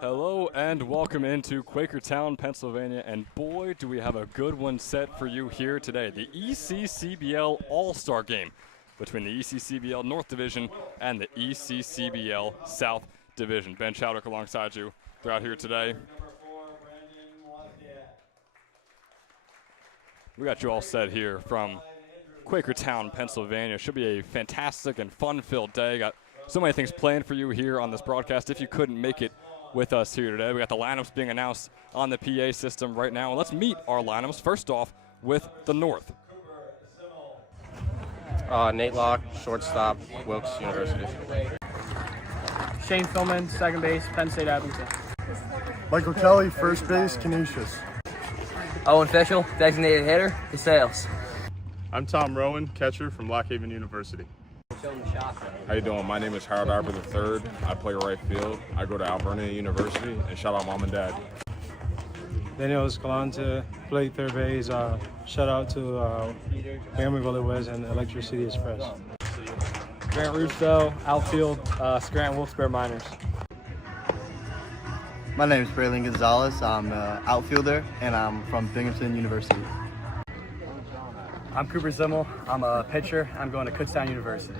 Hello and welcome into Quakertown, Pennsylvania, and boy, do we have a good one set for you here today. The ECCBL All-Star Game between the ECCBL North Division and the ECCBL South Division. Ben Chowdick alongside you throughout here today. We got you all set here from Quakertown, Pennsylvania. Should be a fantastic and fun-filled day. Got so many things planned for you here on this broadcast. If you couldn't make it with us here today, we got the lineups being announced on the PA system right now. And let's meet our lineups. First off with the North. Nate Locke, shortstop, Wilkes University. Shane Philman, second base, Penn State Abington. Michael Kelly, first base, Canisius. Owen Fischel, designated hitter, DeSales. I'm Tom Rowan, catcher from Lock Haven University. How you doing? My name is Harold Arbor III. I play right field. I go to Alberta University, and shout out Mom and Dad. Daniel Escalante, played third base. Shout out to Miami West and Electricity Express. Grant Russo, outfield, Scranton Wolfsburg Miners. My name is Braylon Gonzalez. I'm an outfielder, and I'm from Binghamton University. I'm Cooper Zimmel. I'm a pitcher. I'm going to Kutztown University.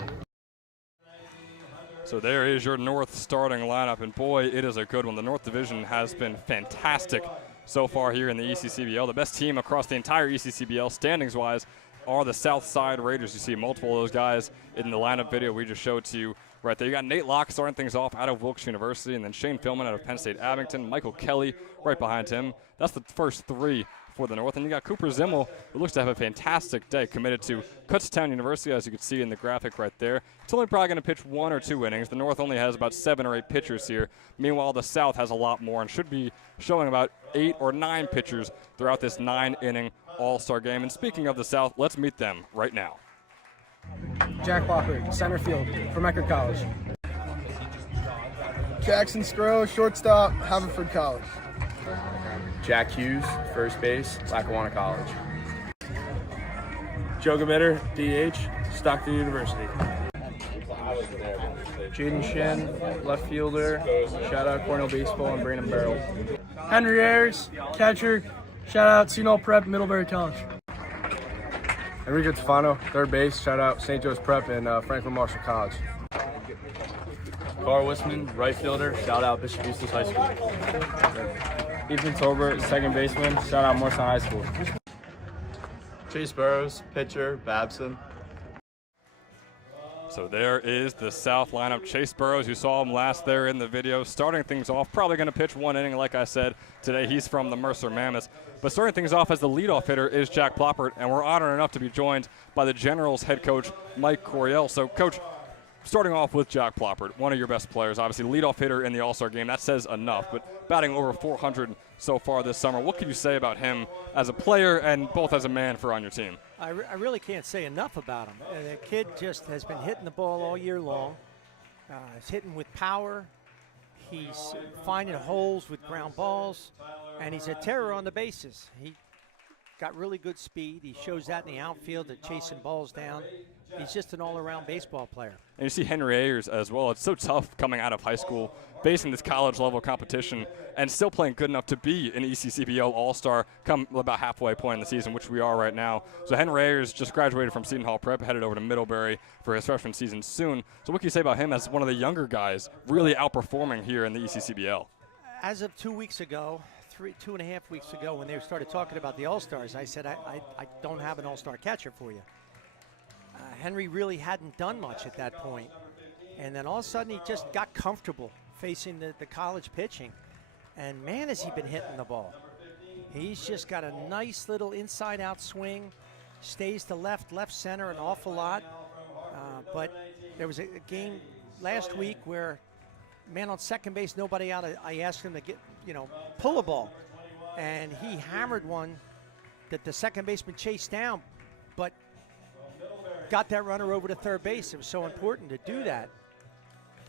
So there is your North starting lineup, and boy, it is a good one. The North Division has been fantastic so far here in the ECCBL. The best team across the entire ECCBL, standings-wise, are the Southside Raiders. You see multiple of those guys in the lineup video we just showed to you right there. You got Nate Locke starting things off out of Wilkes University, and then Shane Philman out of Penn State Abington, Michael Kelly right behind him. That's the first three for the North. And you got Cooper Zimmel, who looks to have a fantastic day, committed to Kutztown University, as you can see in the graphic right there. It's only probably going to pitch 1 or 2 innings. The North only has about 7 or 8 pitchers here. Meanwhile, the South has a lot more and should be showing about 8 or 9 pitchers throughout this 9-inning All-Star game. And speaking of the South, let's meet them right now. Jack Walker, center field from Eckerd College. Jackson Scro, shortstop, Haverford College. Jack Hughes, first base, Lackawanna College. Joe Gabetter, DH, Stockton University. Jaden Shin, left fielder. Shout out Cornell Baseball and Brandon Barrel. Henry Ayers, catcher. Shout out Seanol Prep, Middlebury College. Enrique Tefano, third base. Shout out St. Joe's Prep and Franklin Marshall College. Carl Wisman, right fielder, shout out Bishop Eustace High School. Ethan Tolbert, second baseman. Shout out Morrison High School. Chase Burrows, pitcher, Babson. So there is the South lineup. Chase Burrows, you saw him last there in the video, starting things off, probably going to pitch 1 inning, like I said. Today he's from the Mercer Mammoths. But starting things off as the leadoff hitter is Jack Ploppert, and we're honored enough to be joined by the Generals head coach, Mike Coryell. So, Coach, starting off with Jack Ploppert, one of your best players, obviously leadoff hitter in the All-Star game. That says enough, but batting over 400 so far this summer. What can you say about him as a player and both as a man for on your team? I really can't say enough about him. The kid just has been hitting the ball all year long. He's hitting with power. He's finding holes with ground balls, and he's a terror on the bases. He got really good speed. He shows that in the outfield, chasing balls down. He's just an all-around baseball player. And you see Henry Ayers as well. It's so tough coming out of high school, facing this college-level competition, and still playing good enough to be an ECCBL All-Star come about halfway point in the season, which we are right now. So Henry Ayers just graduated from Seton Hall Prep, headed over to Middlebury for his freshman season soon. So what can you say about him as one of the younger guys really outperforming here in the ECCBL? As of 2 weeks ago, 2.5 weeks ago, when they started talking about the All-Stars, I said, I don't have an All-Star catcher for you. Henry really hadn't done much at that point. And then all of a sudden he just got comfortable facing the college pitching. And man, has he been hitting the ball. He's just got a nice little inside-out swing, stays to left center an awful lot. But there was a game last week where man on second base, nobody out. I asked him to pull a ball. And he hammered one that the second baseman chased down, but got that runner over to third base. It was so important to do that.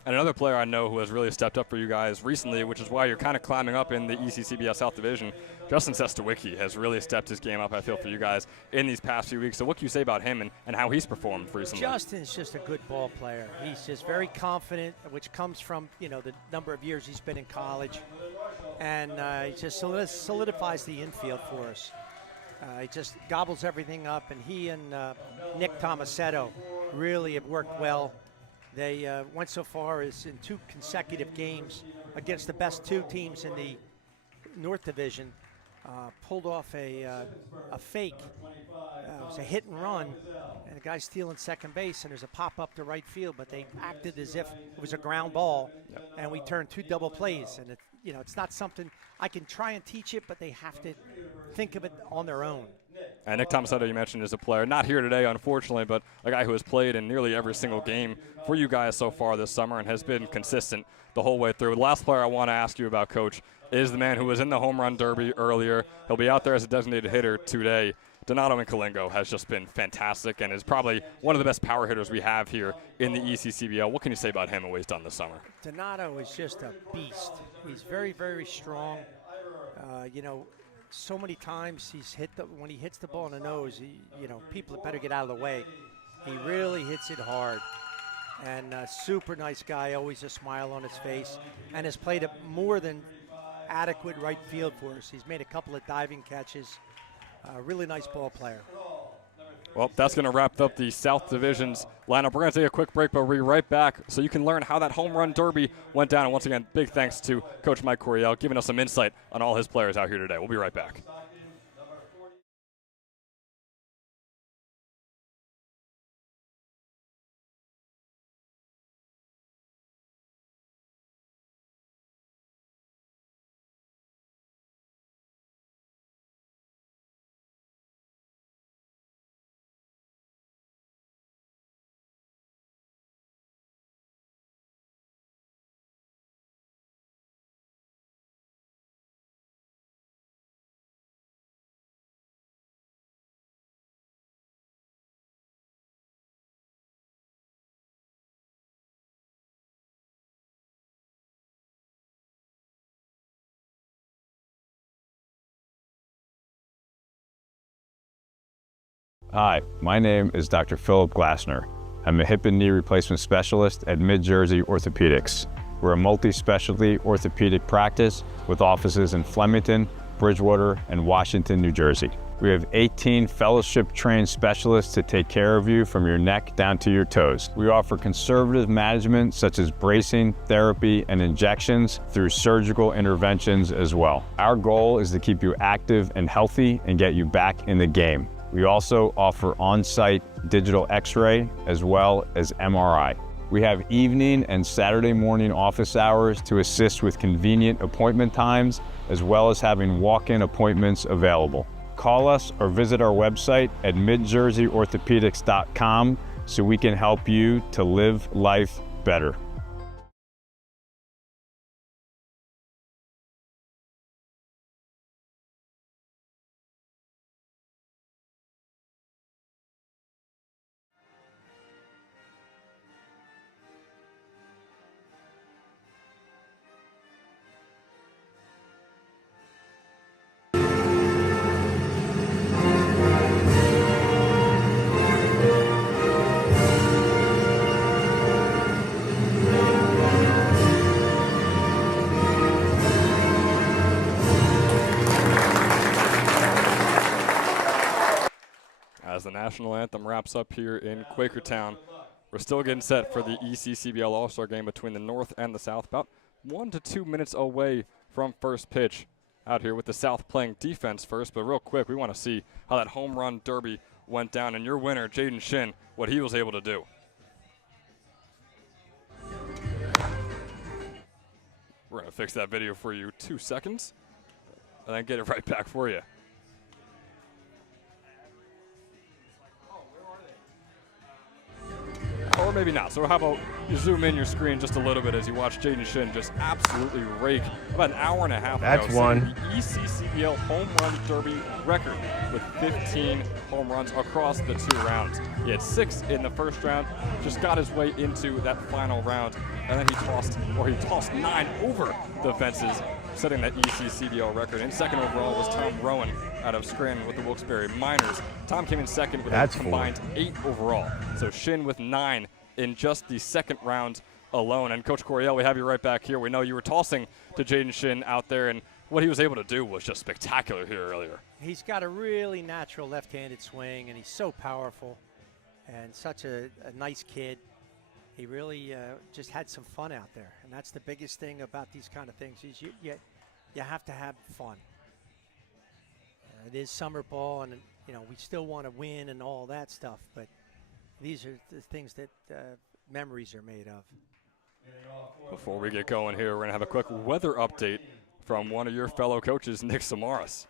And another player I know who has really stepped up for you guys recently, which is why you're kind of climbing up in the ECCBL South Division, Justin Sestawicki has really stepped his game up, I feel, for you guys in these past few weeks. So what can you say about him and how he's performed recently? Justin's just a good ball player. He's just very confident, which comes from, you know, the number of years he's been in college. And he just solidifies the infield for us. He just gobbles everything up, and he and Nick Tomasetto really have worked well. They went so far as in 2 consecutive games against the best 2 teams in the North Division, pulled off a fake. It was a hit and run, and the guy stealing second base, and there's a pop up to right field, but they acted as if it was a ground ball, and we turned 2 double plays. And you know, it's not something I can try and teach it, but they have to think of it on their own. And Nick Tomasetto, you mentioned, is a player not here today, unfortunately, but a guy who has played in nearly every single game for you guys so far this summer and has been consistent the whole way through. The last player I want to ask you about, Coach, is the man who was in the home run derby earlier. He'll be out there as a designated hitter today. Donato Incalingo has just been fantastic and is probably one of the best power hitters we have here in the ECCBL. What can you say about him and what he's done this summer? Donato is just a beast. He's very, very strong. You know, so many times he's when he hits the ball in the nose, you know, people better get out of the way. He really hits it hard. And super nice guy, always a smile on his face, and has played a more than adequate right field for us. He's made a couple of diving catches. Really nice ball player. Well, that's going to wrap up the South Division's lineup. We're going to take a quick break, but we'll be right back so you can learn how that home run derby went down. And once again, big thanks to Coach Mike Coryell giving us some insight on all his players out here today. We'll be right back. Hi, my name is Dr. Philip Glassner. I'm a hip and knee replacement specialist at Mid-Jersey Orthopedics. We're a multi-specialty orthopedic practice with offices in Flemington, Bridgewater, and Washington, New Jersey. We have 18 fellowship-trained specialists to take care of you from your neck down to your toes. We offer conservative management such as bracing, therapy, and injections through surgical interventions as well. Our goal is to keep you active and healthy and get you back in the game. We also offer on-site digital x-ray as well as MRI. We have evening and Saturday morning office hours to assist with convenient appointment times, as well as having walk-in appointments available. Call us or visit our website at midjerseyorthopedics.com so we can help you to live life better. As the national anthem wraps up here in Quakertown, we're still getting set for the ECCBL All-Star game between the North and the South. About 1 to 2 minutes away from first pitch out here with the South playing defense first. But real quick, we want to see how that home run derby went down. And your winner, Jaden Shin, what he was able to do. We're going to fix that video for you 2 seconds and then get it right back for you. or maybe not. So how about you zoom in your screen just a little bit as you watch Jaden Shin just absolutely rake. About an hour and a half That's ago, one. setting the ECCBL home run derby record with 15 home runs across the 2 rounds. He had 6 in the first round, just got his way into that final round, and then he tossed 9 over the fences, setting that ECCBL record. And second overall was Tom Rowan out of Scranton with the Wilkes-Barre Miners. Tom came in second with a combined 8 overall. So Shin with 9 in just the second round alone. And Coach Coryell, we have you right back here. We know you were tossing to Jaden Shin out there, and what he was able to do was just spectacular here earlier. He's got a really natural left-handed swing, and he's so powerful and such a nice kid. He really just had some fun out there, and that's the biggest thing about these kind of things is you have to have fun. It is summer ball, and we still want to win and all that stuff, but these are the things that memories are made of. Before we get going here, we're going to have a quick weather update from one of your fellow coaches, Nick Samaras.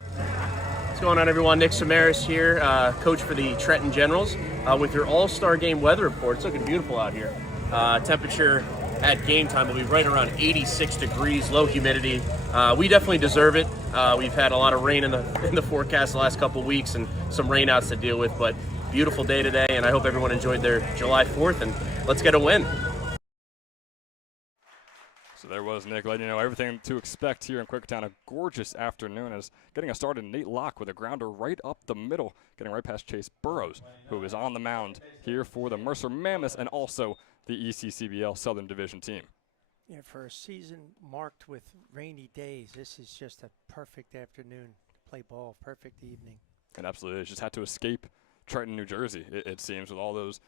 What's going on, everyone? Nick Samaras here, coach for the Trenton Generals, with your All-Star Game weather report. It's looking beautiful out here. Temperature at game time will be right around 86 degrees, low humidity. We definitely deserve it. We've had a lot of rain in the forecast the last couple weeks and some rainouts to deal with, but beautiful day today, and I hope everyone enjoyed their July 4th, and let's get a win. So there was Nick letting you know everything to expect here in Quakertown. A gorgeous afternoon as getting us started, Nate Locke with a grounder right up the middle, getting right past Chase Burrows, who is on the mound here for the Mercer Mammoths and also the ECCBL Southern Division team. Yeah, for a season marked with rainy days, this is just a perfect afternoon to play ball, perfect evening. And absolutely, just had to escape Trenton, New Jersey, it seems, with all those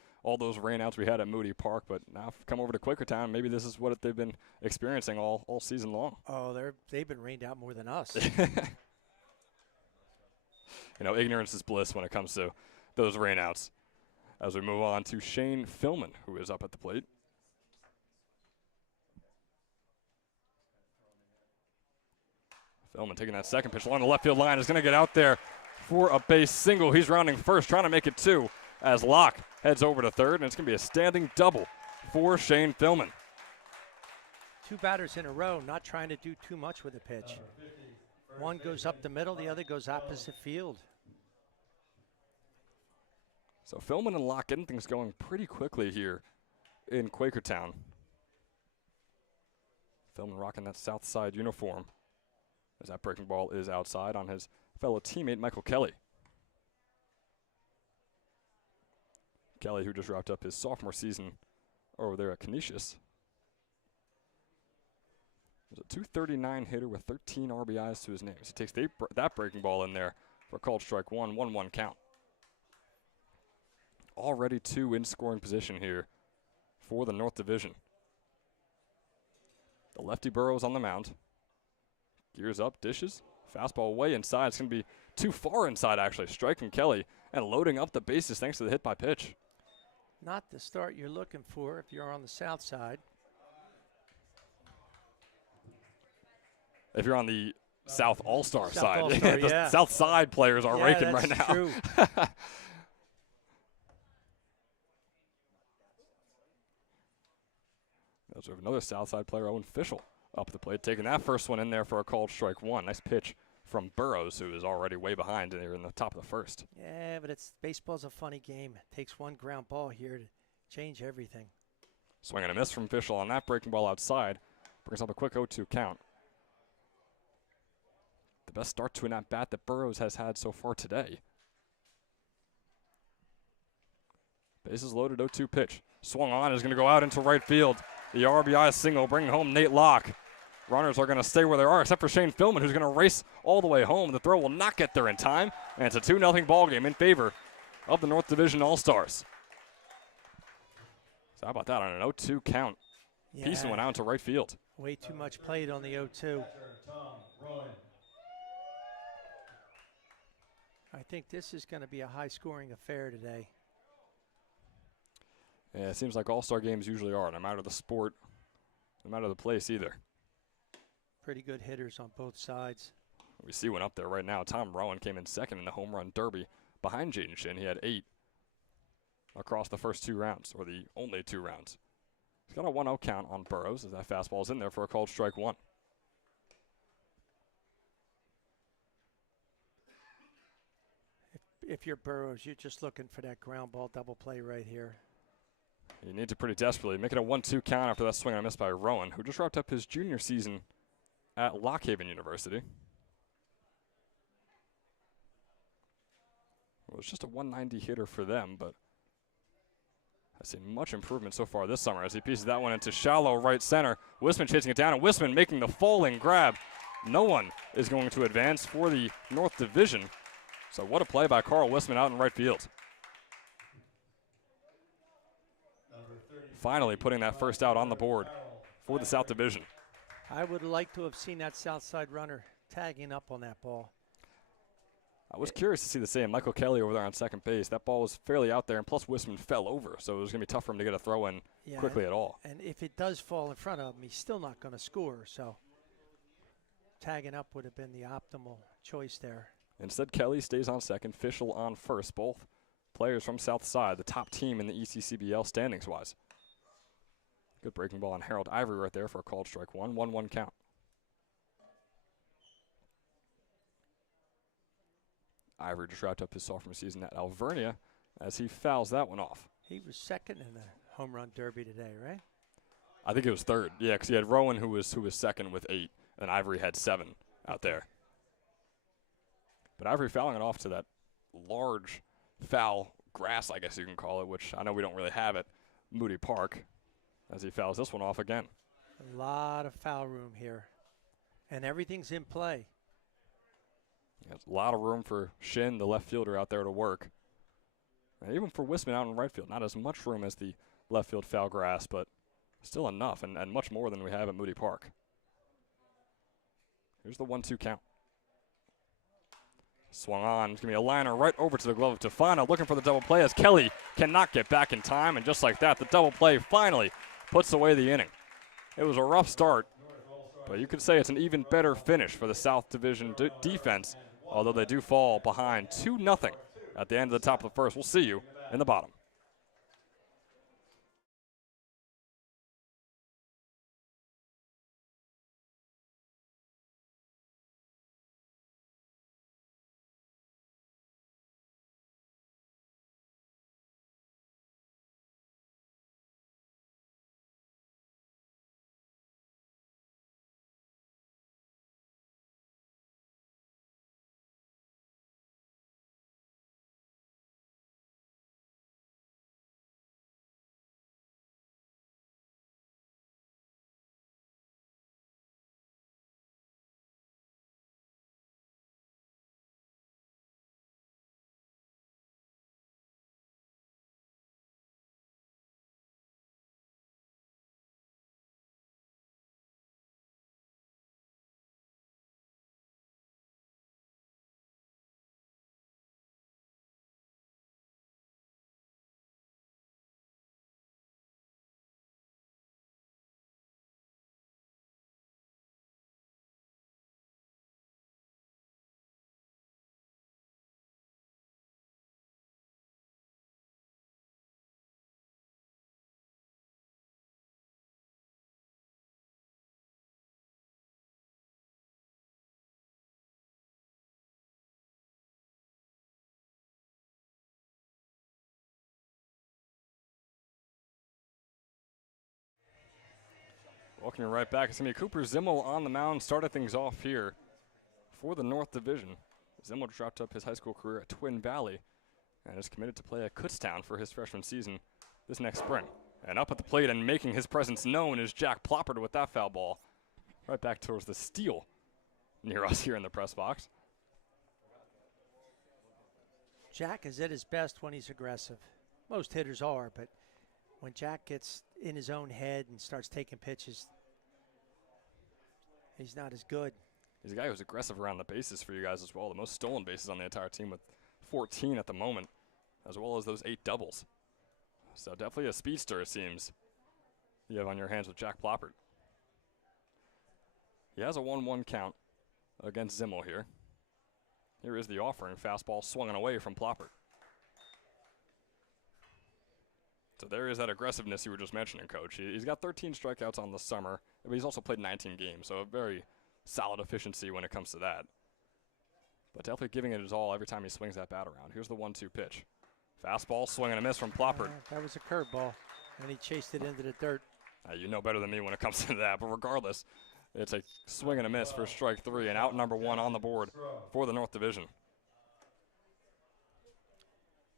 rainouts we had at Moody Park. But now come over to Quakertown, maybe this is what they've been experiencing all season long. Oh, they've been rained out more than us. Ignorance is bliss when it comes to those rainouts. As we move on to Shane Philman, who is up at the plate. Philman taking that second pitch along the left field line, is going to get out there for a base single. He's rounding first, trying to make it 2 as Locke heads over to third, and it's going to be a standing double for Shane Philman. 2 batters in a row, not trying to do too much with the pitch. One goes up the middle, the other goes opposite field. So Philman and Locke getting things going pretty quickly here in Quakertown. Philman rocking that South Side uniform as that breaking ball is outside on his fellow teammate Michael Kelly. Kelly, who just wrapped up his sophomore season over there at Canisius. He's a 239 hitter with 13 RBIs to his name. He takes that breaking ball in there for a called strike 1, 1-1 count. Already 2 in scoring position here for the North Division. The lefty Burrows on the mound. Gears up, dishes. Fastball way inside. It's going to be too far inside, actually. Striking Kelly and loading up the bases thanks to the hit by pitch. Not the start you're looking for if you're on the south side. If you're on the South All-Star side. All-Star, the yeah. South side players are raking right now. True. We have another Southside player, Owen Fischel, up the plate, taking that first one in there for a called strike 1. Nice pitch from Burrows, who is already way behind there in the top of the first. Yeah, but baseball's a funny game. It takes one ground ball here to change everything. Swing and a miss from Fischel on that breaking ball outside. Brings up a quick 0-2 count. The best start to an at-bat that Burrows has had so far today. Bases loaded, 0-2 pitch. Swung on, is going to go out into right field. The RBI single bringing home Nate Locke. Runners are going to stay where they are, except for Shane Philman, who's going to race all the way home. The throw will not get there in time, and it's a 2-0 ball game in favor of the North Division All-Stars. So how about that on an 0-2 count? Yeah. Piece went out into right field. Way too much played on the 0-2. I think this is going to be a high-scoring affair today. Yeah, it seems like all-star games usually are, no matter the sport, no matter the place either. Pretty good hitters on both sides. We see one up there right now. Tom Rowan came in second in the home run derby behind Jaden Shin. He had 8. across the first 2 rounds, or the only 2 rounds. He's got a 1-0 count on Burrows as that fastball is in there for a called strike 1. If you're Burrows, you're just looking for that ground ball double play right here. He needs it pretty desperately. Making a 1-2 count after that swing and a miss by Rowan, who just wrapped up his junior season at Lockhaven University. Well, it's just a 190 hitter for them, but I've seen much improvement so far this summer as he pieces that one into shallow right center. Wisman chasing it down, and Wisman making the falling grab. No one is going to advance for the North Division. So what a play by Carl Wisman out in right field. Finally putting that first out on the board for the South Division. I would like to have seen that south side runner tagging up on that ball. I was curious to see the same. Michael Kelly over there on second base. That ball was fairly out there, and plus Wisman fell over, so it was going to be tough for him to get a throw in quickly at all. And if it does fall in front of him, he's still not going to score, so tagging up would have been the optimal choice there. Instead, Kelly stays on second, Fischel on first. Both players from South Side, the top team in the ECCBL standings-wise. Good breaking ball on Harold Ivory right there for a called strike 1. 1-1 count. Ivory just wrapped up his sophomore season at Alvernia as he fouls that one off. He was second in the home run derby today, right? I think it was third. Yeah, because he had Rowan who was second with 8, and Ivory had 7 out there. But Ivory fouling it off to that large foul grass, I guess you can call it, which I know we don't really have at Moody Park, as he fouls this one off again. A lot of foul room here, and everything's in play. There's a lot of room for Shin, the left fielder, out there to work. And even for Wisman out in right field, not as much room as the left field foul grass, but still enough, and much more than we have at Moody Park. Here's the 1-2 count. Swung on. It's going to be a liner right over to the glove of Tafano, looking for the double play as Kelly cannot get back in time, and just like that, the double play finally puts away the inning. It was a rough start, but you could say it's an even better finish for the South Division defense, although they do fall behind 2-0 at the end of the top of the first. We'll see you in the bottom. Welcome you right back. It's going to be Cooper Zimmel on the mound, started things off here for the North Division. Zimmel just wrapped up his high school career at Twin Valley and is committed to play at Kutztown for his freshman season this next spring. And up at the plate and making his presence known is Jack Ploppard with that foul ball. Right back towards the steel near us here in the press box. Jack is at his best when he's aggressive. Most hitters are, but when Jack gets in his own head and starts taking pitches, he's not as good. He's a guy who's aggressive around the bases for you guys as well. The most stolen bases on the entire team with 14 at the moment, as well as those 8 doubles. So definitely a speedster, it seems, you have on your hands with Jack Ploppard. He has a 1-1 count against Zimmel here. Here is the offering. Fastball swung away from Ploppard. So there is that aggressiveness you were just mentioning, Coach. He's got 13 strikeouts on the summer, but he's also played 19 games, so a very solid efficiency when it comes to that. But definitely giving it his all every time he swings that bat around. Here's the 1-2 pitch. Fastball, swing and a miss from Ploppert. That was a curveball, and he chased it into the dirt. You know better than me when it comes to that, but regardless, it's a swing and a miss for strike 3, and out number 1 on the board for the North Division.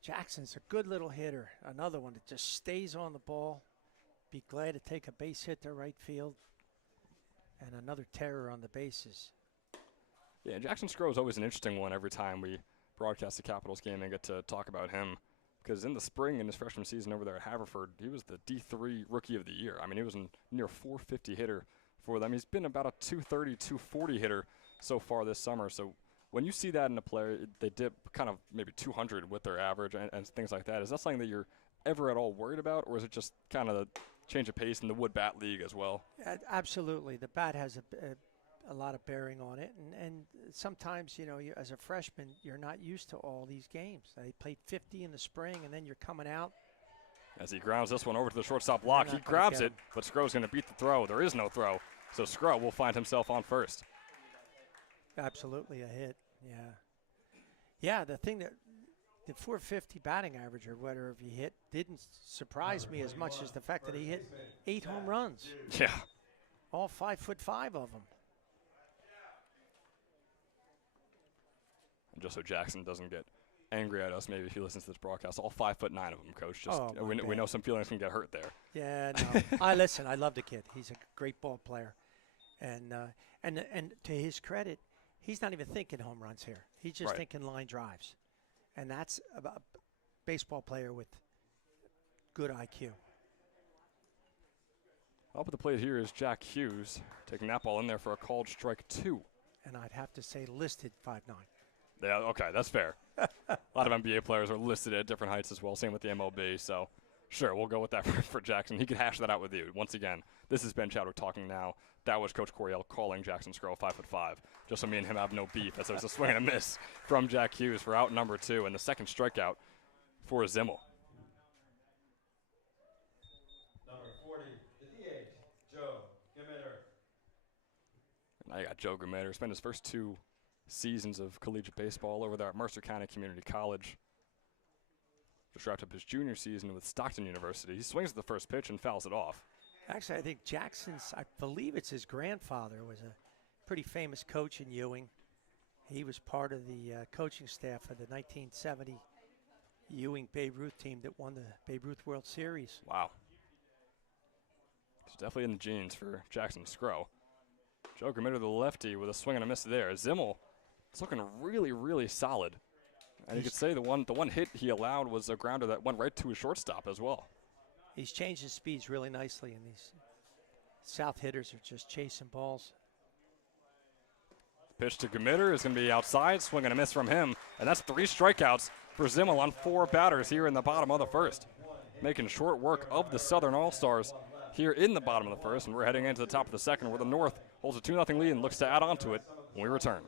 Jackson's a good little hitter. Another one that just stays on the ball. Be glad to take a base hit to right field. And another terror on the bases. Yeah, Jackson Skro is always an interesting one every time we broadcast the Capitals game and get to talk about him. Because in the spring, in his freshman season over there at Haverford, he was the D3 Rookie of the Year. I mean, he was a near 450 hitter for them. He's been about a 230, 240 hitter so far this summer. So when you see that in a player, they dip kind of maybe 200 with their average and things like that. Is that something that you're ever at all worried about, or is it just kind of a change of pace in the wood bat league as well? Absolutely. The bat has a lot of bearing on it. And sometimes, you know, as a freshman, you're not used to all these games. They played 50 in the spring, and then you're coming out. As he grounds this one over to the shortstop block, he grabs it, but Skro's going to beat the throw. There is no throw, so Skro will find himself on first. Absolutely a hit, yeah. Yeah, the thing that the 450 batting average or whatever he hit didn't surprise me as much as the fact that he hit 8 home runs. Yeah. All 5'5" of them. And just so Jackson doesn't get angry at us, maybe if he listens to this broadcast, all 5'9" of them, Coach. Just we know some feelings can get hurt there. Yeah, no. I love the kid. He's a great ball player, and to his credit, he's not even thinking home runs here. He's just thinking line drives, and that's a baseball player with good IQ. Up at the plate here is Jack Hughes, taking that ball in there for a called strike 2. And I'd have to say listed 5'9". Yeah, okay, that's fair. A lot of NBA players are listed at different heights as well, same with the MLB, so sure, we'll go with that for Jackson. He could hash that out with you. Once again, this is Ben Chowder talking now. That was Coach Coryell calling Jackson Skro 5'5", just so me and him have no beef, as there's a swing and a miss from Jack Hughes for out number 2, and the second strikeout for Zimmel. Number 40, the DH, Joe Gamitter. Now you got Joe Gamitter, spent his first 2 seasons of collegiate baseball over there at Mercer County Community College. Just wrapped up his junior season with Stockton University. He swings at the first pitch and fouls it off. Actually, I think Jackson's, I believe it's his grandfather, was a pretty famous coach in Ewing. He was part of the coaching staff of the 1970 Ewing Babe Ruth team that won the Babe Ruth World Series. Wow. It's definitely in the genes for Jackson Skro. Joe Gamitter, the lefty, with a swing and a miss there. Zimmel, it's looking really, really solid. And you could say the one hit he allowed was a grounder that went right to his shortstop as well. He's changed his speeds really nicely, and these South hitters are just chasing balls. Pitch to Gamitter is going to be outside, swing and a miss from him. And that's 3 strikeouts for Zimmel on 4 batters here in the bottom of the first. Making short work of the Southern All-Stars here in the bottom of the first. And we're heading into the top of the second, where the North holds a 2-0 lead and looks to add on to it when we return.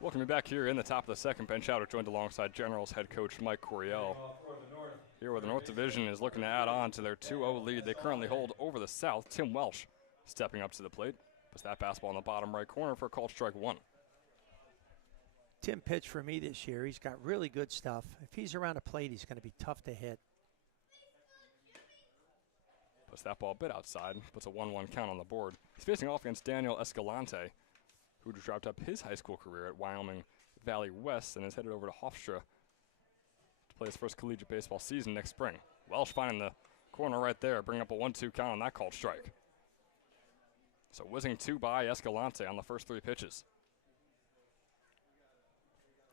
Welcome you back here in the top of the second. Ben Chowder joined alongside Generals head coach Mike Coryell. Here where the North Division is looking to add on to their 2-0 lead they currently hold over the South. Tim Welsh stepping up to the plate. Puts that fastball in the bottom right corner for a called strike one. Tim pitched for me this year. He's got really good stuff. If he's around a plate, he's going to be tough to hit. Puts that ball a bit outside. Puts a 1-1 count on the board. He's facing off against Daniel Escalante, who just wrapped up his high school career at Wyoming Valley West and is headed over to Hofstra to play his first collegiate baseball season next spring. Welsh finding the corner right there, bring up a 1-2 count on that called strike. So whizzing 2 by Escalante on the first 3 pitches.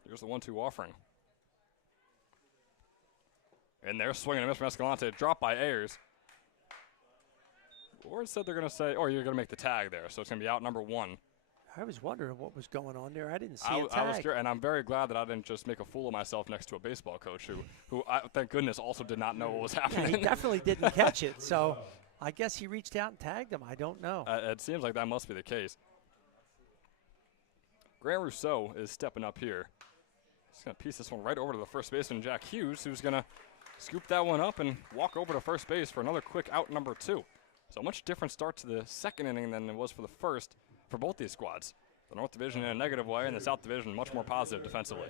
Here's the 1-2 offering. And they're swinging a miss from Escalante, dropped by Ayers. Or instead they're going to say, oh, you're going to make the tag there, so it's going to be out number 1. I was wondering what was going on there. I didn't see a tag. I was curious, and I'm very glad that I didn't just make a fool of myself next to a baseball coach who thank goodness, also did not know what was happening. Yeah, he definitely didn't catch it, so I guess he reached out and tagged him. I don't know. It seems like that must be the case. Grant Rousseau is stepping up here. He's going to piece this one right over to the first baseman, Jack Hughes, who's going to scoop that one up and walk over to first base for another quick out number 2. So much different start to the second inning than it was for the first for both these squads. The North Division in a negative way, and the South Division much more positive defensively.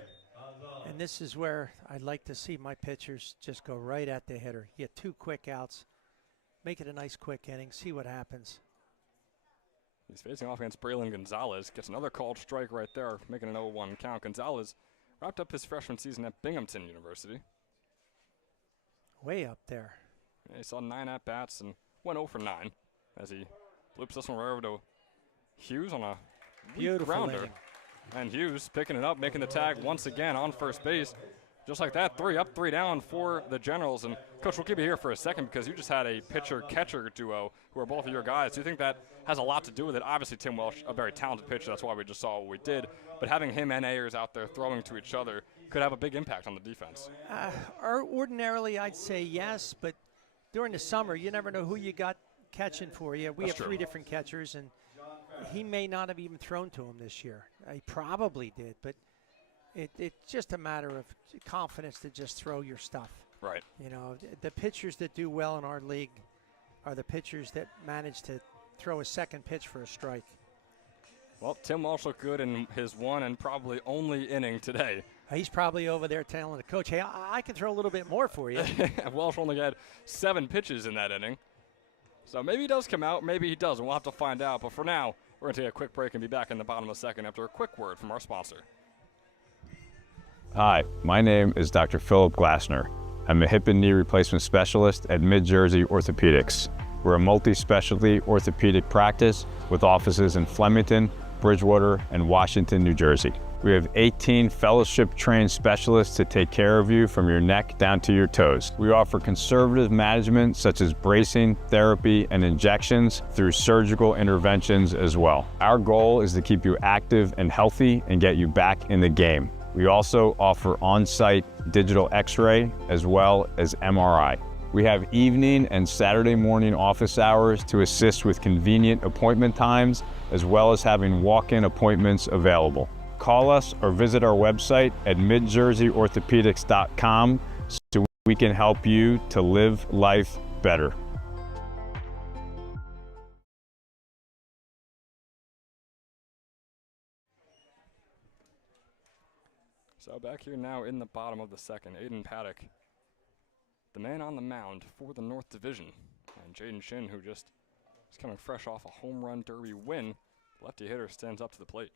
And this is where I'd like to see my pitchers just go right at the hitter. Get 2 quick outs, make it a nice quick inning, see what happens. He's facing off against Braylon Gonzalez. Gets another called strike right there, making an 0-1 count. Gonzalez wrapped up his freshman season at Binghamton University. Way up there. Yeah, he saw 9 at-bats and went 0 for 9 as he loops this one right over to Hughes on a beautiful grounder. inning. And Hughes picking it up, making the tag once again on first base. Just like that, 3 up, 3 down for the Generals. And, Coach, we'll keep you here for a second because you just had a pitcher-catcher duo who are both of your guys. Do you think that has a lot to do with it? Obviously, Tim Welsh, a very talented pitcher. That's why we just saw what we did. But having him and Ayers out there throwing to each other could have a big impact on the defense. Ordinarily, I'd say yes, but during the summer, you never know who you got catching for you. We That's have true. 3 different catchers, and he may not have even thrown to him this year. He probably did, but it's just a matter of confidence to just throw your stuff. Right. You know, the pitchers that do well in our league are the pitchers that manage to throw a second pitch for a strike. Well, Tim Welsh looked good in his 1 and probably only inning today. He's probably over there telling the coach, hey, I can throw a little bit more for you. Welsh only had 7 pitches in that inning. So maybe he does come out, maybe he doesn't. We'll have to find out. But for now, we're going to take a quick break and be back in the bottom of the second after a quick word from our sponsor. Hi, my name is Dr. Philip Glassner. I'm a hip and knee replacement specialist at Mid-Jersey Orthopedics. We're a multi-specialty orthopedic practice with offices in Flemington, Bridgewater, and Washington, New Jersey. We have 18 fellowship-trained specialists to take care of you from your neck down to your toes. We offer conservative management such as bracing, therapy, and injections through surgical interventions as well. Our goal is to keep you active and healthy and get you back in the game. We also offer on-site digital x-ray as well as MRI. We have evening and Saturday morning office hours to assist with convenient appointment times, as well as having walk-in appointments available. Call us or visit our website at midjerseyorthopedics.com so we can help you to live life better. So back here now in the bottom of the second, Aiden Paddock, the man on the mound for the North Division. And Jaden Shin, who just is coming fresh off a home run derby win, lefty hitter, stands up to the plate.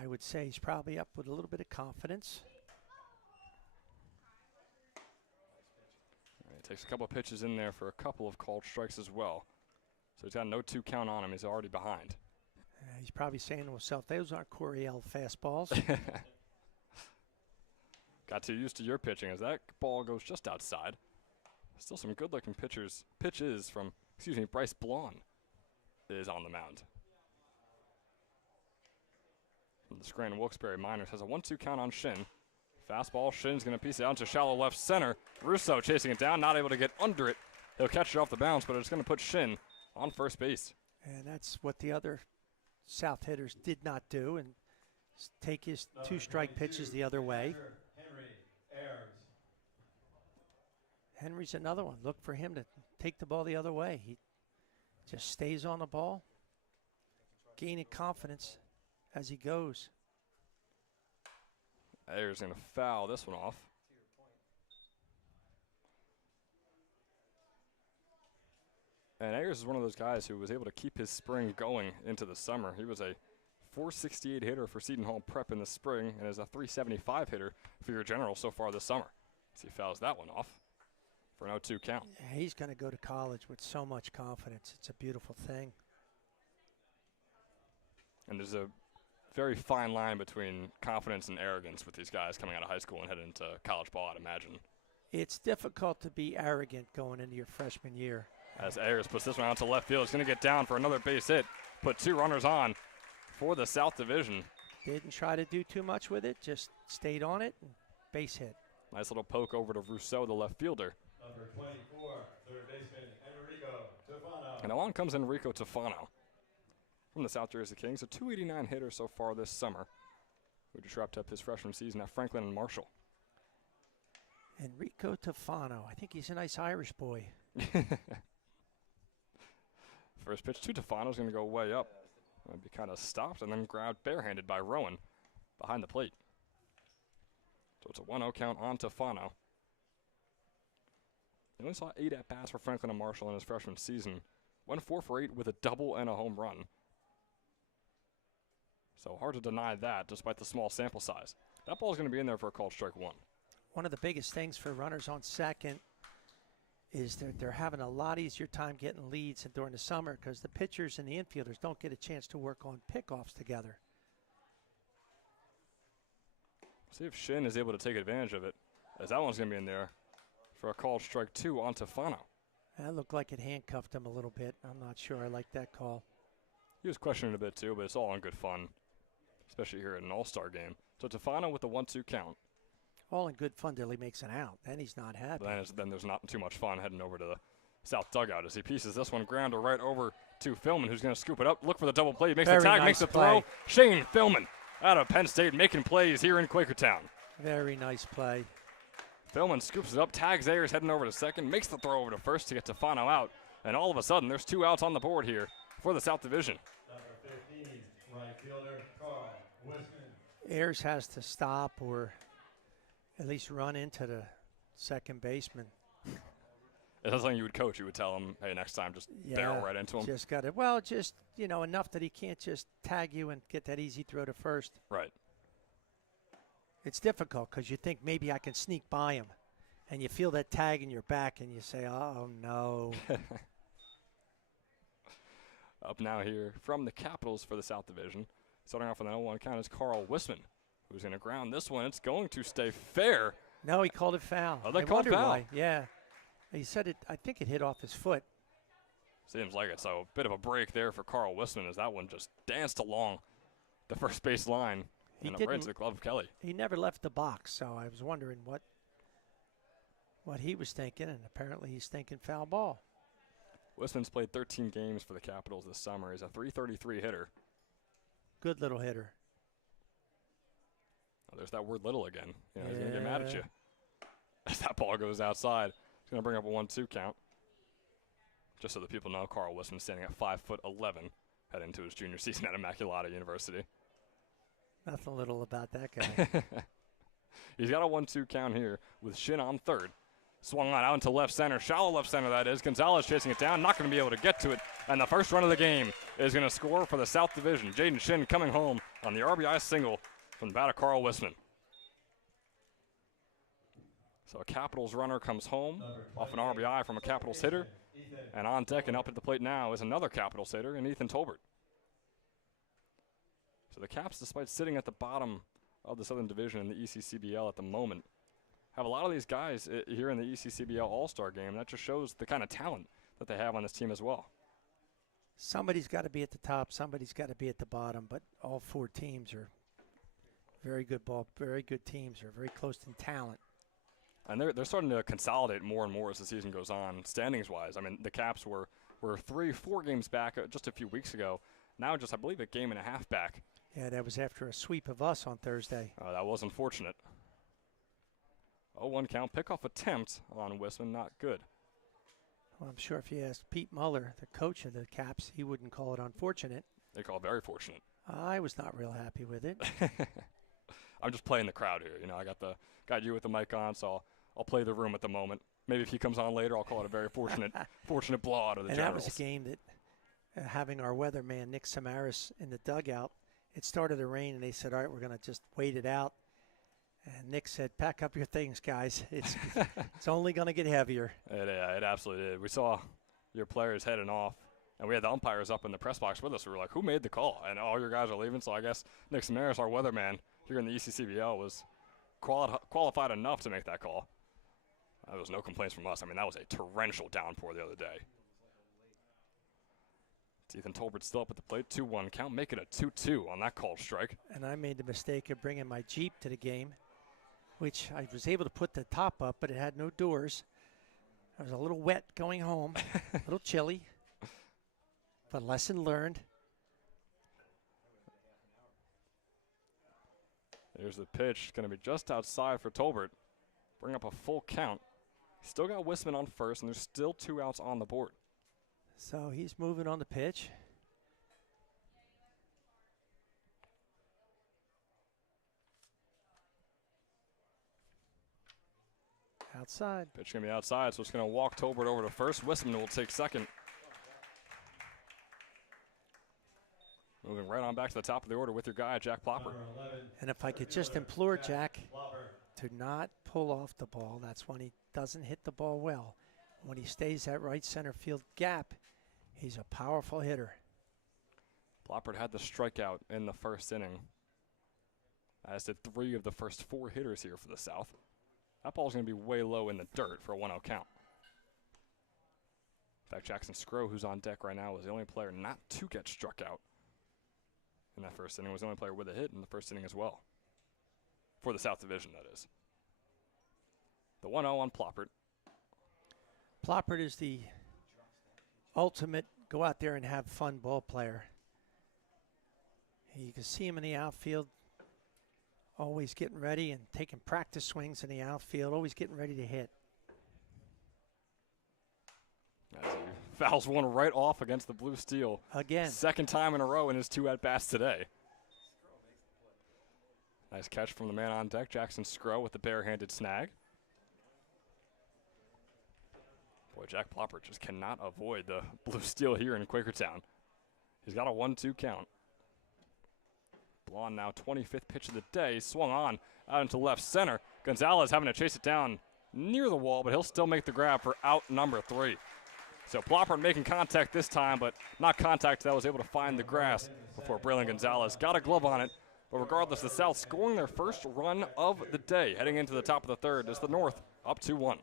I would say he's probably up with a little bit of confidence. He takes a couple of pitches in there for a couple of called strikes as well. So he's got no 2 count on him. He's already behind. He's probably saying to himself, those aren't Coryell fastballs. Got too used to your pitching as that ball goes just outside. Still some good-looking pitches from, Bryce Blon is on the mound. From the Scranton Wilkes-Barre Miners has a 1-2 count on Shin. Fastball, Shin's going to piece it out into shallow left center. Russo chasing it down, not able to get under it. He'll catch it off the bounce, but it's going to put Shin on first base. And that's what the other South hitters did not do, and take his 2 strike pitches the other way. Henry's another one. Look for him to take the ball the other way. He just stays on the ball, gaining confidence as he goes. Ayers going to foul this one off. And Ayers is one of those guys who was able to keep his spring going into the summer. He was a .468 hitter for Seton Hall Prep in the spring and is a .375 hitter for your General so far this summer. So he fouls that one off for an 0-2 count. Yeah, he's going to go to college with so much confidence. It's a beautiful thing. And there's a very fine line between confidence and arrogance with these guys coming out of high school and heading into college ball, I'd imagine. It's difficult to be arrogant going into your freshman year. As Ayers puts this one out to left field, it's going to get down for another base hit. Put 2 runners on for the South Division. Didn't try to do too much with it, just stayed on it and base hit. Nice little poke over to Rousseau, the left fielder. Number 24, third baseman, Enrico Tufano. And along comes Enrico Tufano from the South Jersey Kings, a .289 hitter so far this summer, who just wrapped up his freshman season at Franklin and Marshall. Enrico Tufano. I think he's a nice Irish boy. First pitch to Tufano's going to go way up. It'll be kind of stopped and then grabbed barehanded by Rowan behind the plate. So it's a 1-0 count on Tufano. He only saw 8 at-bats for Franklin and Marshall in his freshman season. Went 4 for 8 with a double and a home run. So hard to deny that despite the small sample size. That ball's going to be in there for a called strike 1. One of the biggest things for runners on second is they're having a lot easier time getting leads during the summer because the pitchers and the infielders don't get a chance to work on pickoffs together. See if Shin is able to take advantage of it, as that one's going to be in there for a called strike 2 on Tufano. That looked like it handcuffed him a little bit. I'm not sure I like that call. He was questioning a bit too, but it's all in good fun, especially here at an all-star game. So Tufano with the 1-2 count. All in good fun till he makes an out. Then he's not happy. Then there's not too much fun heading over to the South dugout as he pieces this one grounder right over to Philman, who's going to scoop it up. Look for the double play. He makes the tag, makes the throw. Shane Philman out of Penn State making plays here in Quakertown. Very nice play. Philman scoops it up, tags Ayers heading over to second, makes the throw over to first to get Tufano out. And all of a sudden, there's 2 outs on the board here for the South Division. Number 15, right fielder, Carl Wisman. Ayers has to stop or at least run into the second baseman. If that's something you would coach, you would tell him, hey, next time just barrel right into him. Just got it. Well, just, enough that he can't just tag you and get that easy throw to first. Right. It's difficult because you think maybe I can sneak by him. And you feel that tag in your back and you say, oh, no. Up now here from the Capitals for the South Division. Starting off with an 0-1 count is Carl Wisman, who's going to ground this one. It's going to stay fair. No, he called it foul. Oh, they called foul? Why. Yeah. He said it. I think it hit off his foot. Seems like it. So a bit of a break there for Carl Wisman as that one just danced along the first base line and right into the glove of Kelly. He never left the box, so I was wondering what he was thinking, and apparently he's thinking foul ball. Wisman's played 13 games for the Capitals this summer. He's a .333 hitter. Good little hitter. Oh, there's that word little again. He's going to get mad at you. As that ball goes outside, he's going to bring up a 1-2 count. Just so that people know, Carl Wisman standing at 5'11", heading into his junior season at Immaculata University. Nothing little about that guy. He's got a 1-2 count here with Shin on third. Swung on out into left center, shallow left center that is. Gonzalez chasing it down, not going to be able to get to it. And the first run of the game is going to score for the South Division. Jaden Shin coming home on the RBI single from the bat of Carl Wisman. So a Capitals runner comes home off an RBI from a Capitals hitter. And on deck and up at the plate now is another Capitals hitter in Ethan Tolbert. So the Caps, despite sitting at the bottom of the Southern Division in the ECCBL at the moment, have a lot of these guys here in the ECCBL All-Star game. That just shows the kind of talent that they have on this team as well. Somebody's got to be at the top. Somebody's got to be at the bottom. But all 4 teams are very good teams. Are very close in talent. And they're starting to consolidate more and more as the season goes on, standings-wise. I mean, the Caps were 3-4 games back just a few weeks ago Now just, I believe, a game and a half back. Yeah, that was after a sweep of us on Thursday. That was unfortunate. 0-1 count. Pickoff attempt on Wisman, not good. Well, I'm sure if you asked Pete Muller, the coach of the Caps, he wouldn't call it unfortunate. They call it very fortunate. I was not real happy with it. I'm just playing the crowd here. You know, I got you with the mic on, so I'll play the room at the moment. Maybe if he comes on later, I'll call it a very fortunate blowout of the Generals. And that was a game that, having our weatherman, Nick Samaras, in the dugout, it started to rain, and they said, all right, we're going to just wait it out. And Nick said, pack up your things, guys. It's only going to get heavier. It absolutely did. We saw your players heading off, and we had the umpires up in the press box with us. We were like, who made the call? And all your guys are leaving, so I guess Nick Samaras, our weatherman here in the ECCBL, was qualified enough to make that call. There was no complaints from us. I mean, that was a torrential downpour the other day. It's Ethan Tolbert still up at the plate. 2-1 count. Make it a 2-2 on that called strike. And I made the mistake of bringing my Jeep to the game, which I was able to put the top up, but it had no doors. I was a little wet going home, a little chilly, but lesson learned. Here's the pitch. Going to be just outside for Tolbert. Bring up a full count. Still got Wisman on first, and there's still 2 outs on the board. So he's moving on the pitch. Outside. Pitch going to be outside, so it's going to walk Tolbert over to first. Wisman will take second. Moving right on back to the top of the order with your guy, Jack Plopper. And if I could just implore Jack to not pull off the ball. That's when he doesn't hit the ball well. When he stays at right center field gap, he's a powerful hitter. Plopper had the strikeout in the first inning, as did 3 of the first 4 hitters here for the South. That ball's going to be way low in the dirt for a 1-0 count. In fact, Jackson Scrow, who's on deck right now, was the only player not to get struck out in that first inning. Was the only player with a hit in the first inning as well. For the South Division, that is. The 1-0 on Ploppert. Ploppert is the ultimate go out there and have fun ball player. You can see him in the outfield, always getting ready and taking practice swings in the outfield, always getting ready to hit. As he fouls one right off against the blue steel. Again. Second time in a row in his 2 at-bats today. Nice catch from the man on deck, Jackson Scrow, with the barehanded snag. Boy, Jack Ploppert just cannot avoid the blue steel here in Quakertown. He's got a 1-2 count. Blonde now 25th pitch of the day. Swung on out into left center. Gonzalez having to chase it down near the wall, but he'll still make the grab for out number 3. So Ploppert making contact this time, but not contact that was able to find the grass before Braylon Gonzalez got a glove on it. But regardless, the South scoring their first run of the day. Heading into the top of the third is the North up 2-1.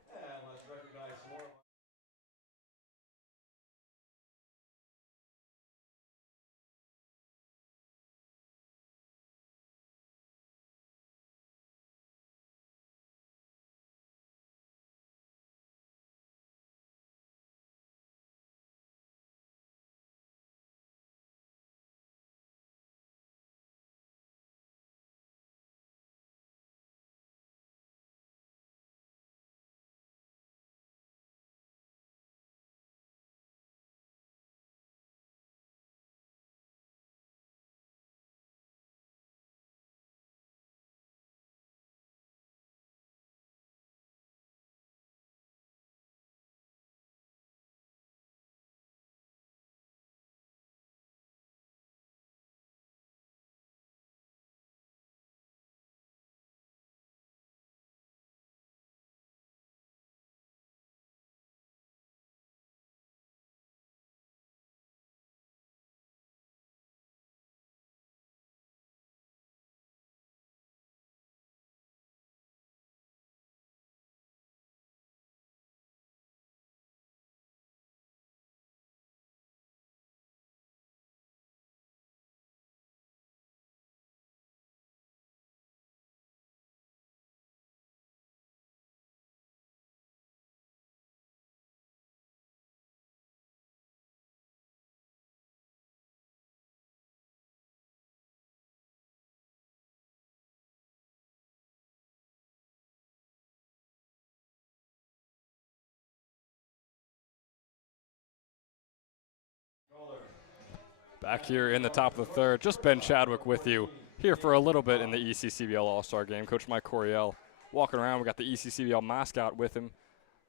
Back here in the top of the third, just Ben Chadwick with you here for a little bit in the ECCBL All-Star Game. Coach Mike Coryell walking around. We got the ECCBL mascot with him,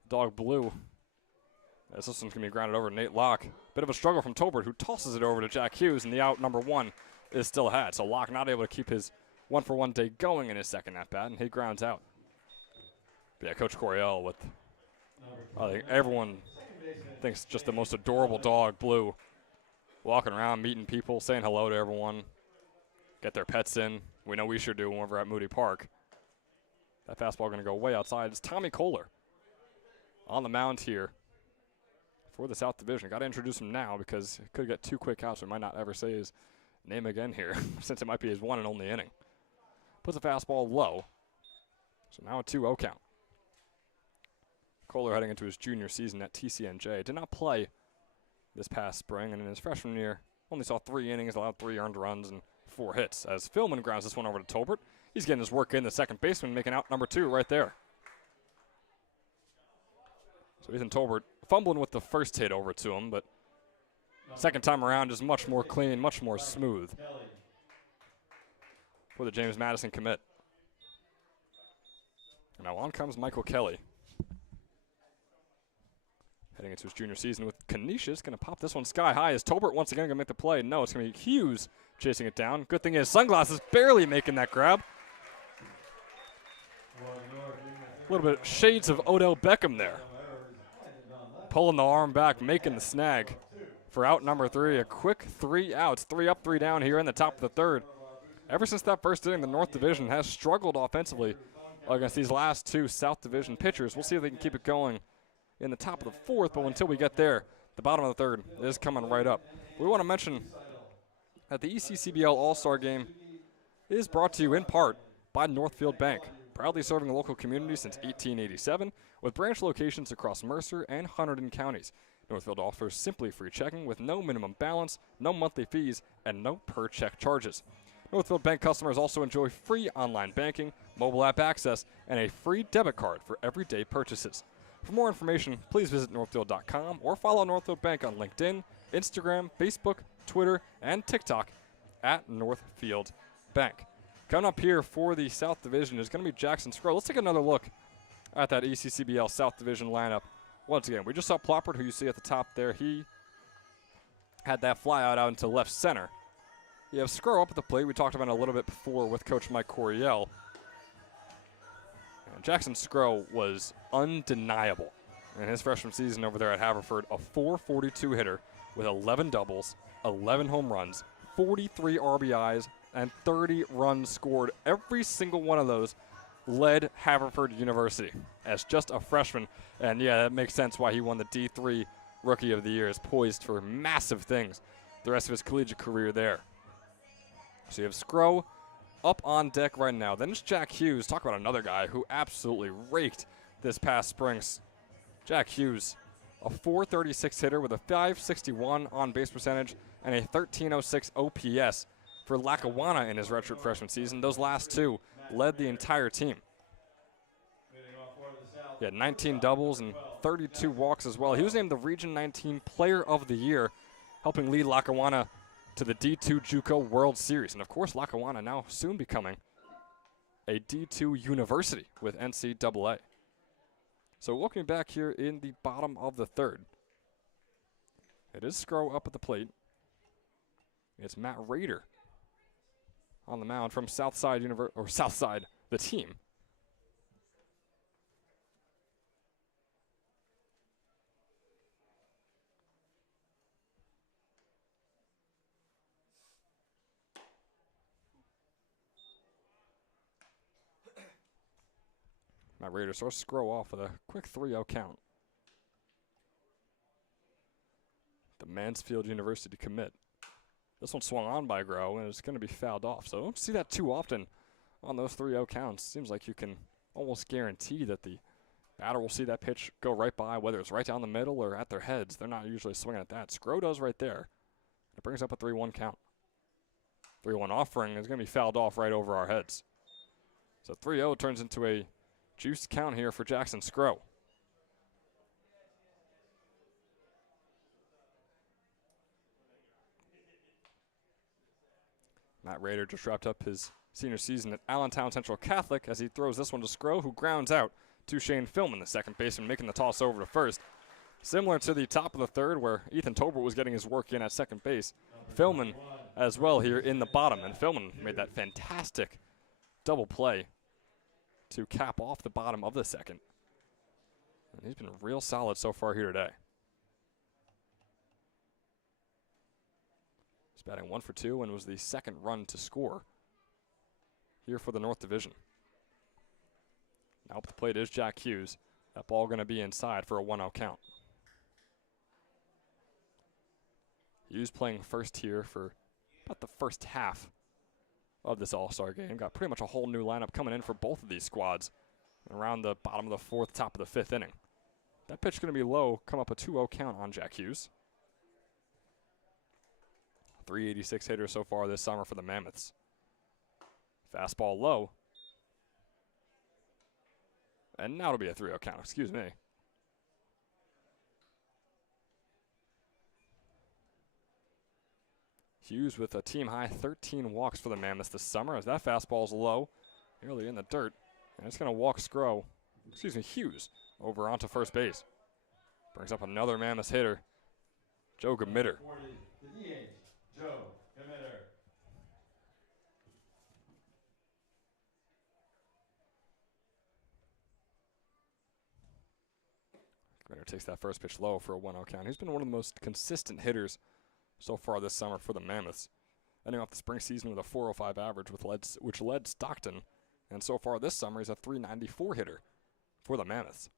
Dog Blue. As this one's going to be grounded over to Nate Locke. Bit of a struggle from Tolbert, who tosses it over to Jack Hughes, and the out number one is still had. So Locke not able to keep his one-for-one day going in his second at-bat, and he grounds out. But yeah, Coach Coryell with, I think everyone thinks just the most adorable dog, Blue. Walking around, meeting people, saying hello to everyone. Get their pets in. We know we sure do when we're at Moody Park. That fastball going to go way outside. It's Tommy Kohler on the mound here for the South Division. Got to introduce him now because it could get 2 quick outs. We might not ever say his name again here since it might be his one and only inning. Puts the fastball low. So now a 2-0 count. Kohler heading into his junior season at TCNJ. Did not play this past spring, and in his freshman year, only saw 3 innings, allowed 3 earned runs and 4 hits. As Philman grounds this one over to Tolbert, he's getting his work in, the second baseman, making out number 2 right there. So Ethan Tolbert fumbling with the first hit over to him, but second time around is much more clean, much more smooth for the James Madison commit. And now on comes Michael Kelly. Heading into his junior season with Canisius. Going to pop this one sky high. Is Tolbert once again going to make the play? No, it's going to be Hughes chasing it down. Good thing is sunglasses barely making that grab. A little bit shades of Odell Beckham there. Pulling the arm back, making the snag for out number 3. A quick 3 outs. 3 up, 3 down here in the top of the third. Ever since that first inning, the North Division has struggled offensively against these last 2 South Division pitchers. We'll see if they can keep it going in the top of the 4th, but until we get there, the bottom of the 3rd is coming right up. We want to mention that the ECCBL All-Star Game is brought to you in part by Northfield Bank, proudly serving the local community since 1887 with branch locations across Mercer and Hunterdon counties. Northfield offers simply free checking with no minimum balance, no monthly fees, and no per-check charges. Northfield Bank customers also enjoy free online banking, mobile app access, and a free debit card for everyday purchases. For more information, please visit northfield.com or follow Northfield Bank on LinkedIn, Instagram, Facebook, Twitter, and TikTok at Northfield Bank. Coming up here for the South Division is going to be Jackson Scroll. Let's take another look at that ECCBL South Division lineup. Once again, we just saw Ploppert, who you see at the top there. He had that fly out into left center. You have Scroll up at the plate. We talked about it a little bit before with Coach Mike Coryell. Jackson Scrow was undeniable in his freshman season over there at Haverford, a .442 hitter with 11 doubles, 11 home runs, 43 RBIs, and 30 runs scored. Every single one of those led Haverford University as just a freshman. And yeah, that makes sense why he won the D3 Rookie of the Year. Is poised for massive things the rest of his collegiate career there. So you have Scrow up on deck right now. Then it's Jack Hughes. Talk about another guy who absolutely raked this past spring. Jack Hughes, a .436 hitter with a .561 on-base percentage and a .1306 OPS for Lackawanna in his redshirt freshman season. Those last 2 led the entire team. He had 19 doubles and 32 walks as well. He was named the Region 19 Player of the Year, helping lead Lackawanna to the D2 JUCO World Series. And of course, Lackawanna now soon becoming a D2 university with NCAA. So looking back here in the bottom of the 3rd, it is Scrow up at the plate. It's Matt Rader on the mound from Southside the team. Matt Rader starts to scroll off with a quick 3-0 count. The Mansfield University commit. This one swung on by Grow, and it's going to be fouled off. So I don't see that too often on those 3-0 counts. Seems like you can almost guarantee that the batter will see that pitch go right by, whether it's right down the middle or at their heads. They're not usually swinging at that. Scrow does right there. It brings up a 3-1 count. 3-1 offering is going to be fouled off right over our heads. So 3-0 turns into a juiced count here for Jackson Scrow. Matt Rader just wrapped up his senior season at Allentown Central Catholic as he throws this one to Skro, who grounds out to Shane Philman, the second baseman, making the toss over to first. Similar to the top of the third where Ethan Tolbert was getting his work in at second base, Philman as well here in the bottom, and Philman made that fantastic double play to cap off the bottom of the second. And he's been real solid so far here today. He's batting 1 for 2 and was the second run to score here for the North Division. Now up the plate is Jack Hughes. That ball going to be inside for a 1-0 count. Hughes playing first here for about the first half of this All-Star game. Got pretty much a whole new lineup coming in for both of these squads around the bottom of the fourth, top of the fifth inning. That pitch going to be low, come up a 2-0 count on Jack Hughes. 386 hitter so far this summer for the Mammoths. Fastball low. And now it'll be a 3-0 count, excuse me. Hughes with a team-high 13 walks for the Mammoths this summer as that fastball's low, nearly in the dirt. And it's going to walk Hughes over onto first base. Brings up another Mammoths hitter, Joe Gamitter. The DH, Joe Gamitter. Gamitter takes that first pitch low for a 1-0 count. He's been one of the most consistent hitters so far this summer for the Mammoths. Ending off the spring season with a 405 average, which led Stockton. And so far this summer, he's a 394 hitter for the Mammoths.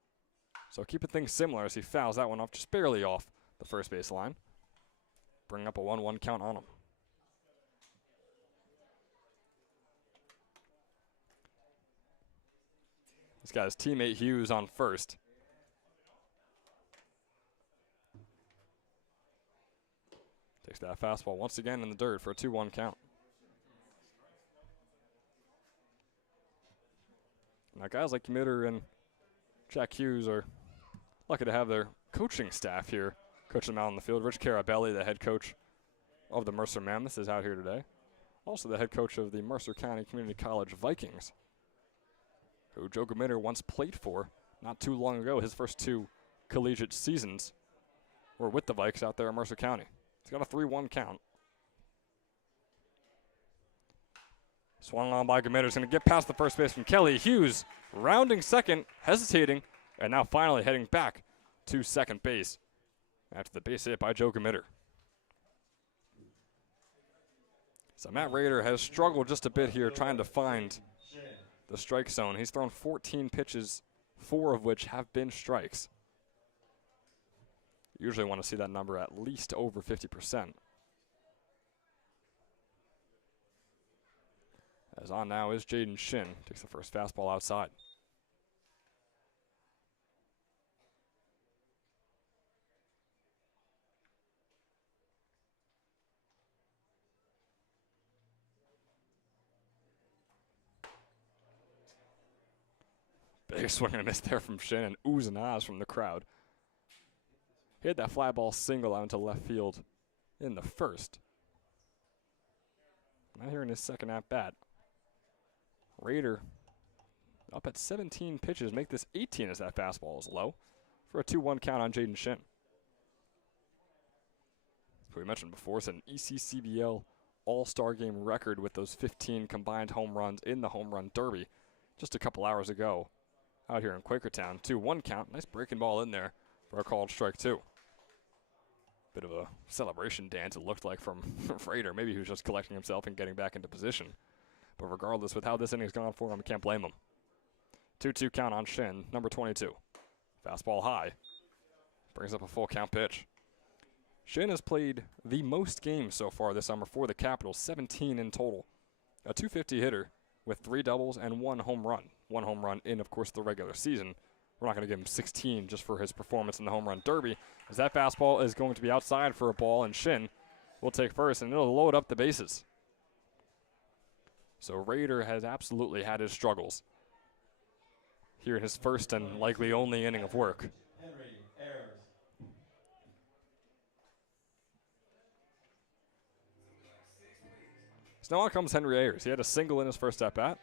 So keeping things similar as he fouls that one off, just barely off the first base line. Bring up a 1-1 count on him. This guy's teammate Hughes on first. Takes that fastball once again in the dirt for a 2-1 count. Now guys like Gamitter and Jack Hughes are lucky to have their coaching staff here coaching them out on the field. Rich Carabelli, the head coach of the Mercer Mammoths, is out here today. Also the head coach of the Mercer County Community College Vikings, who Joe Gamitter once played for not too long ago. His first 2 collegiate seasons were with the Vikes out there in Mercer County. He's got a 3-1 count. Swung on by Gamitter. He's going to get past the first baseman, Kelly. Hughes rounding second, hesitating, and now finally heading back to second base after the base hit by Joe Gamitter. So Matt Rader has struggled just a bit here trying to find the strike zone. He's thrown 14 pitches, 4 of which have been strikes. Usually want to see that number at least over 50%. As on now is Jaden Shin. Takes the first fastball outside. Big swing and a miss there from Shin, and oohs and ahs from the crowd. Hit that fly ball single out into left field in the first. Now here in his second at bat. Rader up at 17 pitches, make this 18 as that fastball is low for a 2-1 count on Jaden Shin. As we mentioned before, it's an ECCBL All-Star Game record with those 15 combined home runs in the Home Run Derby just a couple hours ago out here in Quakertown. 2-1 count, nice breaking ball in there for a called strike 2. Bit of a celebration dance it looked like from Rader. Maybe he was just collecting himself and getting back into position. But regardless, with how this inning's gone for him, I can't blame him. 2-2 count on Shin, number 22. Fastball high. Brings up a full count pitch. Shin has played the most games so far this summer for the Capitals, 17 in total. A .250 hitter with 3 doubles and 1 home run. 1 home run in, of course, the regular season. We're not going to give him 16 just for his performance in the Home Run Derby, as that fastball is going to be outside for a ball, and Shin will take first, and it'll load up the bases. So Rader has absolutely had his struggles here in his first and likely only inning of work. So now on comes Henry Ayers. He had a single in his first at-bat.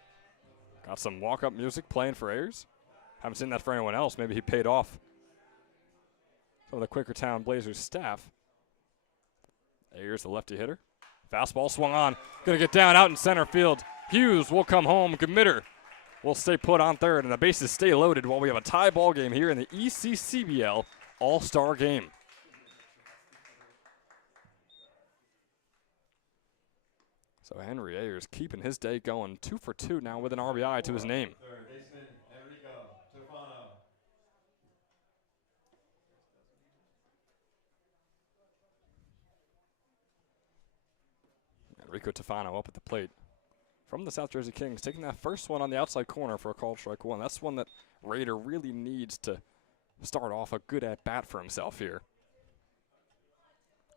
Got some walk-up music playing for Ayers. Haven't seen that for anyone else. Maybe he paid off some of the Quakertown Blazers staff. Ayers, the lefty hitter. Fastball swung on. Going to get down out in center field. Hughes will come home. Gmitter will stay put on third, and the bases stay loaded while we have a tie ball game here in the ECCBL All-Star Game. So Henry Ayers keeping his day going, 2 for 2 now with an RBI to his name. Third baseman, Enrico Tofano. Enrico Tofano up at the plate from the South Jersey Kings, taking that first one on the outside corner for a called strike one. That's one that Raider really needs to start off a good at-bat for himself here.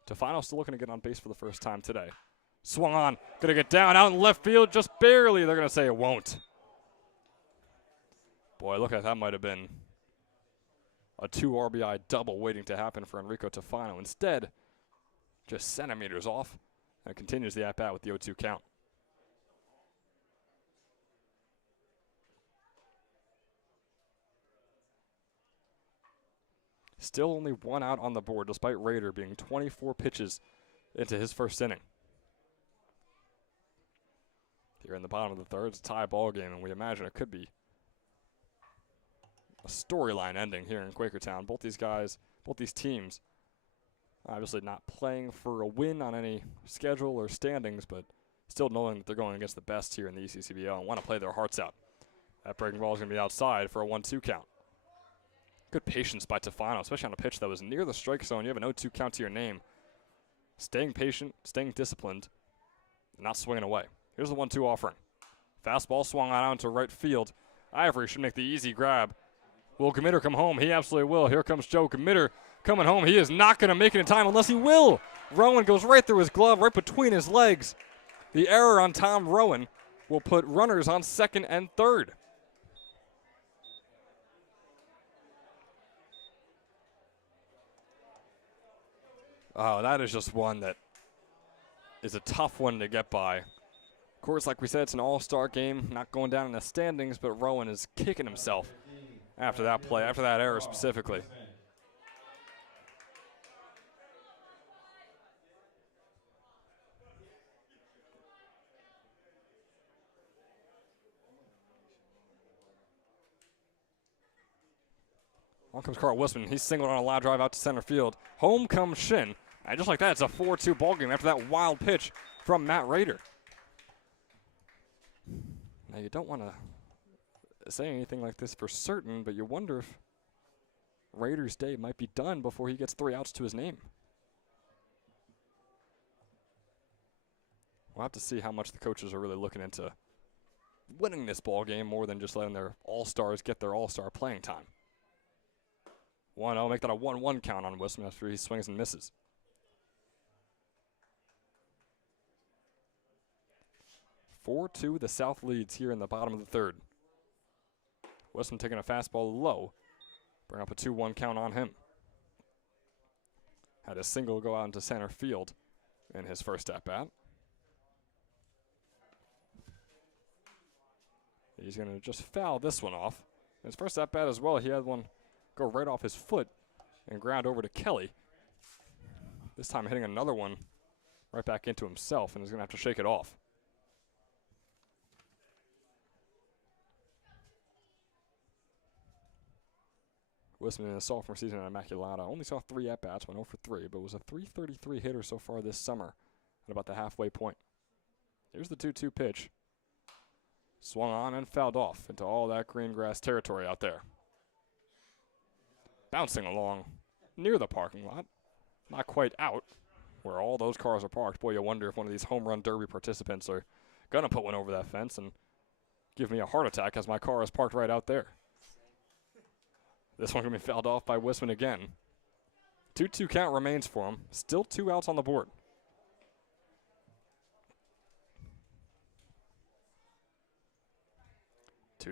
Tofano still looking to get on base for the first time today. Swung on, gonna get down out in left field, just barely. They're gonna say it won't. Boy, look at that, might have been a 2 RBI double waiting to happen for Enrico Tofano. Instead, just centimeters off, and continues the at-bat with the 0-2 count. Still only 1 out on the board, despite Raider being 24 pitches into his first inning. Here in the bottom of the third, it's a tie ball game, and we imagine it could be a storyline ending here in Quakertown. Both these guys, both these teams, obviously not playing for a win on any schedule or standings, but still knowing that they're going against the best here in the ECCBL and want to play their hearts out. That breaking ball is going to be outside for a 1-2 count. Good patience by Tofano, especially on a pitch that was near the strike zone. You have an 0-2 count to your name. Staying patient, staying disciplined, and not swinging away. Here's the 1-2 offering. Fastball swung on out to right field. Ivory should make the easy grab. Will Gmitter come home? He absolutely will. Here comes Joe Gmitter coming home. He is not going to make it in time unless he will. Rowan goes right through his glove, right between his legs. The error on Tom Rowan will put runners on second and third. Oh, that is just one that is a tough one to get by. Of course, like we said, it's an all-star game, not going down in the standings, but Rowan is kicking himself after that play, after that error specifically. On comes Carl Wisman. He's singled on a loud drive out to center field. Home comes Shin. And just like that, it's a 4-2 ballgame after that wild pitch from Matt Raider. Now, you don't want to say anything like this for certain, but you wonder if Raider's day might be done before he gets 3 outs to his name. We'll have to see how much the coaches are really looking into winning this ballgame more than just letting their all-stars get their all-star playing time. 1-0, make that a 1-1 count on Wisman after he swings and misses. (4-2), the South leads here in the bottom of the third. Wisman taking a fastball low, bring up a 2-1 count on him. Had a single go out into center field in his first at-bat. He's going to just foul this one off. His first at-bat as well, he had one go right off his foot and ground over to Kelly. This time hitting another one right back into himself, and he's going to have to shake it off. Wisman in his sophomore season at Immaculata only saw 3 at-bats, went 0 for 3, but was a .333 hitter so far this summer at about the halfway point. Here's the 2-2 pitch. Swung on and fouled off into all that green grass territory out there. Bouncing along near the parking lot. Not quite out where all those cars are parked. Boy, you wonder if one of these home run derby participants are going to put one over that fence and give me a heart attack as my car is parked right out there. This one going to be fouled off by Wisman again. 2-2 count remains for him. Still 2 outs on the board.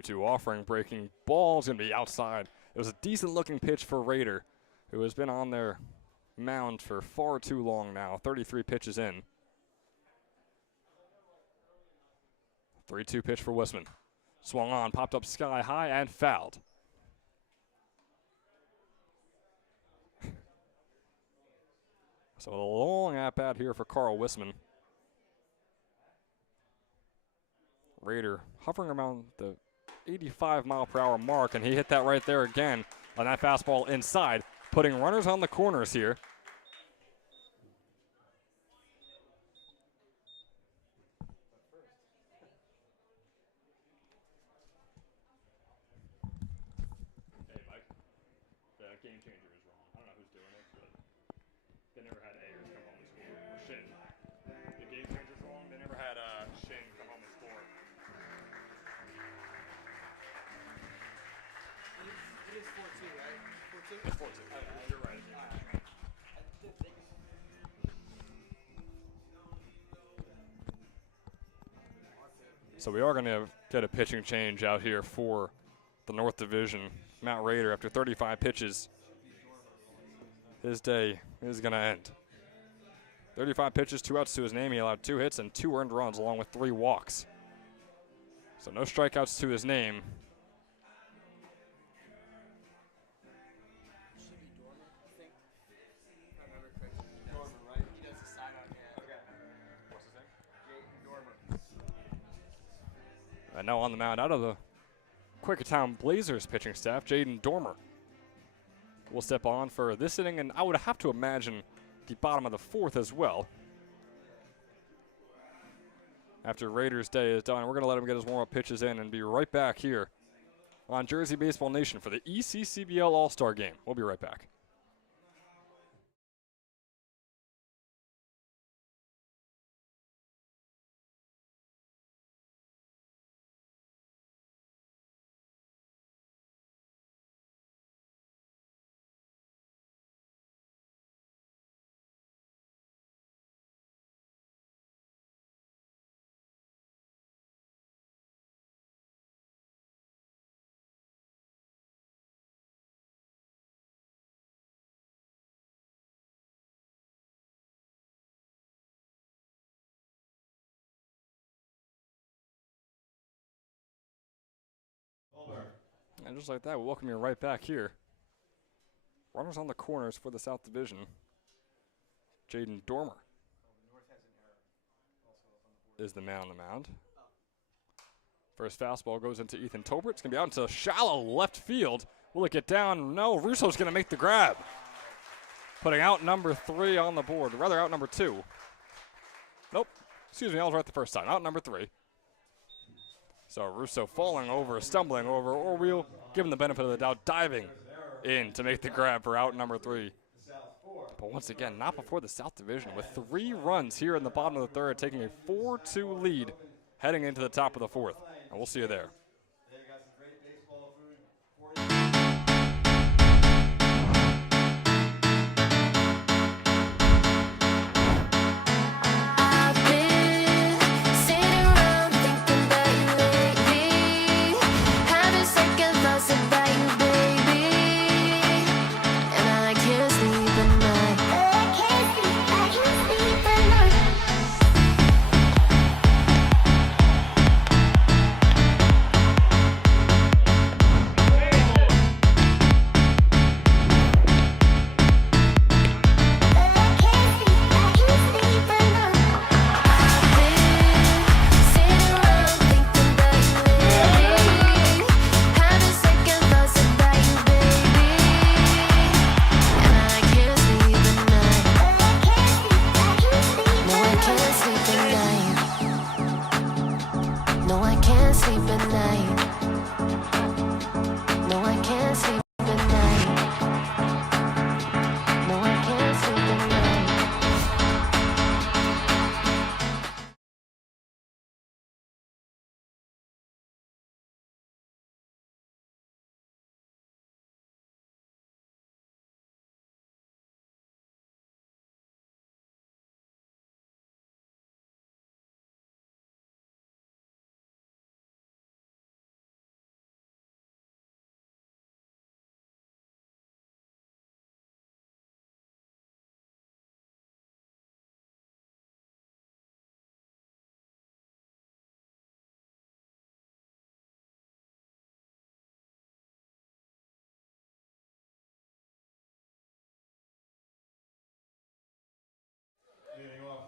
Two offering, breaking ball is going to be outside. It was a decent-looking pitch for Raider, who has been on their mound for far too long now, 33 pitches in. 3-2 pitch for Wisman. Swung on, popped up sky high, and fouled. So a long at-bat here for Carl Wisman. Raider hovering around the 85-mile-per-hour mark, and he hit that right there again on that fastball inside, putting runners on the corners here. Hey, Mike, the game changer is wrong. I don't know who's doing it, but they never had Ayers come home and score, or Shin. The game changer's wrong. They never had Shin come home and score. It is 4-2, right? 4-2? It's 4-2. You're right. So we are going to get a pitching change out here for the North Division. Matt Rader, after 35 pitches, his day is going to end. 35 pitches, 2 outs to his name. He allowed 2 hits and 2 earned runs along with 3 walks. So no strikeouts to his name. And now on the mound out of the Quakertown Blazers pitching staff, Jaden Dormer will step on for this inning, and I would have to imagine the bottom of the 4th as well. After Raiders' day is done, we're going to let him get his warm-up pitches in and be right back here on Jersey Baseball Nation for the ECCBL All-Star Game. We'll be right back. And just like that, we'll welcome you right back here. Runners on the corners for the South Division. Jaden Dormer is the man on the mound. First fastball goes into Ethan Tolbert. It's going to be out into shallow left field. Will it get down? No, Russo's going to make the grab. Putting out number 3 on the board, rather out number 2. Nope, excuse me, I was right the first time. Out number 3. So Russo falling over, stumbling over, or we'll give him the benefit of the doubt, diving in to make the grab for out number 3. But once again, not before the South Division, with 3 runs here in the bottom of the 3rd, taking a 4-2 lead heading into the top of the 4th. And we'll see you there.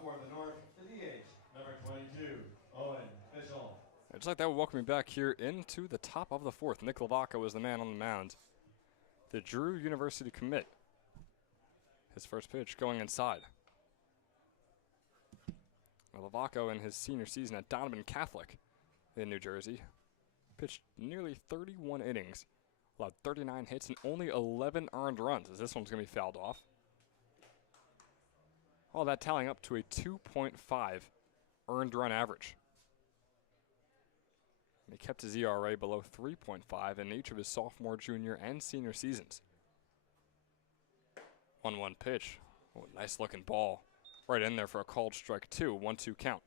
for the North, the DH, number 22, Owen Fischel. And just like that, we'll welcome you back here into the top of the fourth. Nick Lavaco is the man on the mound. The Drew University commit. His first pitch going inside. Now, Lavaco in his senior season at Donovan Catholic in New Jersey pitched nearly 31 innings, allowed 39 hits and only 11 earned runs, as this one's going to be fouled off. All that tallying up to a 2.5 earned run average. And he kept his ERA below 3.5 in each of his sophomore, junior, and senior seasons. 1-1 pitch. Oh, nice looking ball. Right in there for a called strike 2, 1-2 count.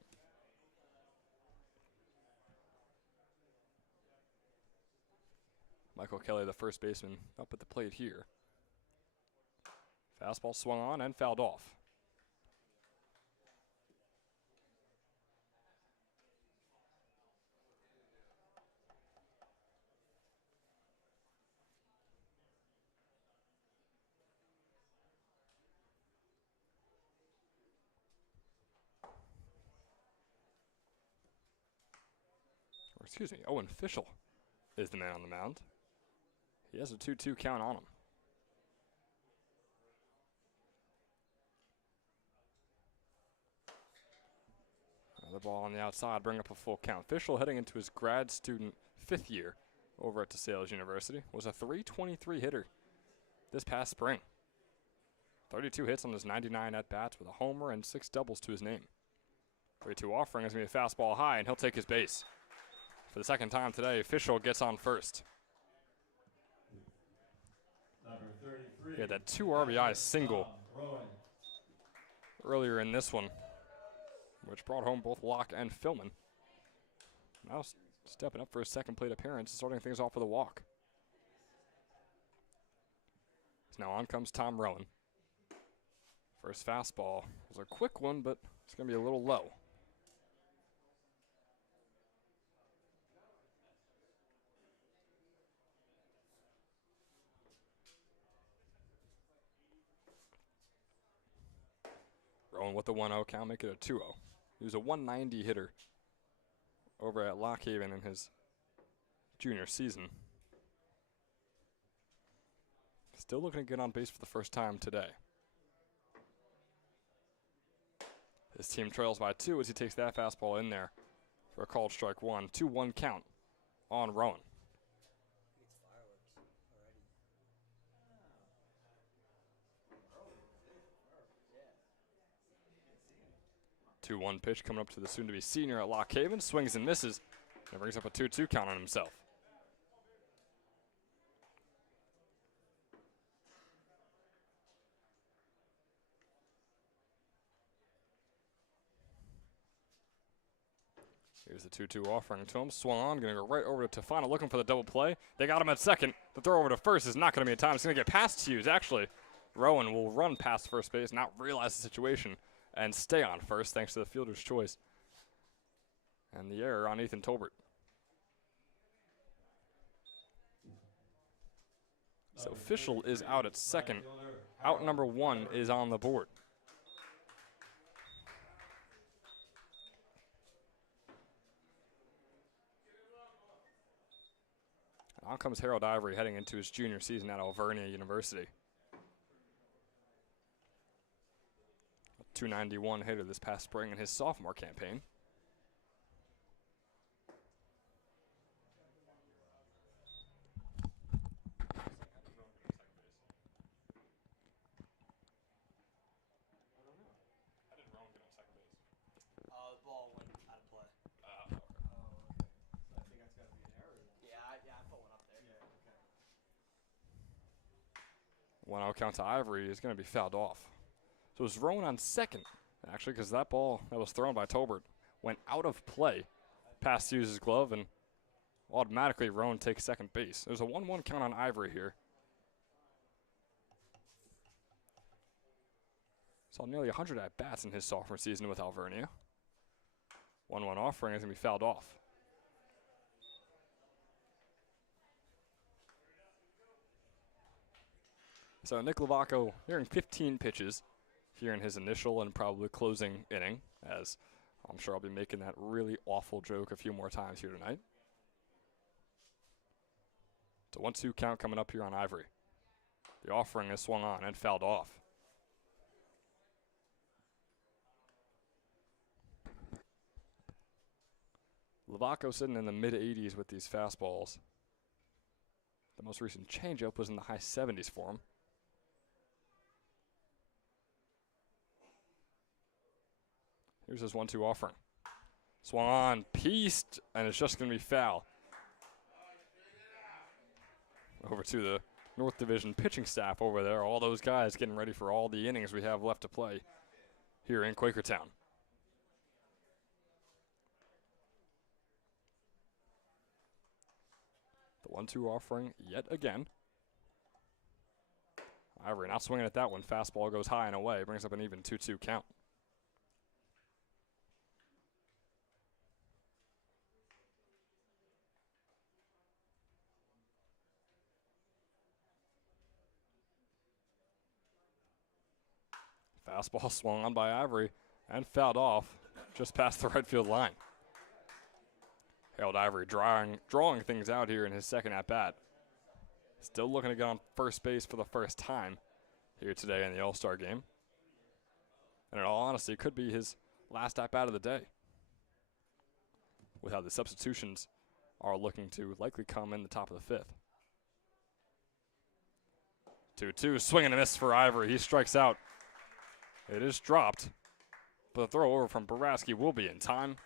Michael Kelly, the first baseman, up at the plate here. Fastball swung on and fouled off. Or excuse me, Owen Fischel is the man on the mound. He has a 2-2 count on him. Another ball on the outside, bring up a full count. Fischel, heading into his grad student 5th year over at DeSales University, was a .323 hitter this past spring. 32 hits on his 99 at-bats with a homer and 6 doubles to his name. 3-2 offering is going to be a fastball high, and he'll take his base. For the second time today, Fischel gets on first. Number 33. He had that 2 RBI single earlier in this one, which brought home both Locke and Philman. Now stepping up for his second plate appearance, starting things off with a walk. So now on comes Tom Rowan. First fastball was a quick one, but it's going to be a little low. Rowan with the 1-0 count, make it a 2-0. He was a 190 hitter over at Lock Haven in his junior season. Still looking to get on base for the first time today. His team trails by 2 as he takes that fastball in there for a called strike 1. 2-1 count on Rowan. 2-1 pitch coming up to the soon-to-be senior at Lock Haven. Swings and misses. And brings up a 2-2 count on himself. Here's the 2-2 offering to him. Swung on, going to go right over to Tafano, looking for the double play. They got him at second. The throw over to first is not going to be in time. It's going to get past Hughes, actually. Rowan will run past first base, not realize the situation, and stay on first thanks to the fielder's choice. And the error on Ethan Tolbert. So Fischel is out at second. Out number 1 is on the board. And on comes Harold Ivory heading into his junior season at Alvernia University. A .291 hitter this past spring in his sophomore campaign. The ball went out of play. Oh, okay. So I think that's got to be an error then. Yeah, I put one up there. Yeah, okay. 1-0 count to Ivory is going to be fouled off. So it was Rowan on second, actually, because that ball that was thrown by Tolbert went out of play past Hughes' glove, and automatically Rowan takes second base. There's a 1-1 count on Ivory here. Saw nearly 100 at-bats in his sophomore season with Alvernia. 1-1 offering is going to be fouled off. So Nick Lavaco, here in 15 pitches. here in his initial and probably closing inning, as I'm sure I'll be making that really awful joke a few more times here tonight. It's a 1-2 count coming up here on Ivory. The offering is swung on and fouled off. Lavaco sitting in the mid-80s with these fastballs. The most recent changeup was in the high 70s for him. Here's his 1-2 offering. Swung on, pieced, and it's just going to be foul. Over to the North Division pitching staff over there. All those guys getting ready for all the innings we have left to play here in Quakertown. The 1-2 offering yet again. Ivory not swinging at that one. Fastball goes high and away. Brings up an even 2-2 count. Fastball swung on by Ivory and fouled off just past the right field line. Harold Ivory drawing things out here in his second at-bat. Still looking to get on first base for the first time here today in the All-Star game. And in all honesty, it could be his last at-bat of the day, with how the substitutions are looking to likely come in the top of the fifth. 2-2, swing and a miss for Ivory. He strikes out. It is dropped, but the throw over from Boraski will be in time.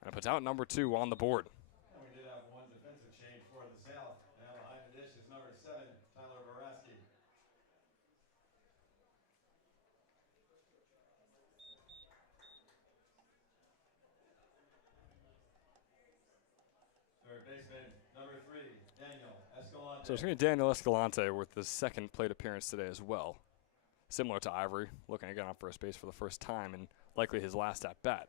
And it puts out number 2 on the board. And we did have one defensive change for the South. Now behind the dish is number 7, Tyler Boraski. Third baseman, number 3, Daniel Escalante. So it's going to be Daniel Escalante with the second plate appearance today as well. Similar to Ivory, looking to get on first base for the first time and likely his last at-bat.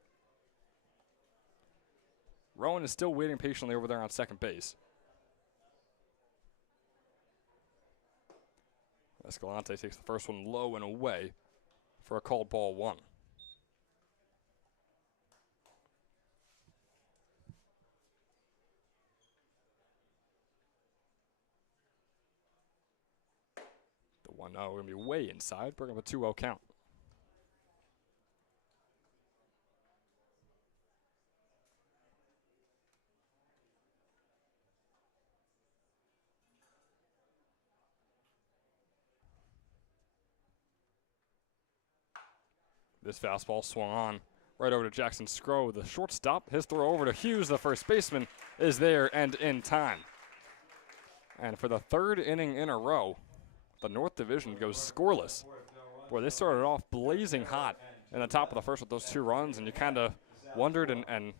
Rowan is still waiting patiently over there on second base. Escalante takes the first one low and away for a called ball 1. The 1-0 going to be way inside, bringing up a 2-0 count. This fastball swung on right over to Jackson Scrow, the shortstop. His throw over to Hughes, the first baseman, is there and in time. And for the third inning in a row, the North Division goes scoreless. Boy, they started off blazing hot in the top of the first with those 2 runs, and you kind of wondered and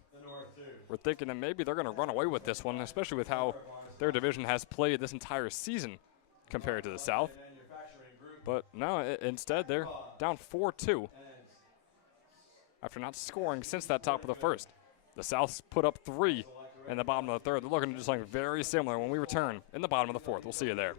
were thinking that maybe they're going to run away with this one, especially with how their division has played this entire season compared to the South. But no, instead they're down 4-2 after not scoring since that top of the first. The South's put up 3 in the bottom of the third. They're looking to do something very similar when we return in the bottom of the fourth. We'll see you there.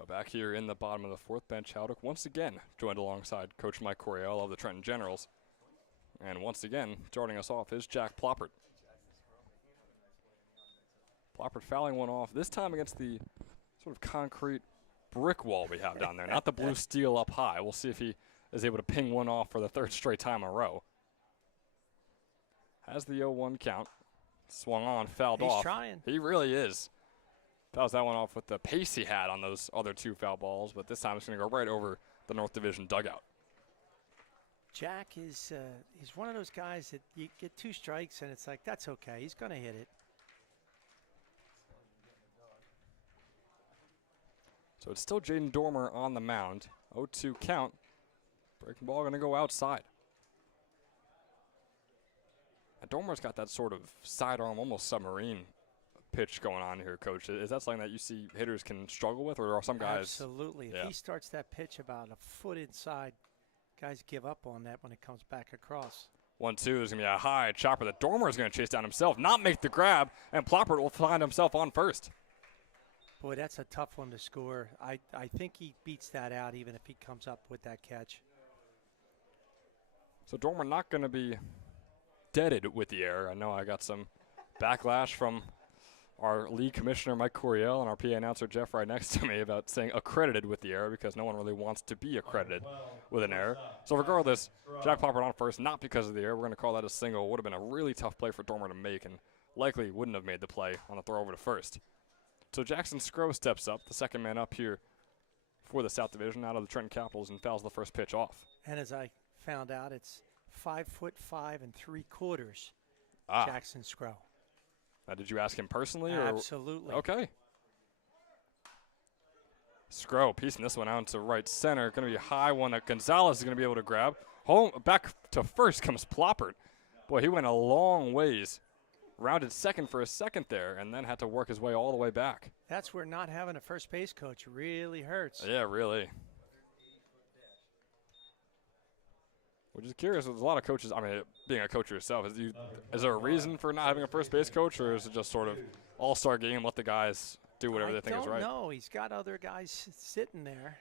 So back here in the bottom of the fourth, Ben Chowdick once again joined alongside Coach Mike Coryell of the Trenton Generals. And once again, starting us off is Jack Ploppert. Ploppert fouling one off, this time against the sort of concrete brick wall we have down there, not the blue steel up high. We'll see if he is able to ping one off for the third straight time in a row. Has the 0-1 count. Swung on, fouled off. He's trying. He really is. Fouls that one off with the pace he had on those other two foul balls, but this time it's going to go right over the North Division dugout. Jack is he's one of those guys that you get 2 strikes and it's like, that's okay. He's going to hit it. So it's still Jaden Dormer on the mound. 0-2 count. Breaking ball going to go outside. And Dormer's got that sort of sidearm, almost submarine pitch going on here, Coach. Is that something that you see hitters can struggle with, or are some guys? Absolutely. Yeah. If he starts that pitch about a foot inside, guys give up on that when it comes back across. 1-2 is going to be a high chopper that Dormer is going to chase down himself, not make the grab, and Ploppert will find himself on first. Boy, that's a tough one to score. I think he beats that out even if he comes up with that catch. So Dormer not going to be deaded with the error. I know I got some backlash from our league commissioner, Mike Coryell, and our PA announcer, Jeff, right next to me about saying accredited with the error because no one really wants to be accredited with an error. So regardless, Jack Ploppert on first, not because of the error. We're going to call that a single. Would have been a really tough play for Dormer to make and likely wouldn't have made the play on the throw over to first. So Jackson Scrow steps up, the second man up here for the South Division out of the Trenton Capitals, and fouls the first pitch off. And as I found out, it's 5'5" 3/4. Jackson Scrow. Now, did you ask him personally? Absolutely. Or? Okay. Scrow piecing this one out to right center. Going to be a high one that Gonzalez is going to be able to grab. Home back to first comes Ploppert. Boy, he went a long ways. Rounded second for a second there, and then had to work his way all the way back. That's where not having a first base coach really hurts. Yeah, really. Which is curious. There's a lot of coaches. I mean, being a coach yourself, is there a reason for not having a first base coach, or is it just sort of all-star game, let the guys do whatever they think is right? No, he's got other guys sitting there.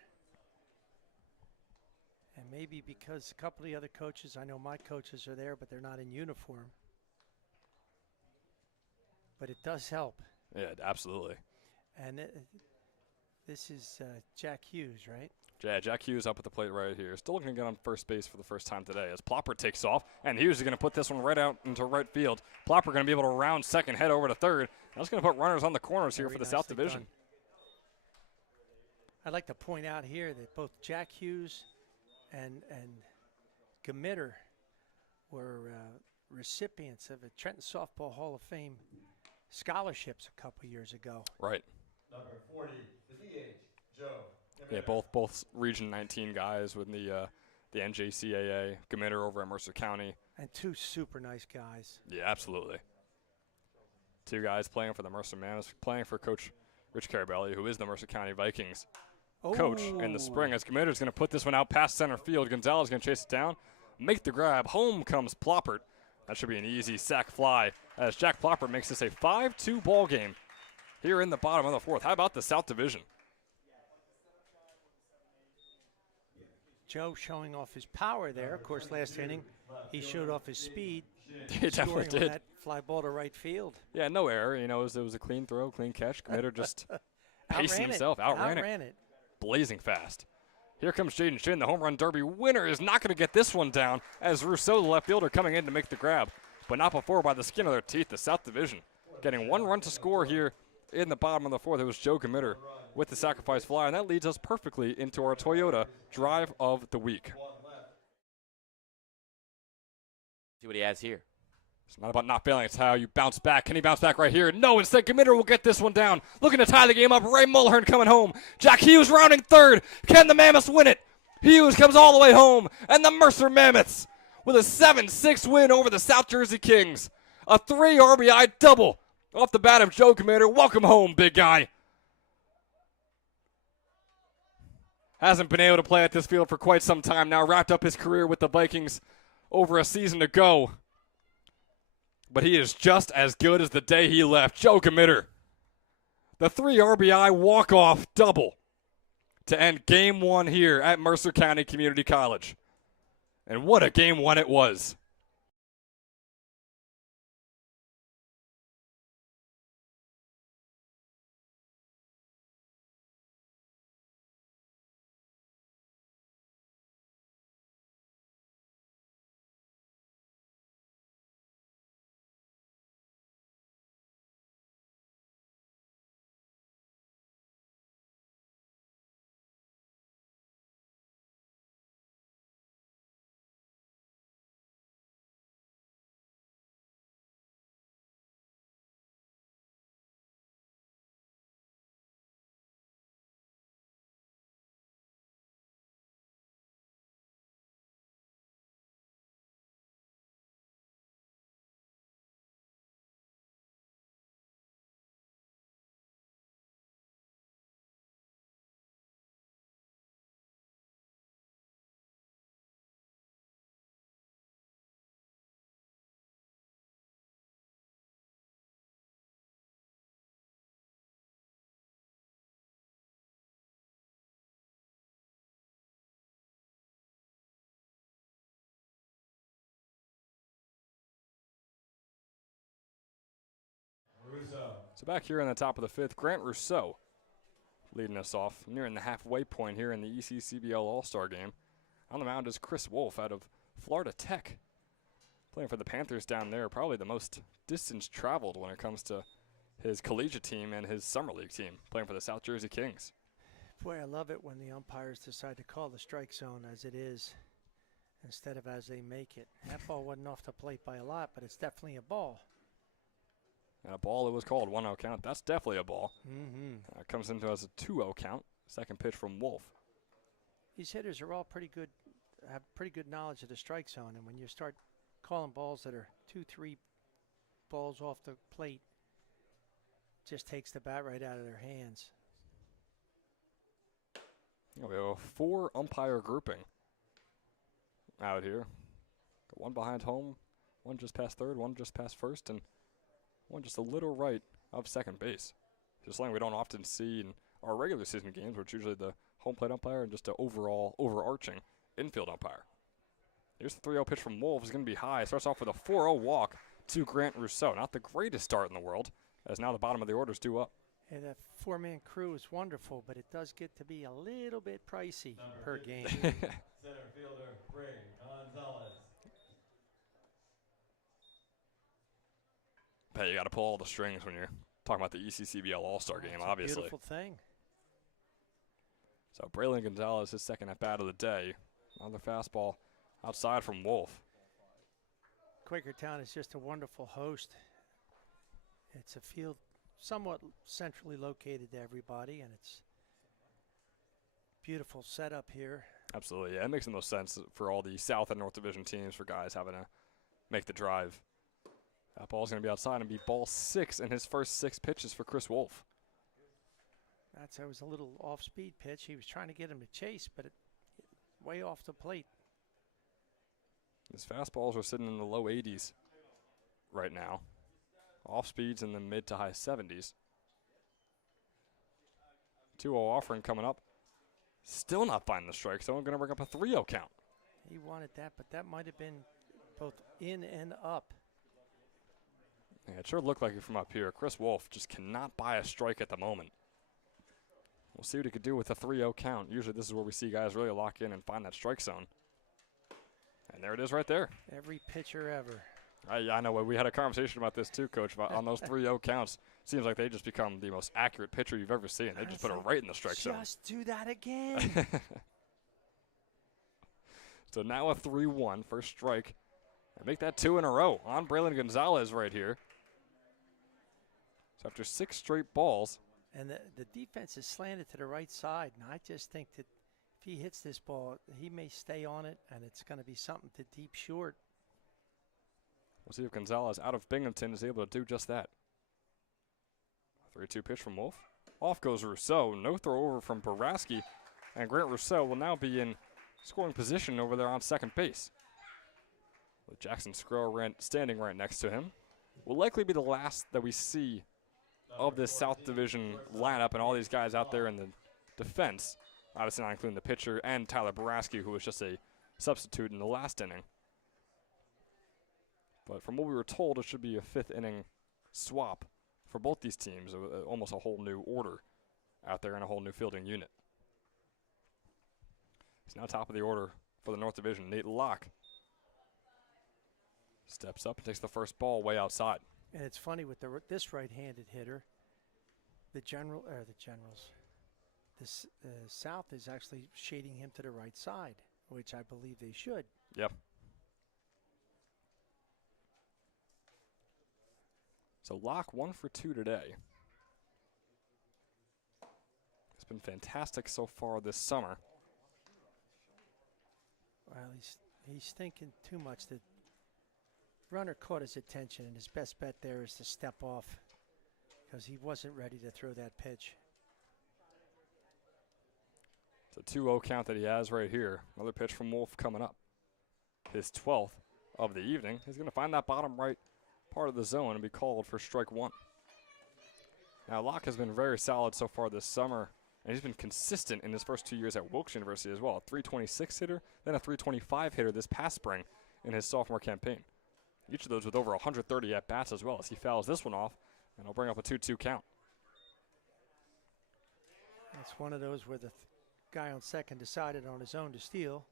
And maybe because a couple of the other coaches, I know my coaches are there, but they're not in uniform. But it does help. Yeah, absolutely. And this is Jack Hughes, right? Yeah, Jack Hughes up at the plate right here. Still looking to get on first base for the first time today as Ploppert takes off, and Hughes is going to put this one right out into right field. Ploppert going to be able to round second, head over to third. That's going to put runners on the corners here for the South Division. I'd like to point out here that both Jack Hughes and Gamitter were recipients of a Trenton Softball Hall of Fame scholarships a couple years ago. Right. Number 40, the DH, Joe. Yeah, both Region 19 guys with the NJCAA, Gamitter over at Mercer County. And 2 super nice guys. Yeah, absolutely. 2 guys playing for the Mercer Mammoths, playing for Coach Rich Carabelli, who is the Mercer County Vikings coach in the spring. As Gamitter is going to put this one out past center field. Gonzalez is going to chase it down, make the grab. Home comes Ploppert. That should be an easy sac fly as Jack Ploppert makes this a 5-2 ball game here in the bottom of the fourth. How about the South Division? Joe showing off his power there. Of course, last inning, he showed off his speed. He definitely did. That fly ball to right field. Yeah, no error. You know, it was a clean throw, clean catch. Gamitter just pacing himself, outran it. Blazing fast. Here comes Jaden Shin, the home run derby winner, is not going to get this one down as Rousseau, the left fielder, coming in to make the grab. But not before by the skin of their teeth, the South Division. Getting 1 run to score here in the bottom of the fourth. It was Joe Gamitter with the sacrifice fly, and that leads us perfectly into our Toyota Drive of the Week. See what he has here. It's not about not failing. It's how you bounce back. Can he bounce back right here? No, instead Gamitter will get this one down. Looking to tie the game up. Ray Mulhern coming home. Jack Hughes rounding third. Can the Mammoths win it? Hughes comes all the way home. And the Mercer Mammoths with a 7-6 win over the South Jersey Kings. A 3 RBI double off the bat of Joe Gamitter. Welcome home, big guy. Hasn't been able to play at this field for quite some time now. Wrapped up his career with the Vikings over a season ago. But he is just as good as the day he left. Joe Gamitter. The 3 RBI walk-off double to end Game 1 here at Mercer County Community College. And what a Game 1 it was. So back here in the top of the fifth, Grant Rousseau leading us off, nearing the halfway point here in the ECCBL All-Star game. On the mound is Chris Wolf out of Florida Tech, playing for the Panthers down there, probably the most distance traveled when it comes to his collegiate team and his summer league team, playing for the South Jersey Kings. Boy, I love it when the umpires decide to call the strike zone as it is instead of as they make it. That ball wasn't off the plate by a lot, but it's definitely a ball. And a ball, it was called 1-0 count. That's definitely a ball. Comes into as a 2-0 count. Second pitch from Wolf. These hitters are all pretty good, have pretty good knowledge of the strike zone. And when you start calling balls that are 2-3 balls off the plate, just takes the bat right out of their hands. We have a 4 umpire grouping out here. Got one behind home, one just past third, one just past first, and one just a little right of second base. Just something we don't often see in our regular season games, where it's usually the home plate umpire and just an overall overarching infield umpire. Here's the 3-0 pitch from Wolf. It's going to be high. Starts off with a 4-0 walk to Grant Rousseau. Not the greatest start in the world, as now the bottom of the order is due up. Yeah, that 4-man crew is wonderful, but it does get to be a little bit pricey per game. Center fielder, Ray Gonzalez. Hey, you got to pull all the strings when you're talking about the ECCBL All-Star game, obviously. Beautiful thing. So Braylon Gonzalez, his second at-bat of the day. Another fastball outside from Wolf. Quakertown is just a wonderful host. It's a field somewhat centrally located to everybody, and it's beautiful setup here. Absolutely, yeah. It makes the most sense for all the South and North Division teams, for guys having to make the drive. That ball's going to be outside and be ball 6 in his first 6 pitches for Chris Wolf. That was a little off-speed pitch. He was trying to get him to chase, but way off the plate. His fastballs are sitting in the low 80s right now. Off speeds in the mid to high 70s. 2-0 offering coming up. Still not finding the strike, so I'm going to bring up a 3-0 count. He wanted that, but that might have been both in and up. Yeah, it sure looked like it from up here. Chris Wolf just cannot buy a strike at the moment. We'll see what he could do with a 3-0 count. Usually this is where we see guys really lock in and find that strike zone. And there it is right there. Every pitcher ever. I know. We had a conversation about this too, Coach, about on those 3-0 counts. Seems like they just become the most accurate pitcher you've ever seen. They just put it right in the strike zone. Just do that again. So now a 3-1, first strike. And make that 2 in a row on Braylon Gonzalez right here. So after 6 straight balls. And the defense is slanted to the right side. And I just think that if he hits this ball, he may stay on it, and it's going to be something to deep short. We'll see if Gonzalez out of Binghamton is able to do just that. 3-2 pitch from Wolf. Off goes Rousseau. No throw over from Boraski. And Grant Rousseau will now be in scoring position over there on second base, with Jackson Skrull standing right next to him. Will likely be the last that we see of this South Division lineup and all these guys out there in the defense. Obviously not including the pitcher and Tyler Baraski, who was just a substitute in the last inning. But from what we were told, it should be a 5th inning swap for both these teams, almost a whole new order out there and a whole new fielding unit. He's now top of the order for the North Division. Nate Locke steps up and takes the first ball way outside. And it's funny with this right-handed hitter, the South is actually shading him to the right side, which I believe they should. Yep. So Locke 1 for 2 today. It's been fantastic so far this summer. Well, he's thinking too much. The runner caught his attention, and his best bet there is to step off because he wasn't ready to throw that pitch. It's a 2-0 count that he has right here. Another pitch from Wolf coming up. His 12th of the evening. He's going to find that bottom right part of the zone and be called for strike 1. Now, Locke has been very solid so far this summer, and he's been consistent in his first 2 years at Wilkes University as well. A 326 hitter, then a 325 hitter this past spring in his sophomore campaign. Each of those with over 130 at-bats as well, as he fouls this one off, and he'll bring up a 2-2 count. It's one of those where the guy on second decided on his own to steal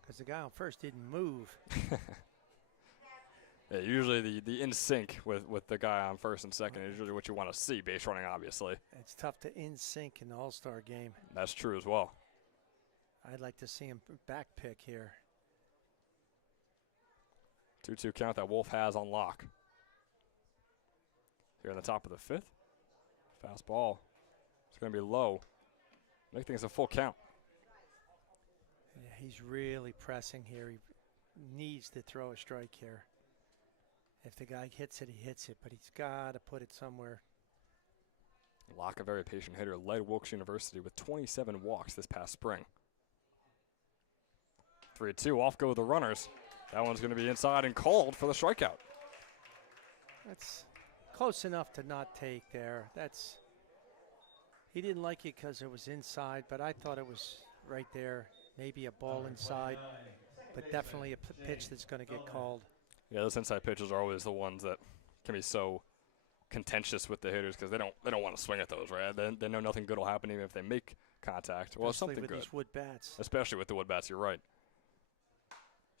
because the guy on first didn't move. Yeah, usually the in sync with the guy on first and second is usually what you want to see, base running, obviously. It's tough to in sync in the All-Star game. That's true as well. I'd like to see him back pick here. 2-2 count that Wolf has on Locke. Here in the top of the 5th. Fastball. It's going to be low. Make things a full count. Yeah, he's really pressing here. He needs to throw a strike here. If the guy hits it, he hits it, but he's got to put it somewhere. Locke, a very patient hitter, led Wilkes University with 27 walks this past spring. 3-2, off go the runners. That one's going to be inside and called for the strikeout. That's close enough to not take there. He didn't like it because it was inside, but I thought it was right there. Maybe a ball inside, but definitely a pitch that's going to get called. Yeah, those inside pitches are always the ones that can be so contentious with the hitters because they don't want to swing at those, right? They know nothing good will happen even if they make contact. Well, Especially something with good. These wood bats. Especially with the wood bats, you're right.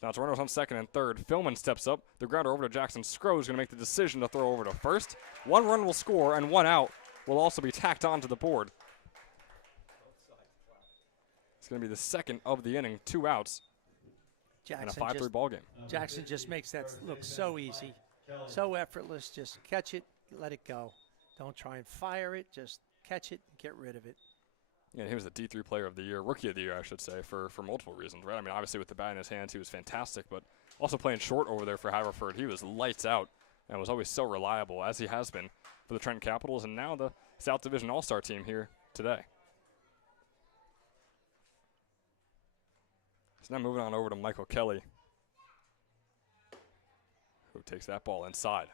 Now it's runners on second and third. Philman steps up. The grounder over to Jackson Scrooge is going to make the decision to throw over to first. 1 run will score, and 1 out will also be tacked onto the board. It's going to be the second of the inning, 2 outs. Jackson and a 5-3 ball game. Jackson just makes that look so easy, so effortless. Just catch it, let it go. Don't try and fire it. Just catch it and get rid of it. Yeah, he was the D3 player of the year, rookie of the year, I should say, for multiple reasons, right? I mean, obviously with the bat in his hands, he was fantastic, but also playing short over there for Haverford, he was lights out and was always so reliable, as he has been for the Trenton Capitals and now the South Division All-Star team here today. So now moving on over to Michael Kelly, who takes that ball inside.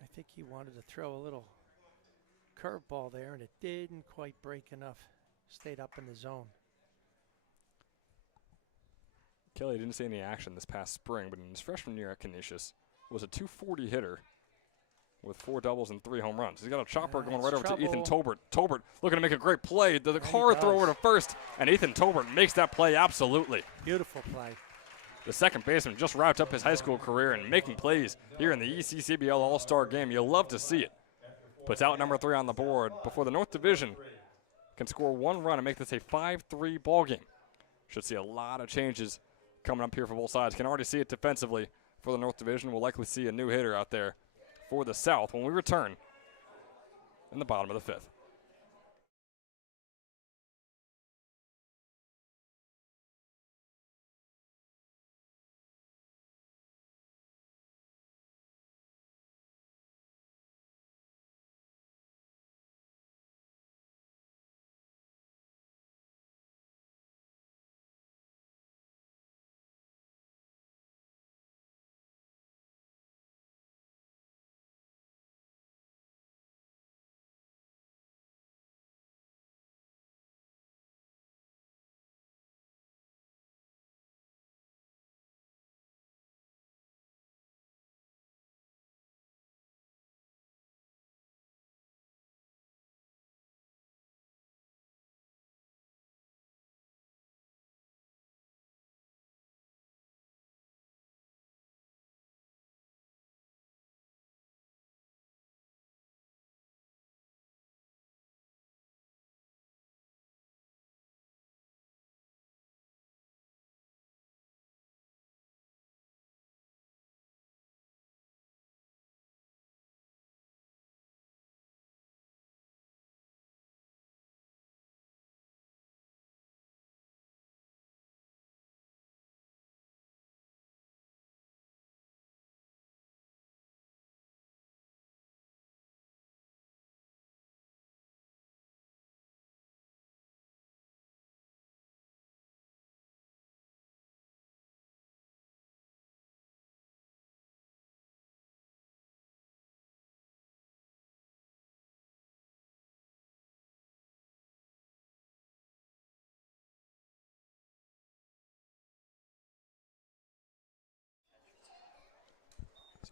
I think he wanted to throw a little curveball there, and it didn't quite break enough. Stayed up in the zone. Kelly didn't see any action this past spring, but in his freshman year at Canisius was a .240 hitter with 4 doubles and 3 home runs. He's got a chopper going right over to Ethan Tolbert. Tolbert looking to make a great play. The hard throw over to first, and Ethan Tolbert makes that play absolutely. Beautiful play. The second baseman just wrapped up his high school career and making plays here in the ECCBL All-Star game. You'll love to see it. Puts out number 3 on the board before the North Division can score 1 run and make this a 5-3 ball game. Should see a lot of changes coming up here for both sides. Can already see it defensively for the North Division. We'll likely see a new hitter out there for the South when we return in the bottom of the 5th.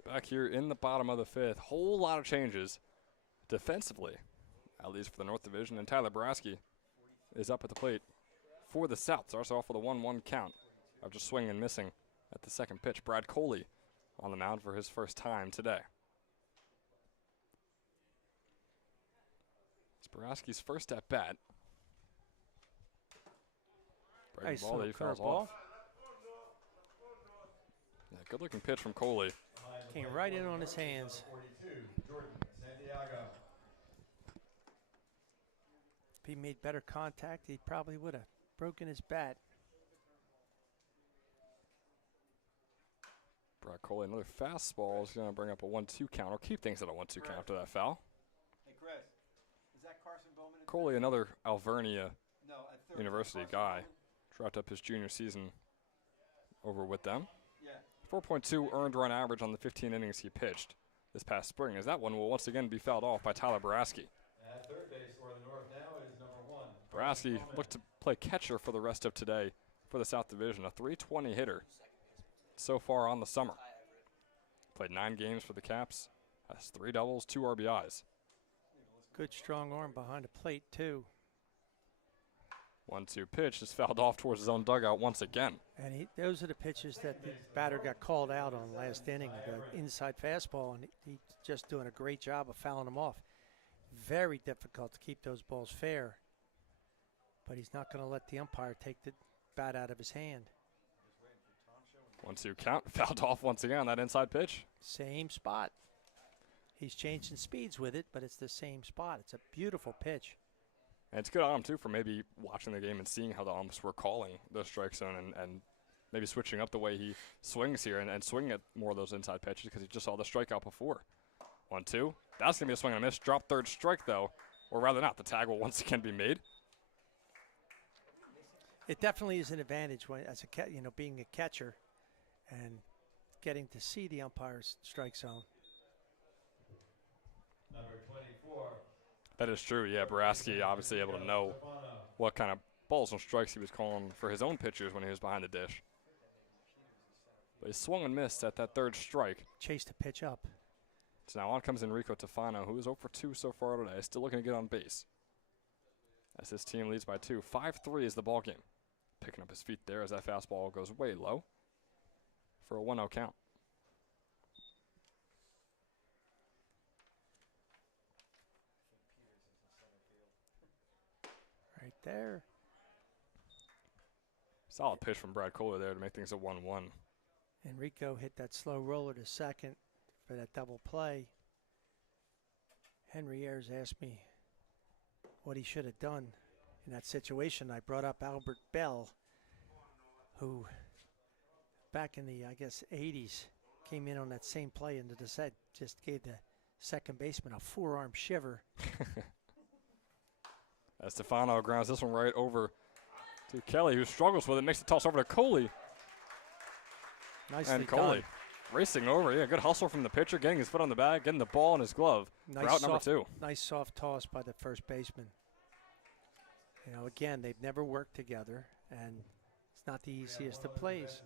Back here in the bottom of the fifth, whole lot of changes defensively, at least for the North Division. And Tyler Brasky is up at the plate for the South. Starts off with a 1-1 count after swinging and missing at the second pitch. Brad Coley on the mound for his first time today. It's Brasky's first at bat. Nice Ball that he fouls curveball. off. Yeah, good looking pitch from Coley. Came right in on his hands. 42, Jordan Santiago. If he made better contact, he probably would have broken his bat. Brad Coley, another fastball, is going to bring up a 1-2 count, or keep things at a 1-2 count after that foul. Hey, Chris, is that Carson Bowman? Coley, another Alvernia No, at third. University Carson guy, Bowman? dropped up his junior season over with them. Yeah. 4.2 earned run average on the 15 innings he pitched this past spring, as that one will once again be fouled off by Tyler Brasky. At third base for the North now is number 1. Brasky looked to play catcher for the rest of today for the South Division, a .320 hitter so far on the summer. Played 9 games for the Caps, has 3 doubles, 2 RBIs. Good strong arm behind the plate, too. 1-2 pitch is fouled off towards his own dugout once again. And those are the pitches that the batter got called out on last inning, the inside fastball, and he's just doing a great job of fouling them off. Very difficult to keep those balls fair, but he's not going to let the umpire take the bat out of his hand. 1-2 count, fouled off once again on that inside pitch. Same spot. He's changing speeds with it, but it's the same spot. It's a beautiful pitch. And it's good on him, too, for maybe watching the game and seeing how the umps were calling the strike zone and maybe switching up the way he swings here and swinging at more of those inside pitches because he just saw the strikeout before. 1-2. That's going to be a swing and a miss. Drop third strike, though. Or rather not. The tag will once again be made. It definitely is an advantage when, as a being a catcher and getting to see the umpire's strike zone. Number 24. That is true, yeah. Brasky obviously able to know what kind of balls and strikes he was calling for his own pitchers when he was behind the dish. But he swung and missed at that third strike. Chased the pitch up. So now on comes Enrico Tofano, who is 0 for 2 so far today, still looking to get on base. As his team leads by 2. 5-3 is the ball game. Picking up his feet there as that fastball goes way low for a 1-0 count. Right there. Solid pitch from Brad Kohler there to make things a 1-1. Enrico hit that slow roller to second for that double play. Henry Ayers asked me what he should have done in that situation. I brought up Albert Bell, who back in the, I guess, 80s, came in on that same play and just gave the second baseman a forearm shiver. As Stefano grounds this one right over to Kelly, who struggles with it, makes the toss over to Coley. Nicely and Coley done. racing over. Yeah, good hustle from the pitcher, getting his foot on the bag, getting the ball in his glove. Nice for out number soft, 2. Nice soft toss by the first baseman. You know, again, they've never worked together, and it's not the easiest of plays.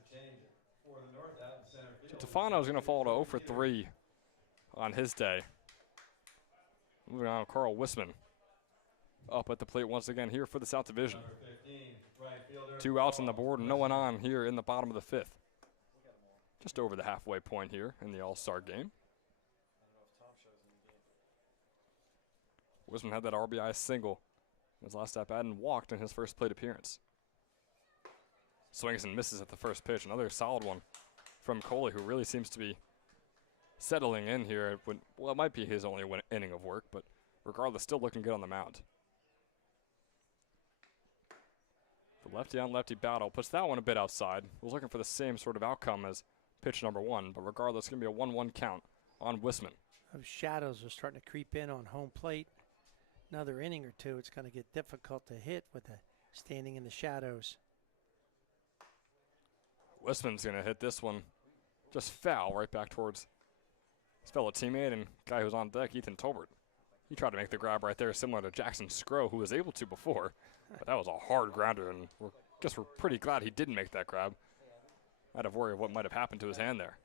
So Tefano's going to fall to 0 for 3 on his day. Moving on, Carl Wisman up at the plate once again here for the South Division. 15, right fielder, 2 outs on the board and no one on here in the bottom of the 5th. Just over the halfway point here in the All-Star game. Wisman had that RBI single in his last at bat and walked in his first plate appearance. Swings and misses at the first pitch. Another solid one from Coley, who really seems to be settling in here. Well, it might be his only inning of work, but regardless, still looking good on the mound. The lefty on lefty battle puts that one a bit outside. Was looking for the same sort of outcome as pitch number 1, but regardless, it's going to be a 1-1 count on Wisman. Those shadows are starting to creep in on home plate. Another inning or two, it's going to get difficult to hit with the standing in the shadows. Wisman's going to hit this one just foul right back towards his fellow teammate and guy who's on deck, Ethan Tolbert. He tried to make the grab right there, similar to Jackson Scrow, who was able to before. But that was a hard grounder, and we're pretty glad he didn't make that grab. I'd have worried what might have happened to his hand there.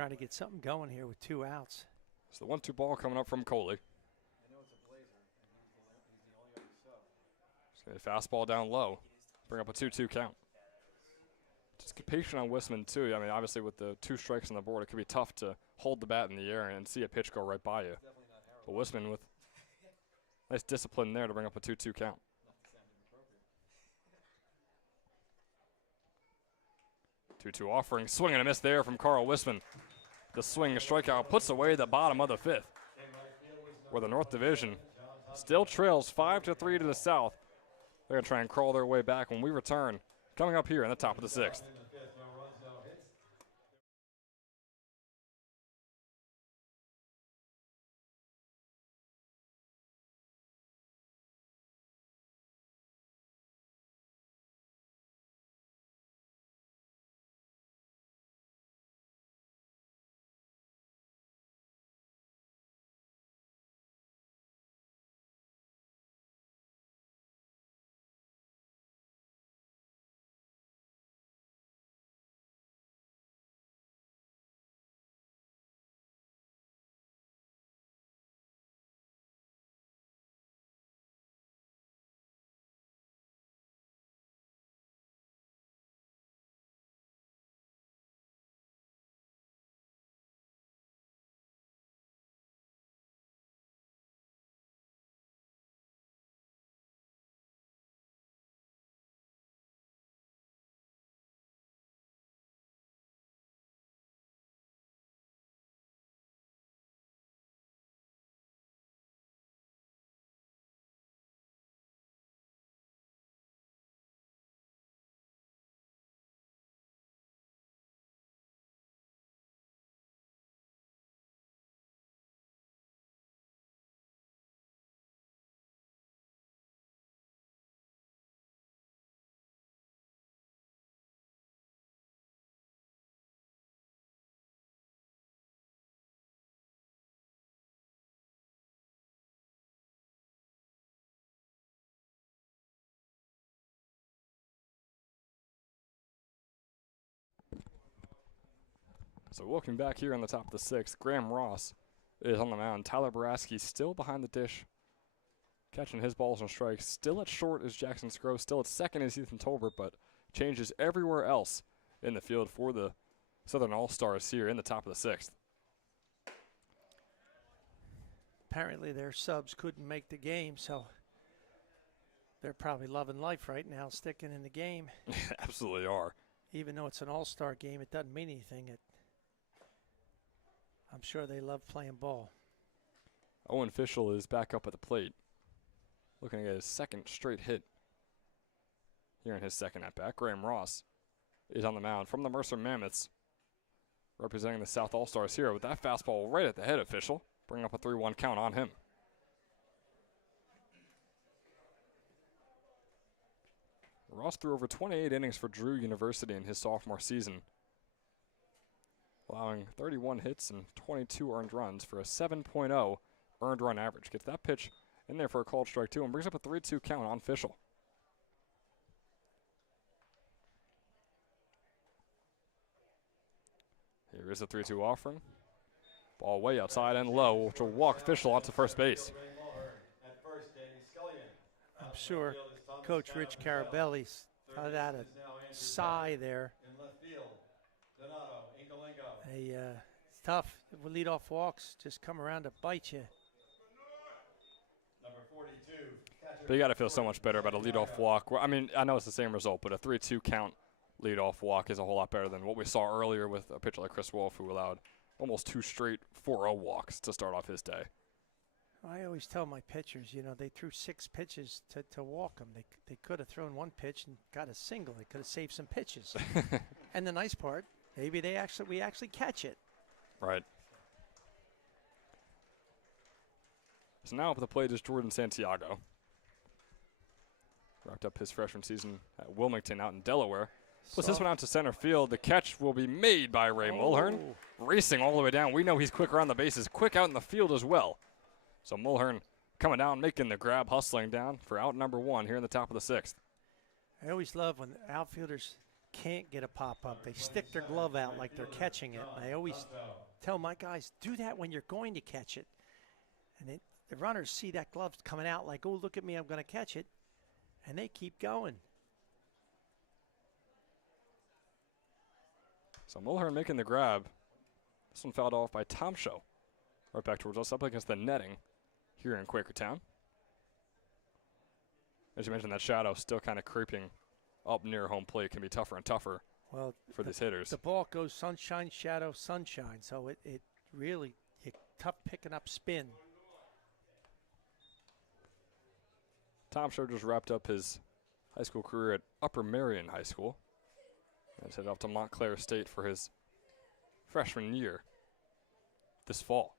Trying to get something going here with 2 outs. It's the 1-2 ball coming up from Coley. Just a fastball down low. Bring up a 2-2 count. Just get patient on Wisman, too. I mean, obviously, with the 2 strikes on the board, it could be tough to hold the bat in the air and see a pitch go right by you. But Wisman with nice discipline there to bring up a 2-2 count. 2-2 offering. Swing and a miss there from Carl Wisman. The swing and strikeout puts away the bottom of the 5th, where the North Division still trails 5-3 to the South. They're going to try and crawl their way back when we return. Coming up here in the top of the 6th. So welcome back here on the top of the 6th. Graham Ross is on the mound. Tyler Baraski still behind the dish, catching his balls and strikes. Still at short is Jackson Scrow. Still at second is Ethan Tolbert, but changes everywhere else in the field for the Southern All-Stars here in the top of the 6th. Apparently their subs couldn't make the game, so they're probably loving life right now, sticking in the game. Absolutely are. Even though it's an all-star game, it doesn't mean anything. I'm sure they love playing ball. Owen Fischel is back up at the plate, looking at his 2nd straight hit here in his 2nd at-bat. Graham Ross is on the mound from the Mercer Mammoths, representing the South All-Stars here with that fastball right at the head of Fischel. Bring up a 3-1 count on him. Ross threw over 28 innings for Drew University in his sophomore season, allowing 31 hits and 22 earned runs for a 7.0 earned run average. Gets that pitch in there for a called strike 2 and brings up a 3-2 count on Fischel. Here is a 3-2 offering. Ball way outside and low, which will walk Fischel onto first base. I'm sure Coach Rich Carabelli's got out a sigh there. It's tough. With leadoff walks just come around to bite you. But you got to feel so much better about a leadoff walk. I mean, I know it's the same result, but a 3-2 count leadoff walk is a whole lot better than what we saw earlier with a pitcher like Chris Wolf, who allowed almost 2 straight 4-0 walks to start off his day. I always tell my pitchers, they threw 6 pitches to walk them. They could have thrown 1 pitch and got a single. They could have saved some pitches. And the nice part, maybe we actually catch it. Right. So now up at the plate is Jordan Santiago. Wrapped up his freshman season at Wilmington out in Delaware. Puts this one out to center field. The catch will be made by Ray Mulhern. Racing all the way down. We know he's quick around the bases, quick out in the field as well. So Mulhern coming down, making the grab, hustling down for out number 1 here in the top of the 6th. I always love when outfielders can't get a pop-up. They stick their glove out like they're catching it. I always tell my guys, do that when you're going to catch it. And the runners see that glove coming out like, oh, look at me, I'm going to catch it. And they keep going. So Mulhern making the grab. This one fouled off by Tomshow. Right back towards us, up against the netting here in Quakertown. As you mentioned, that shadow still kind of creeping up near home plate. Can be tougher and tougher for these hitters. The ball goes sunshine, shadow, sunshine. So it really tough picking up spin. Tomshow just wrapped up his high school career at Upper Marion High School. And he's headed off to Montclair State for his freshman year this fall.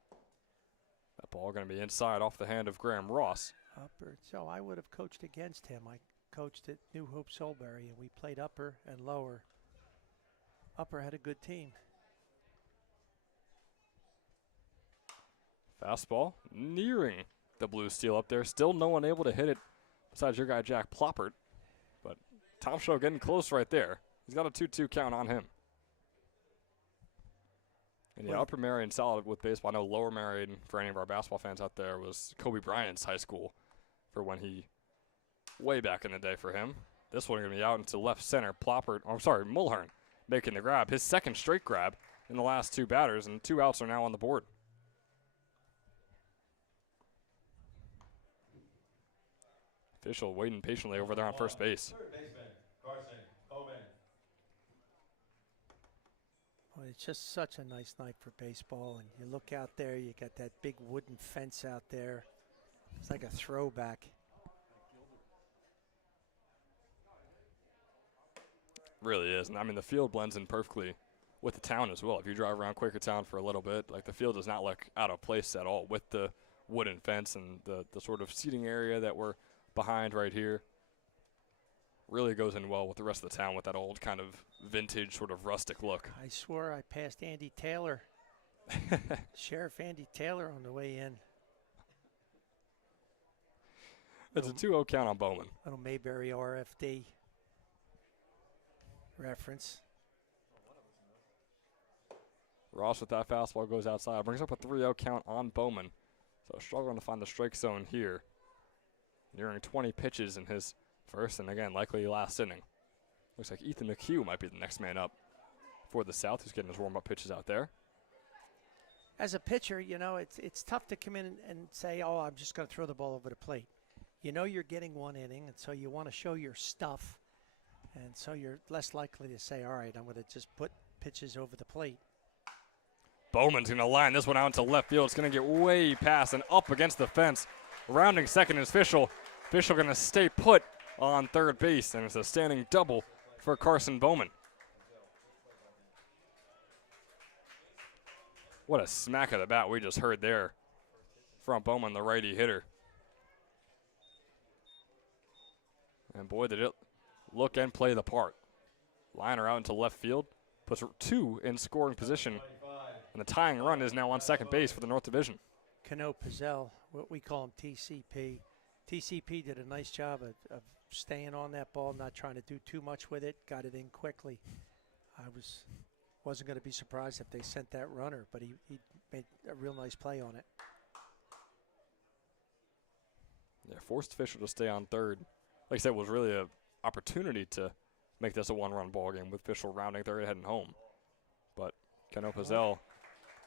That ball going to be inside off the hand of Graham Ross. Upper, so I would have coached against him. I coached at New Hope Soulbury, and we played upper and lower. Upper had a good team. Fastball nearing the blue steel up there. Still no one able to hit it besides your guy Jack Ploppert. But Tomshow getting close right there. He's got a 2-2 count on him. And yeah, Upper Marion solid with baseball. I know Lower Marion, for any of our basketball fans out there, was Kobe Bryant's high school for when he, way back in the day for him. This one going to be out into left center. Mulhern making the grab. His second straight grab in the last two batters, and 2 outs are now on the board. Official waiting patiently over there on first base. Third baseman, Carson Bowman. Well, it's just such a nice night for baseball. And you look out there, you got that big wooden fence out there. It's like a throwback. Really is. And I mean, the field blends in perfectly with the town as well. If you drive around Quakertown for a little bit, like the field does not look out of place at all with the wooden fence and the sort of seating area that we're behind right here. Really goes in well with the rest of the town with that old kind of vintage sort of rustic look. I swore I passed Andy Taylor. Sheriff Andy Taylor on the way in. It's a 2-0 count on Bowman. Little Mayberry RFD reference. Ross with that fastball goes outside. Brings up a 3-0 count on Bowman. So struggling to find the strike zone here. Nearing 20 pitches in his first and, again, likely last inning. Looks like Ethan McHugh might be the next man up for the South, who's getting his warm-up pitches out there. As a pitcher, you know, it's tough to come in and say, oh, I'm just going to throw the ball over the plate. You know you're getting one inning, and so you want to show your stuff. And so you're less likely to say, all right, I'm going to just put pitches over the plate. Bowman's going to line this one out into left field. It's going to get way past and up against the fence. Rounding second is Fischel. Fischel going to stay put on third base, and it's a standing double for Carson Bowman. What a smack of the bat we just heard there from Bowman, the righty hitter. And boy, did it look and play the part. Liner out into left field, puts 2 in scoring position, and the tying run is now on second base for the North Division. Cano Pizzell, what we call him TCP. TCP did a nice job of staying on that ball, not trying to do too much with it, got it in quickly. I wasn't going to be surprised if they sent that runner, but he made a real nice play on it. Yeah, forced Fischel to stay on third. Like I said, it was really an opportunity to make this a one-run ball game with Fischel rounding third, heading home. But Cano Pizzell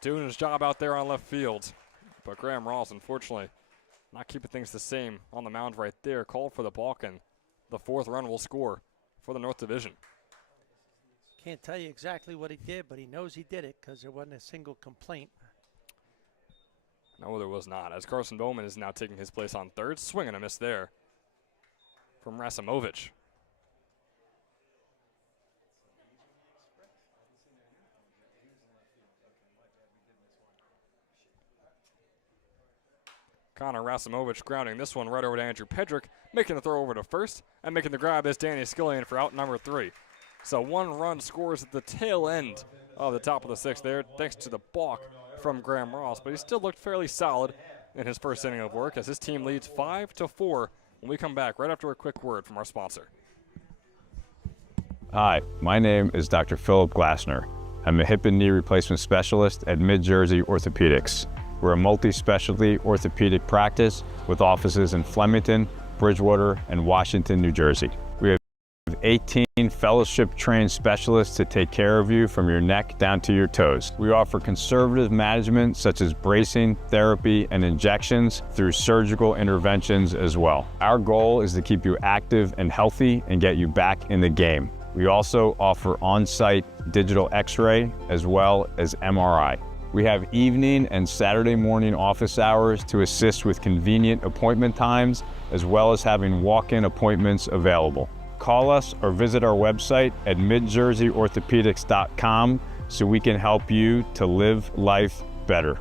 doing his job out there on left field. But Graham Ross, unfortunately, not keeping things the same on the mound right there. Called for the balk, and the 4th run will score for the North Division. Can't tell you exactly what he did, but he knows he did it because there wasn't a single complaint. No, there was not. As Carson Bowman is now taking his place on third. Swing and a miss there from Rasimovic. Connor Rasimovic grounding this one right over to Andrew Pedrick, making the throw over to first, and making the grab is Danny Skillian for out number 3. So 1 run scores at the tail end of the top of the 6th there, thanks to the balk from Graham Ross, but he still looked fairly solid in his first inning of work as his team leads 5-4 when we come back right after a quick word from our sponsor. Hi, my name is Dr. Philip Glassner. I'm a hip and knee replacement specialist at Mid-Jersey Orthopedics. We're a multi-specialty orthopedic practice with offices in Flemington, Bridgewater, and Washington, New Jersey. We have 18 fellowship-trained specialists to take care of you from your neck down to your toes. We offer conservative management such as bracing, therapy, and injections through surgical interventions as well. Our goal is to keep you active and healthy and get you back in the game. We also offer on-site digital x-ray as well as MRI. We have evening and Saturday morning office hours to assist with convenient appointment times, as well as having walk-in appointments available. Call us or visit our website at midjerseyorthopedics.com so we can help you to live life better.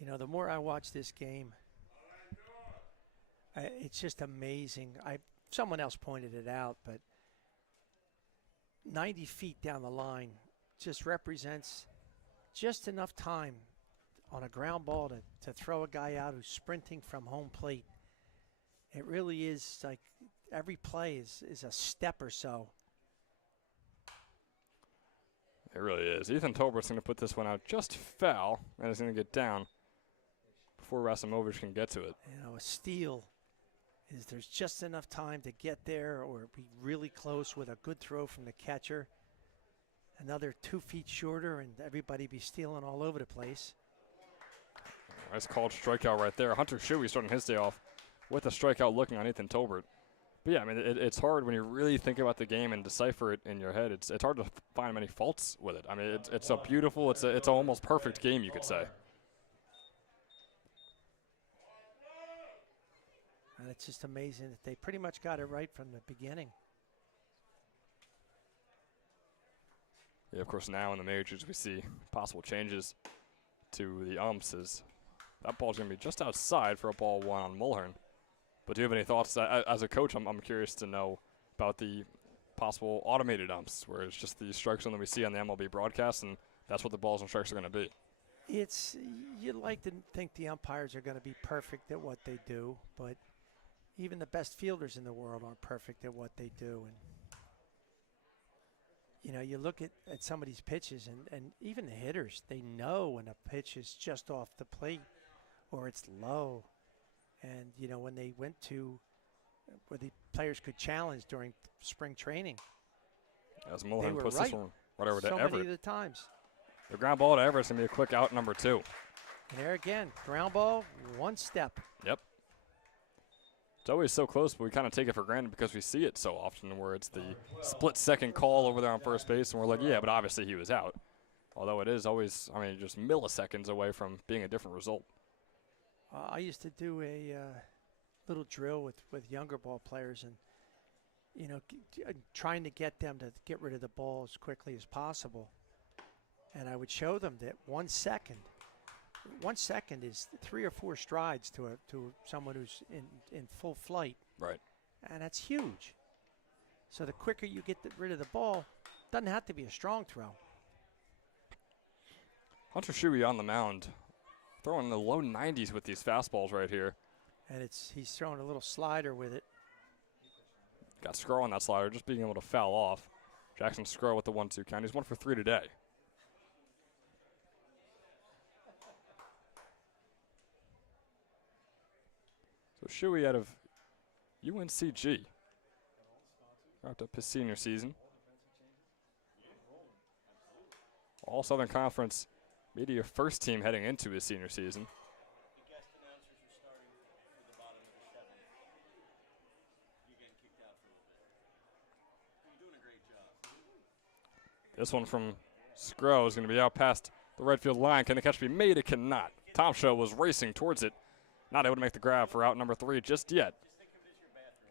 You know, the more I watch this game, it's just amazing. Someone else pointed it out, but 90 feet down the line just represents just enough time on a ground ball to throw a guy out who's sprinting from home plate. It really is like every play is a step or so. It really is. Ethan Tolbert's going to put this one out just foul, and it's going to get down before Rasimovic can get to it. You know, a steal is there's just enough time to get there or be really close with a good throw from the catcher. Another 2 feet shorter, and everybody be stealing all over the place. Nice called strikeout right there. Hunter Shuey starting his day off with a strikeout looking on Ethan Tolbert. But yeah, I mean, it's hard when you really think about the game and decipher it in your head. It's hard to find many faults with it. I mean, it's so beautiful. It's an almost perfect game, you could say. And it's just amazing that they pretty much got it right from the beginning. Yeah, of course, now in the majors we see possible changes to the umps. As that ball's going to be just outside for a ball one on Mulhern. But do you have any thoughts? As a coach, I'm curious to know about the possible automated umps, where it's just the strike zone that we see on the MLB broadcast, and that's what the balls and strikes are going to be. You'd like to think the umpires are going to be perfect at what they do, but even the best fielders in the world aren't perfect at what they do. And you know, you look at some of these pitches, and even the hitters, they know when a pitch is just off the plate or it's low. And, you know, when they went to where the players could challenge during spring training, as Mulhern puts right this one right over to so Everett. many of the times. The ground ball to Everett's going to be a quick out, number 2. And there again, ground ball, one step. Yep. It's always so close, but we kind of take it for granted because we see it so often, where it's the split-second call over there on first base, and we're like, yeah, but obviously he was out. Although it is always, I mean, just milliseconds away from being a different result. I used to do a little drill with younger ball players, and, you know, trying to get them to get rid of the ball as quickly as possible. And I would show them that 1 second is 3 or 4 strides to someone who's in full flight. Right. And that's huge. So the quicker you get rid of the ball, doesn't have to be a strong throw. Hunter Shuey on the mound, throwing in the low 90s with these fastballs right here. And he's throwing a little slider with it. Got Skrull on that slider, just being able to foul off. Jackson Skrull with the 1-2 count. He's 1 for 3 today. So Shuey out of UNCG. Wrapped up his senior season. All Southern Conference media first team heading into his senior season. This one from Scro is going to be out past the right field line. Can the catch be made? It cannot. Tom Show was racing towards it. Not able to make the grab for out number 3 just yet.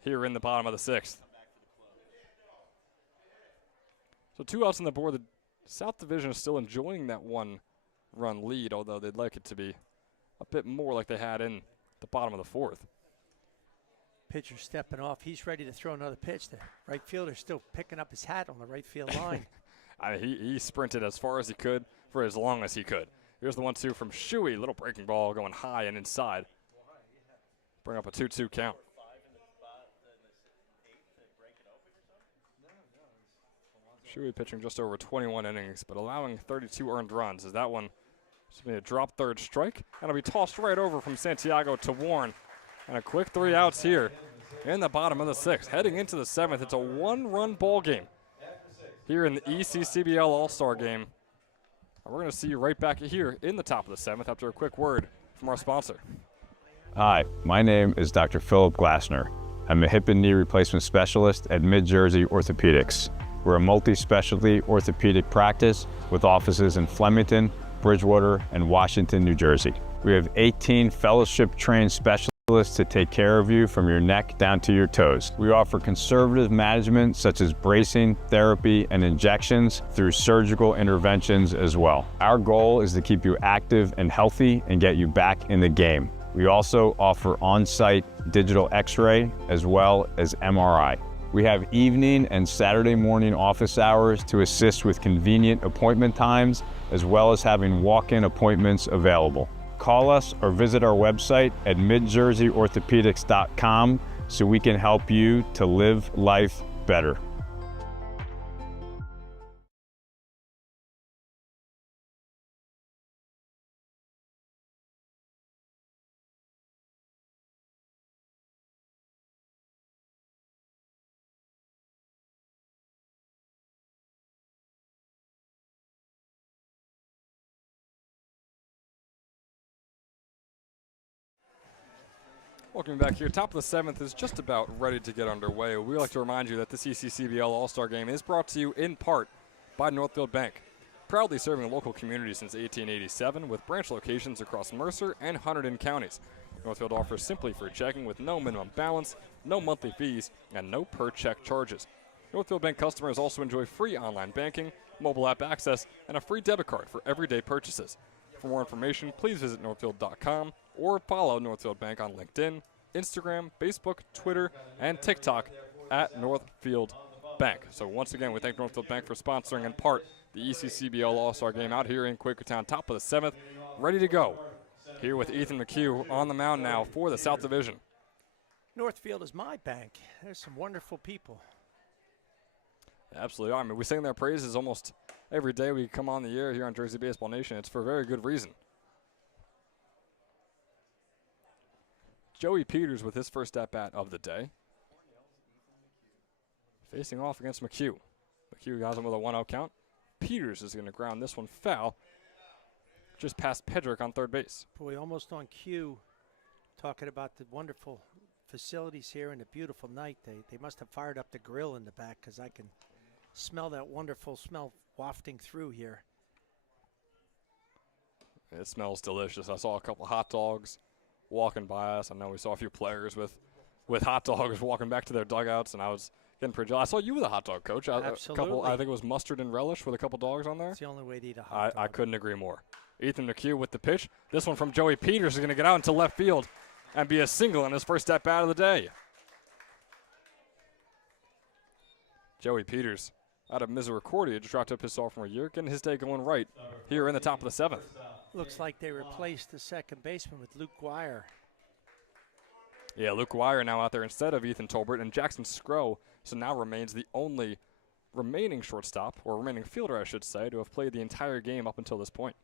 Here in the bottom of the 6th. So 2 outs on the board. The South Division is still enjoying that 1-run lead, although they'd like it to be a bit more like they had in the bottom of the 4th. Pitcher stepping off. He's ready to throw another pitch. The right fielder's still picking up his hat on the right field line. He sprinted as far as he could for as long as he could. Here's the 1-2 from Shuey. Little breaking ball going high and inside. Bring up a 2-2 count. Shuey pitching just over 21 innings, but allowing 32 earned runs. As that one is going to be a drop third strike, and it'll be tossed right over from Santiago to Warren. And a quick 3 outs here in the bottom of the 6th. Heading into the 7th, it's a 1-run ball game here in the ECCBL All-Star Game. And we're going to see you right back here in the top of the 7th after a quick word from our sponsor. Hi, my name is Dr. Philip Glassner. I'm a hip and knee replacement specialist at Mid-Jersey Orthopedics. We're a multi-specialty orthopedic practice with offices in Flemington, Bridgewater, and Washington, New Jersey. We have 18 fellowship-trained specialists to take care of you from your neck down to your toes. We offer conservative management such as bracing, therapy, and injections through surgical interventions as well. Our goal is to keep you active and healthy and get you back in the game. We also offer on-site digital x-ray as well as MRI. We have evening and Saturday morning office hours to assist with convenient appointment times as well as having walk-in appointments available. Call us or visit our website at midjerseyorthopedics.com so we can help you to live life better. Welcome back here. Top of the 7th is just about ready to get underway. We like to remind you that this ECCBL All-Star Game is brought to you in part by Northfield Bank, proudly serving the local community since 1887 with branch locations across Mercer and Hunterdon counties. Northfield offers simply free checking with no minimum balance, no monthly fees, and no per-check charges. Northfield Bank customers also enjoy free online banking, mobile app access, and a free debit card for everyday purchases. For more information, please visit northfield.com or follow Northfield Bank on LinkedIn, Instagram, Facebook, Twitter, and TikTok at Northfield Bank. So once again, we thank Northfield Bank for sponsoring in part the ECCBL All-Star Game out here in Quakertown, top of the 7th, ready to go. Here with Ethan McHugh on the mound now for the South Division. Northfield is my bank. There's some wonderful people. Absolutely. I mean, we sing their praises almost every day we come on the air here on Jersey Baseball Nation. It's for a very good reason. Joey Peters with his first at-bat of the day. Facing off against McHugh. McHugh got him with a 1-0 count. Peters is going to ground this one foul just past Pedrick on third base. Boy, almost on cue, talking about the wonderful facilities here and the beautiful night. They must have fired up the grill in the back because I can smell that wonderful smell wafting through here. It smells delicious. I saw a couple hot dogs walking by us. I know we saw a few players with hot dogs walking back to their dugouts, and I was getting pretty jealous. I saw you with a hot dog, Coach. Absolutely. I think it was mustard and relish with a couple dogs on there. It's the only way to eat a hot dog. I couldn't agree more. Ethan McHugh with the pitch. This one from Joey Peters is going to get out into left field and be a single in his first at-bat of the day. Joey Peters out of Misericordia just dropped up his sophomore year, getting his day going right here in the top of the 7th. Looks like they replaced the second baseman with Luke Guire. Yeah, Luke Guire now out there instead of Ethan Tolbert, and Jackson Scro so now remains the only remaining shortstop, or remaining fielder, I should say, to have played the entire game up until this point.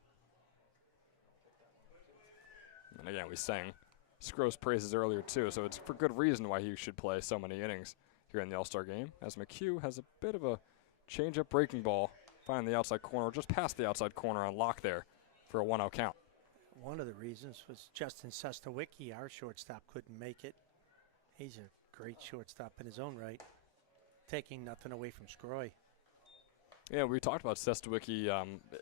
And again, we sang Scro's praises earlier too, so it's for good reason why he should play so many innings here in the All-Star game, as McHugh has a bit of a change-up breaking ball, finding the outside corner, just past the outside corner on Locke there for a 1-0 count. One of the reasons was Justin Sestawicki, our shortstop, couldn't make it. He's a great shortstop in his own right, taking nothing away from Scroy. Yeah, we talked about Sestawicki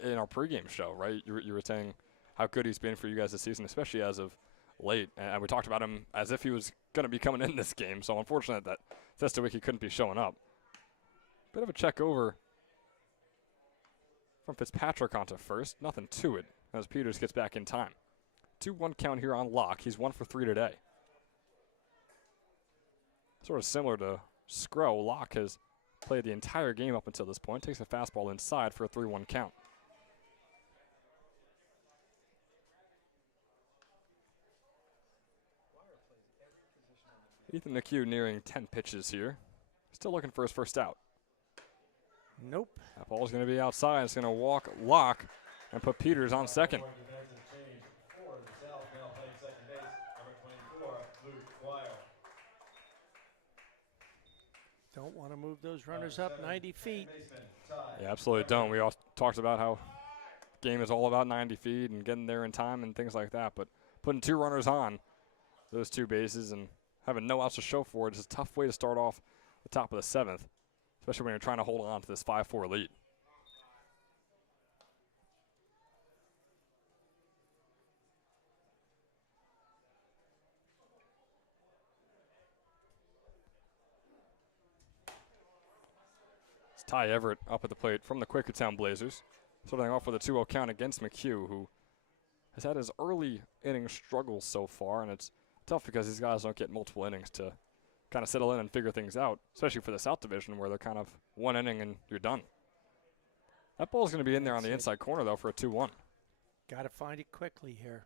in our pregame show, right? You were saying how good he's been for you guys this season, especially as of late. And we talked about him as if he was going to be coming in this game. So unfortunate that Sestawicki couldn't be showing up. Bit of a check over from Fitzpatrick onto first. Nothing to it as Peters gets back in time. 2-1 count here on Locke. He's 1 for 3 today. Sort of similar to Scro, Locke has played the entire game up until this point. Takes a fastball inside for a 3-1 count. Ethan McHugh nearing 10 pitches here. Still looking for his first out. Nope. That ball's going to be outside. It's going to walk Locke and put Peters on second. Don't want to move those runners up 90 feet. Yeah, absolutely don't. We all talked about how game is all about 90 feet and getting there in time and things like that. But putting 2 runners on those 2 bases and having no outs to show for it is a tough way to start off the top of the 7th, especially when you're trying to hold on to this 5-4 lead. It's Ty Everett up at the plate from the Quakertown Blazers, starting off with a 2-0 count against McHugh, who has had his early inning struggles so far, and it's tough because these guys don't get multiple innings to kind of settle in and figure things out, especially for the South Division where they're kind of 1 inning and you're done. That ball's going to be in there on the inside corner, though, for a 2-1. Got to find it quickly here.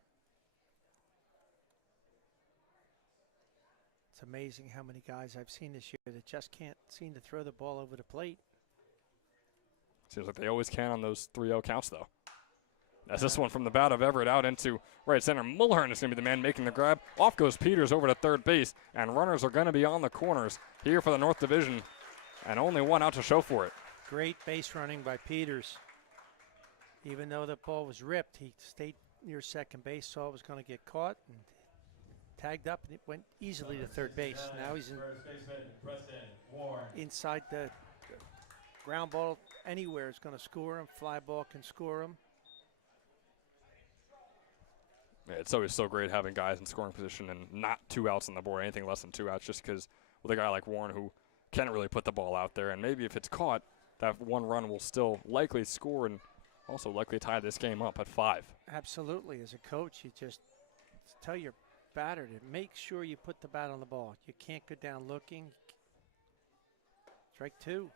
It's amazing how many guys I've seen this year that just can't seem to throw the ball over the plate. Seems like they always can on those 3-0 counts, though. As this one from the bat of Everett out into right center. Mulhern is going to be the man making the grab. Off goes Peters over to third base, and runners are going to be on the corners here for the North Division, and only 1 out to show for it. Great base running by Peters. Even though the ball was ripped, he stayed near second base, saw it was going to get caught, and tagged up, and it went easily to third base. Now he's inside the ground ball. Anywhere is going to score him. Fly ball can score him. Yeah, it's always so great having guys in scoring position and not 2 outs on the board, anything less than 2 outs, just because with a guy like Warren who can't really put the ball out there, and maybe if it's caught, that 1 run will still likely score and also likely tie this game up at 5. Absolutely. As a coach, you just tell your batter to make sure you put the bat on the ball. You can't go down looking. Strike 2.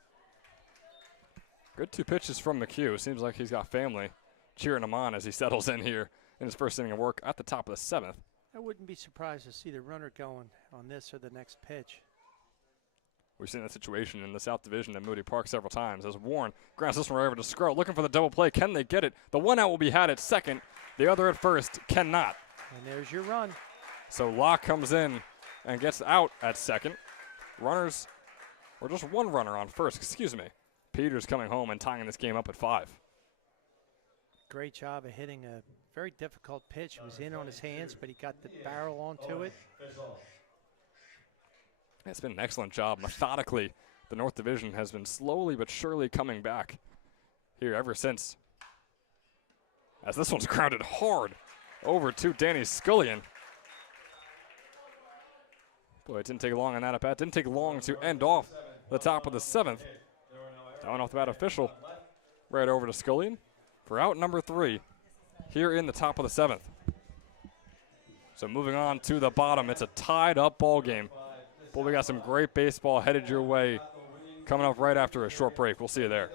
Good 2 pitches from McHugh. Seems like he's got family cheering him on as he settles in here in his first inning of work at the top of the 7th. I wouldn't be surprised to see the runner going on this or the next pitch. We've seen that situation in the South Division at Moody Park several times as Warren grounds this one right over to Scro, looking for the double play. Can they get it? The 1 out will be had at second. The other at first cannot. And there's your run. So Locke comes in and gets out at second. Runners, or just 1 runner on first, excuse me. Peters coming home and tying this game up at 5. Great job of hitting a very difficult pitch. It was in on his hands, but he got the barrel onto it. It's been an excellent job. Methodically, the North Division has been slowly but surely coming back here ever since. As this one's grounded hard over to Danny Scullion. Boy, it didn't take long on that at bat. Didn't take long to end off the top of the 7th. Down off the bat official. Right over to Scullion for out number 3 here in the top of the 7th. So moving on to the bottom, it's a tied up ball game. But we got some great baseball headed your way coming up right after a short break. We'll see you there.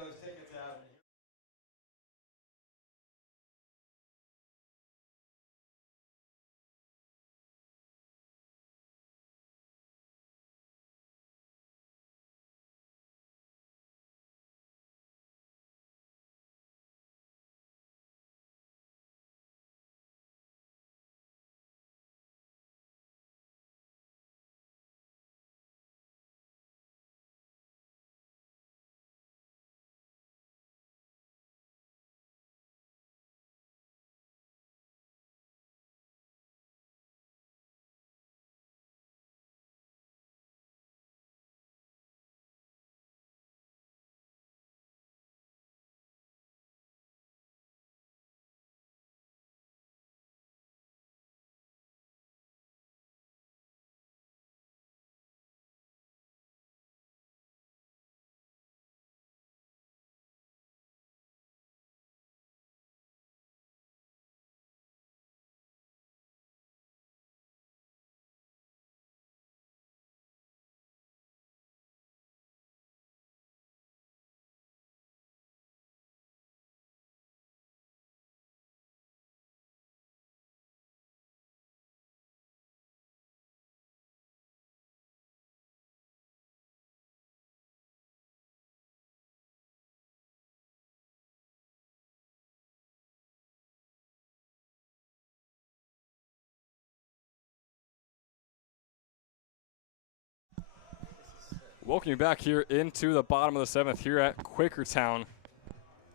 Welcome you back here into the bottom of the 7th here at Quakertown.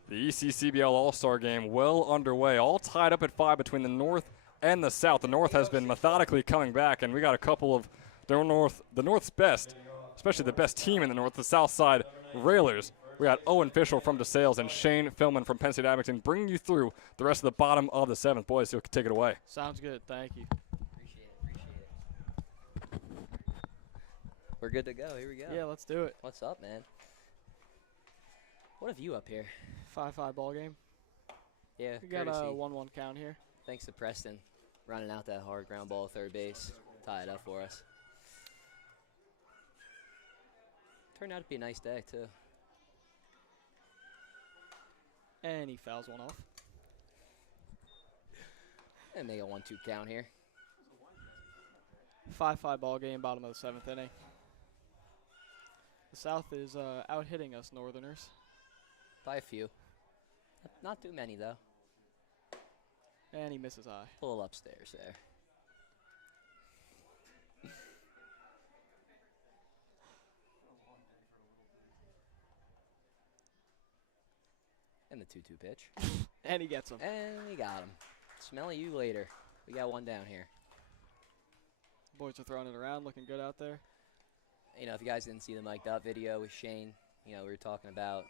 The ECCBL All-Star game well underway, all tied up at 5 between the North and the South. The North has been methodically coming back, and we got a couple of the North's best, especially the best team in the North, the South Side Railers. We got Owen Fischel from DeSales and Shane Philman from Penn State Abington bringing you through the rest of the bottom of the 7th. Boys, you can take it away. Sounds good. Thank you. Appreciate it. We're good to go. Here we go. Yeah, let's do it. What's up, man? What have you up here? 5-5 ball game. Yeah, We got courtesy. a 1-1 count here. Thanks to Preston running out that hard ground ball at third base. Tie it up for us. Turned out to be a nice day, too. And he fouls one off. And make a 1-2 count here. 5-5 ball game, bottom of the 7th inning. The South is out hitting us Northerners. By a few. Not too many, though. And he misses high. A little upstairs there. And the 2-2 pitch. And he gets him. And we got him. Smell you later. We got one down here. Boys are throwing it around, looking good out there. You know, if you guys didn't see the mic'd up video with Shane, you know, we were talking about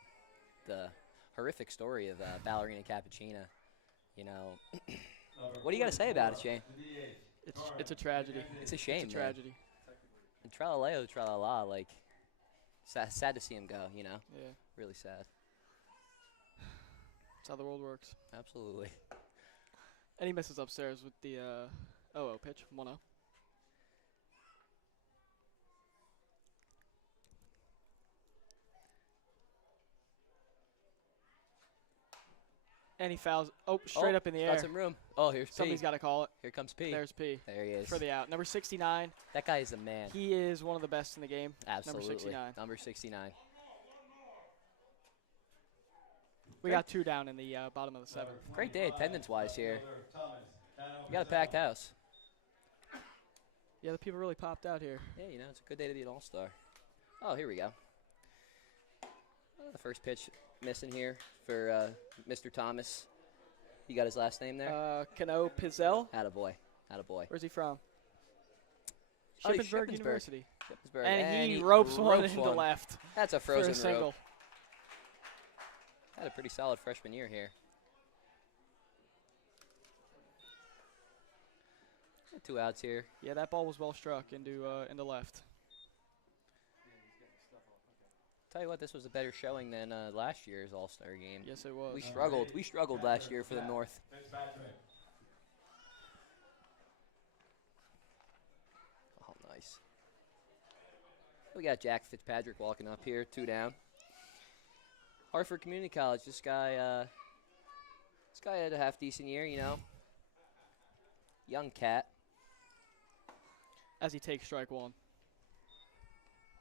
the horrific story of Ballerina Cappuccina. You know, what do you got to say about it, Shane? It's a tragedy. It's a shame, It's a tragedy. Man. And tralaleo, tralala, like, sad to see him go, you know? Yeah. Really sad. That's how the world works. Absolutely. And he misses upstairs with the 0-0 pitch, 1-0. And he fouls, straight up in the air. Got some room. Oh, here's P. Somebody's got to call it. Here comes P. There's P. There he is. For the out. Number 69. That guy is a man. He is one of the best in the game. Absolutely. Number 69. Number 69. We got 2 down in the bottom of the 7th. Great day attendance-wise here. You got a packed house. Yeah, the people really popped out here. Yeah, you know, it's a good day to be an all-star. Oh, here we go. The first pitch missing here for Mr. Thomas. You got his last name there? Cano Pizzell. Attaboy. Attaboy. Where's he from? Oh, he's Shippensburg University. Shippensburg. And he ropes one into left. That's a for a frozen single. rope. Had a pretty solid freshman year here. 2 outs here. Yeah, that ball was well struck into left. Tell you what, this was a better showing than last year's All-Star game. Yes, it was. We struggled. We struggled last year for the North. Oh, nice. We got Jack Fitzpatrick walking up here, 2 down. Hartford Community College. This guy had a half-decent year, you know. Young cat. As he takes strike 1.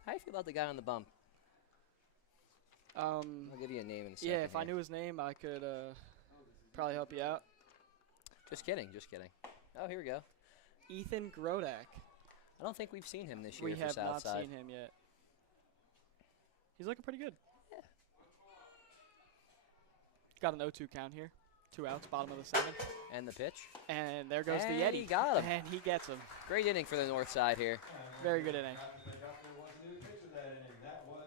How do you feel about the guy on the bump? I'll give you a name in a second. Yeah, if here. I knew his name, I could probably help you out. Just kidding, just kidding. Oh, here we go. Ethan Grodak. I don't think we've seen him this year We for have not Southside. seen him yet. He's looking pretty good. Yeah. Got an 0-2 count here. 2 outs, bottom of the 7th. And the pitch. And there goes And the Yeti. he got him. And he gets him. Great inning for the North Side here. Very good inning. That was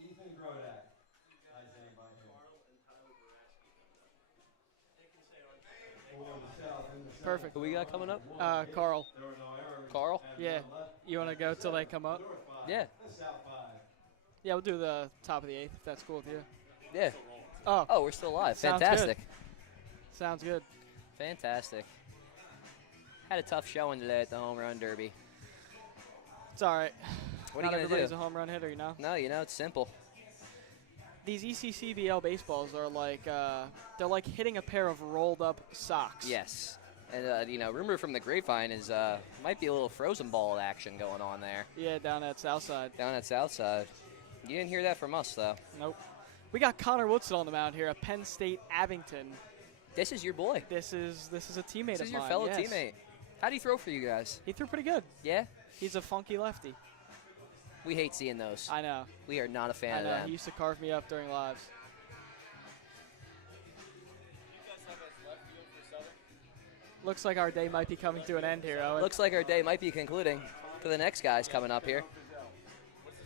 Ethan Grodak. Nice inning by him. Perfect. Who we got coming up? Carl. Carl? Yeah. You want to go till they come up? Yeah. Yeah, we'll do the top of the 8th if that's cool with you. Yeah. Oh, we're still alive. Sounds Fantastic. Good. Sounds good. Fantastic. Had a tough showing today at the home run derby. It's all right. What are you Not going to everybody's do? a home run hitter, you know? No, you know, it's simple. These ECCBL baseballs are like they're like hitting a pair of rolled up socks. Yes. And, you know, rumor from the grapevine is might be a little frozen ball action going on there. Yeah, down at Southside. Down at Southside. You didn't hear that from us, though. Nope. We got Connor Woodson on the mound here at Penn State Abington. This is your boy. This is a teammate of mine. This is your fellow yes. teammate. How do you throw for you guys? He threw pretty good. Yeah? He's a funky lefty. We hate seeing those. I know. We are not a fan I of know. them. He used to carve me up during lives. Looks like our day might be coming to an end here, Owen. Looks like our day might be concluding to the next guys coming up here.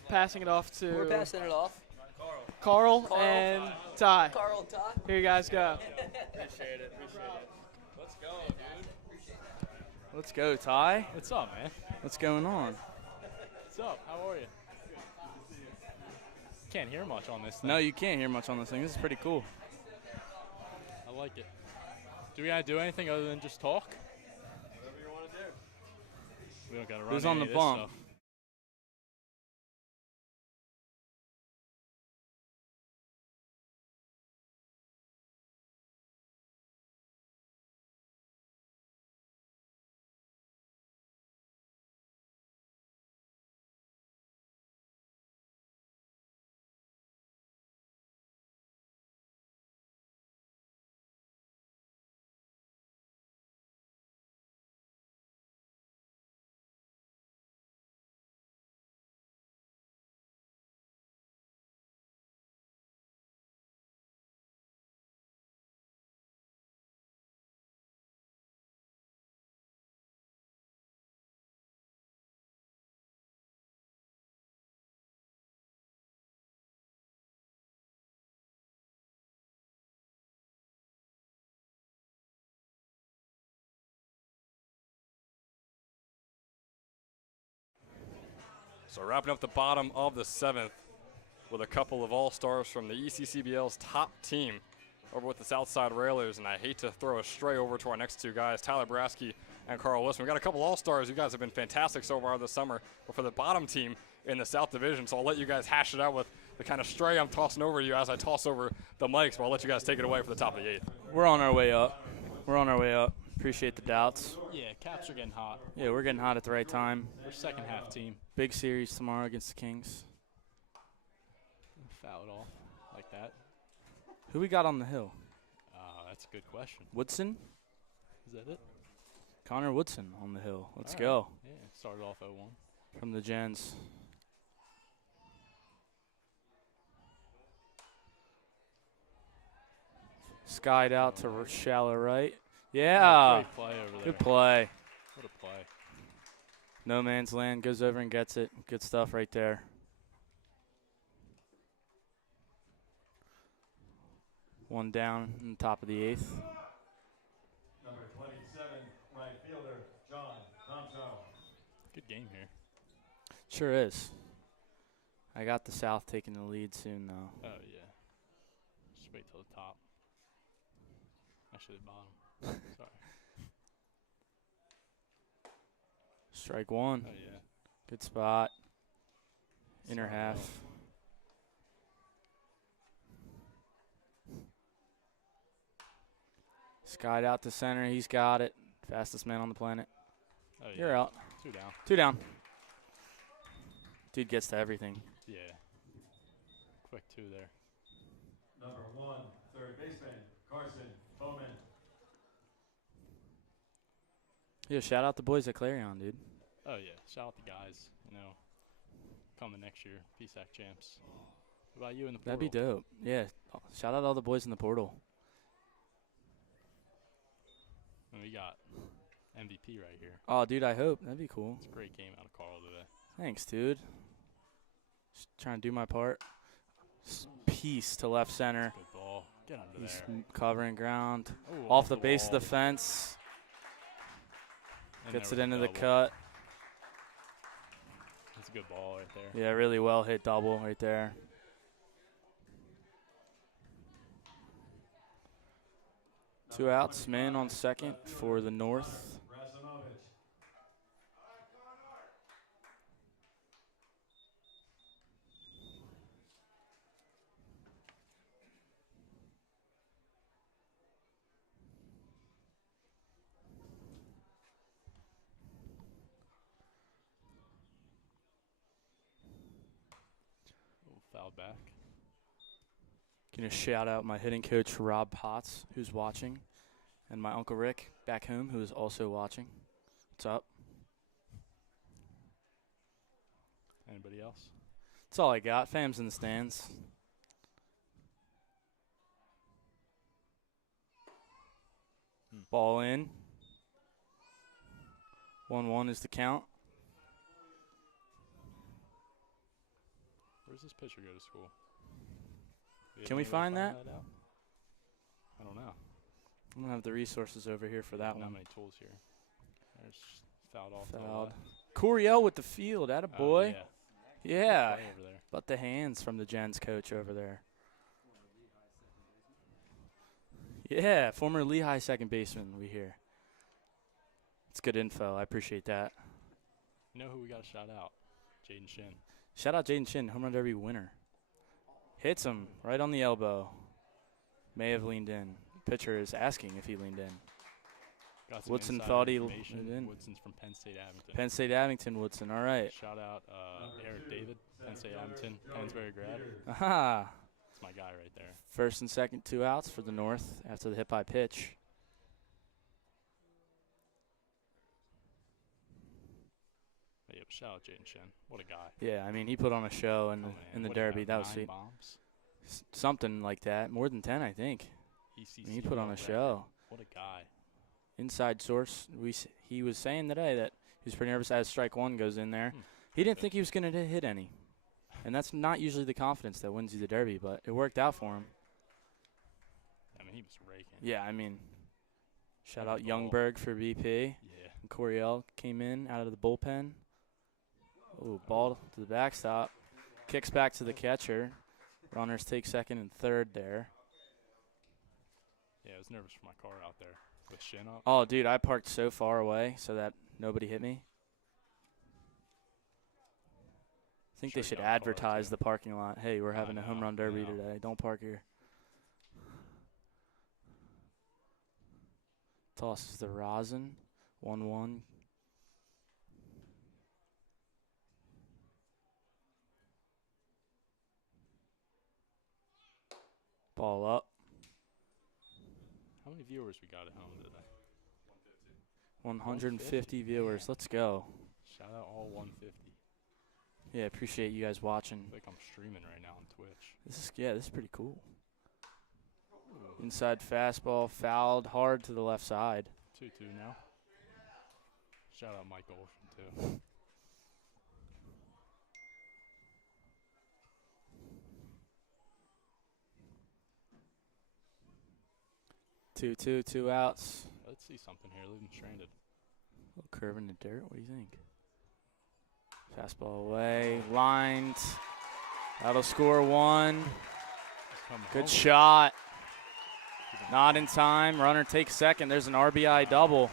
Passing it off to... We're passing it off. Carl and Ty. Carl and Ty. Here you guys go. Appreciate it. Let's go, dude. Let's go, Ty. What's up, man? What's going on? What's up? How are you? Can't hear much on this thing. No, you can't hear much on this thing. This is pretty cool. I like it. Do we gotta do anything other than just talk? Whatever you want to do. We don't gotta run Who's any on the of this bump? stuff. So wrapping up the bottom of the 7th with a couple of all-stars from the ECCBL's top team over with the Southside Railers, and I hate to throw a stray over to our next two guys, Tyler Brasky and Carl Wilson. We got a couple all-stars. You guys have been fantastic so far this summer, but for the bottom team in the South Division, so I'll let you guys hash it out with the kind of stray I'm tossing over you as I toss over the mics, but I'll let you guys take it away for the top of the 8th. We're on our way up. We're on our way up. Appreciate the doubts. Yeah, Caps are getting hot. Yeah, we're getting hot at the right time. We're second half team. Big series tomorrow against the Kings. Foul it off like that. Who we got on the hill? That's a good question. Woodson? Is that it? Connor Woodson on the hill. Let's All go. right. Yeah, started off 0-1. From the Gens. Skied out to shallow right. Yeah. Great play over there. Good play. What a play. No man's land, goes over and gets it. Good stuff right there. One down in the top of the 8th. Number 27, right fielder, John Thompson. Good game here. Sure is. I got the South taking the lead soon, though. Oh, yeah. Just wait till the top. Actually, the bottom. Sorry. Strike one. Oh, yeah. Good spot. Inner half. Skied out to center. He's got it. Fastest man on the planet. Oh, yeah. You're out. 2 down. 2 down. Dude gets to everything. Yeah. Quick 2 there. Number 1, third baseman, Carson Bowman. Yeah, shout out the boys at Clarion, dude. Oh, yeah. Shout out the guys, you know, coming next year, PSAC champs. What about you in the portal? That'd be dope. Yeah. Shout out all the boys in the portal. And we got MVP right here. Oh, dude, I hope. That'd be cool. It's a great game out of Carl today. Thanks, dude. Just trying to do my part. Piece to left center. Good ball. Get under He's there. Covering ground. Ooh, off the base of the fence. Gets it into the cut. That's a good ball right there. Yeah, really well hit double right there. Two outs, man on second for the North. Foul back. Gonna shout out my hitting coach Rob Potts, who's watching, and my Uncle Rick back home, who is also watching. What's up? Anybody else? That's all I got. Fam's in the stands. Ball in. 1-1 is the count. Where's this pitcher go to school? Can we find that? out? I don't know. I don't have the resources over here for that Not one. many tools here. There's fouled off. Fouled. Coryell with the field. Atta boy. Yeah. Yeah. Play over there. But the hands from the Gens coach over there. Yeah, former Lehigh second baseman we hear. It's good info. I appreciate that. You know who we got to shout out? Jaden Shin. Shout out Jaden Shin, home run derby winner. Hits him right on the elbow. May have leaned in. Pitcher is asking if he leaned in. Got some Woodson insider thought he information. leaned in. Woodson's from Penn State Abington. Penn State Abington, Woodson. All right. Shout out Eric David, Penn State Abington, Pennsbury grad. Aha. That's my guy right there. First and second, 2 outs for the North after the hit by pitch. But yeah, shout out Jaden Shin. What a guy. Yeah, I mean, he put on a show in the What did he Derby. have, That was 9 sweet. bombs? Something like that. More than 10, I think. I mean, he put on a record. show. What a guy. Inside source, he was saying today that he was pretty nervous as strike one goes in there. He didn't think he was going to hit any. And that's not usually the confidence that wins you the Derby, but it worked out for him. I mean, he was raking. Yeah, I mean, shout Every out ball. Youngberg for BP. Yeah. And Coryell came in out of the bullpen. Oh, ball to the backstop. Kicks back to the catcher. Runners take second and third there. Yeah, I was nervous for my car out there with Shin up. Oh, dude, I parked so far away so that nobody hit me. I think Sure they you should got a car, advertise too. the parking lot. Hey, we're having a home know, run derby I know. today. Don't park here. Tosses the rosin. 1-1. Ball up. How many viewers we got at home today? 150 viewers. Let's go. Shout out all 150. Yeah, appreciate you guys watching. I feel like I'm streaming right now on Twitch. This is pretty cool. Inside fastball, fouled hard to the left side. 2-2 now. Shout out Mike Olsen, too. Two outs. Let's see something here. Leave him stranded. Little curve in the dirt. What do you think? Fastball away, lined. That'll score 1. Good shot. Not in time. Runner takes second. There's an RBI double.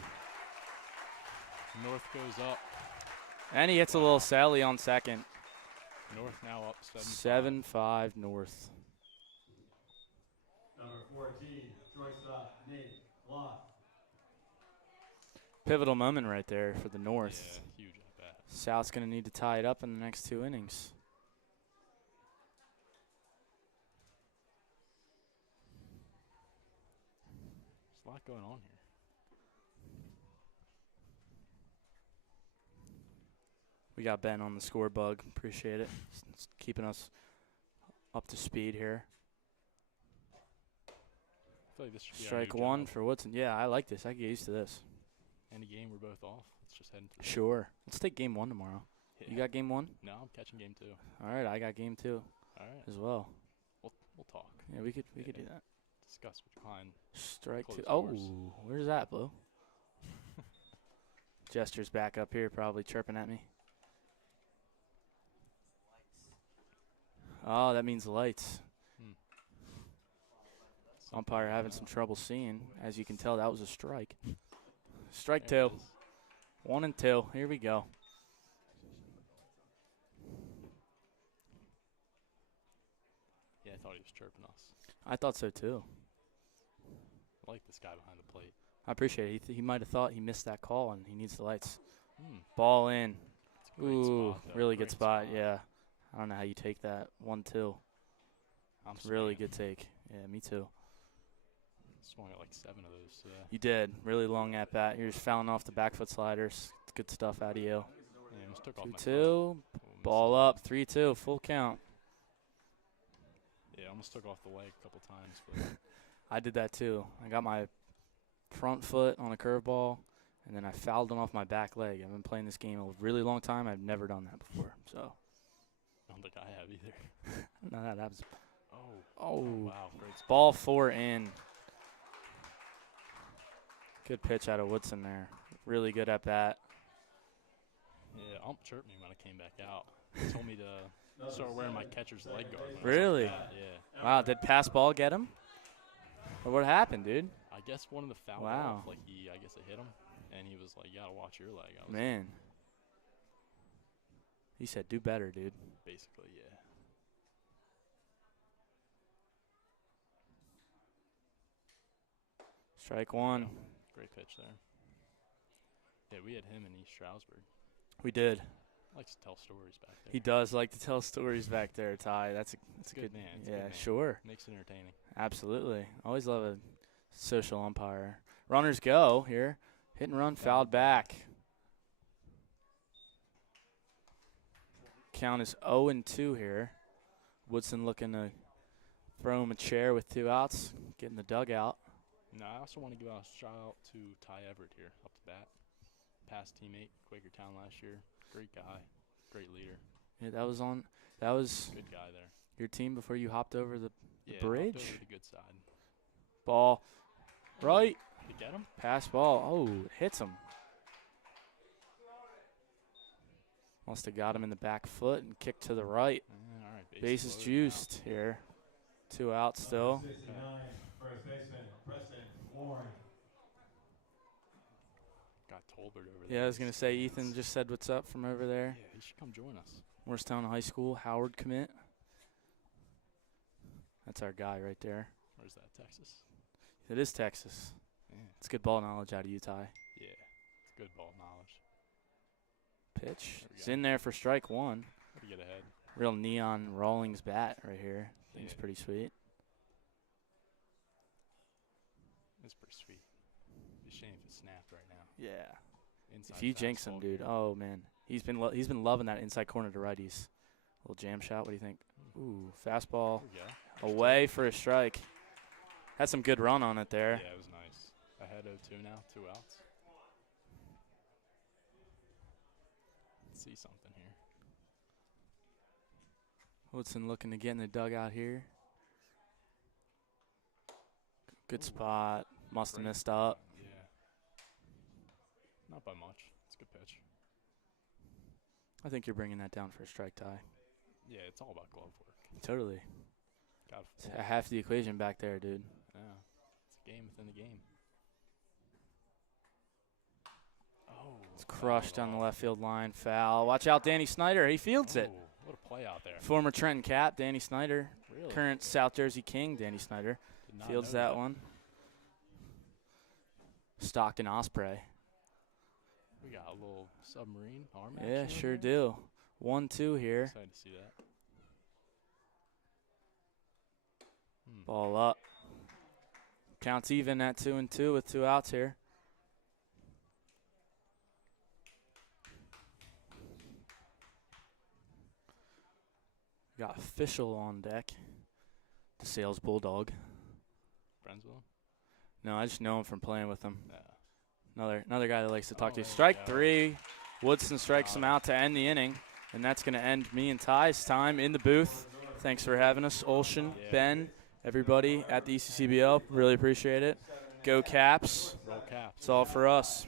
North goes up. And he hits a little Sally on second. North now up 7-5 North. Number 14, shortstop, Nate Block. Pivotal moment right there for the North. Yeah, huge at bat. South's going to need to tie it up in the next 2 innings. There's a lot going on here. We got Ben on the score bug. Appreciate it. It's keeping us up to speed here. I feel like this should be our Strike new 1 job. for Woodson. Yeah, I like this. I get used to this. Any game we're both off. Let's just head into Sure. Let's take game 1 tomorrow. You got game 1? No, I'm catching game 2. All right, I got game 2 All right. as well. We'll talk. Yeah, we could do that. Discuss what's behind. Strike closed 2. Oh, doors. where's that, Blue? Gesture's back up here, probably chirping at me. Oh, that means lights. Umpire having some trouble seeing. As you can tell, that was a strike. Strike There it 2. is. 1 and 2. Here we go. Yeah, I thought he was chirping us. I thought so, too. I like this guy behind the plate. I appreciate it. He might have thought he missed that call, and he needs the lights. Hmm. Ball in. a great Ooh, spot, though. really good Great spot. spot. Yeah. I don't know how you take that. 1-2. I'm Really swinging. good take. Yeah, me too. Swung at like 7 of those today. You did. Really long at bat. You're just fouling off the back foot sliders. Good stuff out of you. Yeah, almost took off my 2-2. foot. Ball up, 3-2, full count. Yeah, almost took off the leg a couple times. But I did that too. I got my front foot on a curveball, and then I fouled him off my back leg. I've been playing this game a really long time. I've never done that before. So I don't think I have either. no, that was. Oh, wow, great spot. Ball 4 in. Good pitch out of Woodson there. Really good at bat. Yeah, Ump chirped me when I came back out. He told me to start wearing my catcher's leg guard. when I was Really? like that, yeah. Wow, did pass ball get him? Or what happened, dude? I guess one of the fouled Wow. off. Like, I guess it hit him. And he was like, you got to watch your leg. I was Man. He said, do better, dude. Basically, yeah. Strike one. Great pitch there. Yeah, we had him in East Stroudsburg. We did. Likes to tell stories back there. He does like to tell stories back there, Ty. That's a good man. It's a yeah, good man. sure. Makes it entertaining. Absolutely. Always love a social umpire. Runners go here. Hit and run, fouled back. Count is 0-2 here. Woodson looking to throw him a chair with 2 outs. Get in the dugout. No, I also want to give a shout out to Ty Everett here up the bat. Past teammate, Quakertown last year. Great guy, great leader. Yeah, that was Good guy there. your team before you hopped over the Yeah, bridge. hopped over the good side. Ball right. Did you get him? Pass ball. Oh, it hits him. Must have got him in the back foot and kicked to the right. All right, Bases juiced here. 2 outs still. 69, first baseman, Preston Warren. Got Tolbert over there. Yeah, I was going to say, Ethan just said what's up from over there. Yeah, he should come join us. Morristown High School, Howard commit. That's our guy right there. Where's that, Texas? It is Texas. Yeah. It's good ball knowledge out of Utah. Yeah, it's good ball knowledge. Pitch. It's in there for strike 1. Gotta get ahead. Real neon Rawlings bat right here. Thing's Yeah. pretty sweet. It's pretty sweet. Be a shame if it snapped right now. Yeah. Inside If you jinx him, fastball dude. game. Oh man, he's been loving that inside corner to righties. Little jam shot. What do you think? Ooh, fastball There we go. away for a strike. Had some good run on it there. Yeah, it was nice. Ahead 0-2 now, 2 outs. Let's see something here. Woodson looking to get in the dugout here. Good spot. Must have missed up. Yeah. Not by much. It's a good pitch. I think you're bringing that down for a strike, Ty. Yeah, it's all about glove work. Totally. Got It's half the equation back there, dude. Yeah. It's a game within the game. Oh. It's crushed on the left field line. Foul. Watch out, Danny Snyder. He fields it. What a play out there. Former Trenton Cap, Danny Snyder. Really? Current South Jersey King, Danny Snyder. Did not Fields know that that. one. Stockton Osprey. We got a little submarine arm Yeah, action sure over there. do. 1-2 here. Excited to see that. Ball up. Counts even at 2-2 with 2 outs here. Got official on deck. The Sales Bulldog. Friends with him? No, I just know him from playing with him. Yeah. Another guy that likes to talk to you. Oh, Strike yeah. 3. Woodson strikes him out to end the inning. And that's going to end me and Ty's time in the booth. Thanks for having us, Olshan, Ben, everybody at the ECCBL. Really appreciate it. Go Caps. Roll Caps. It's all for us.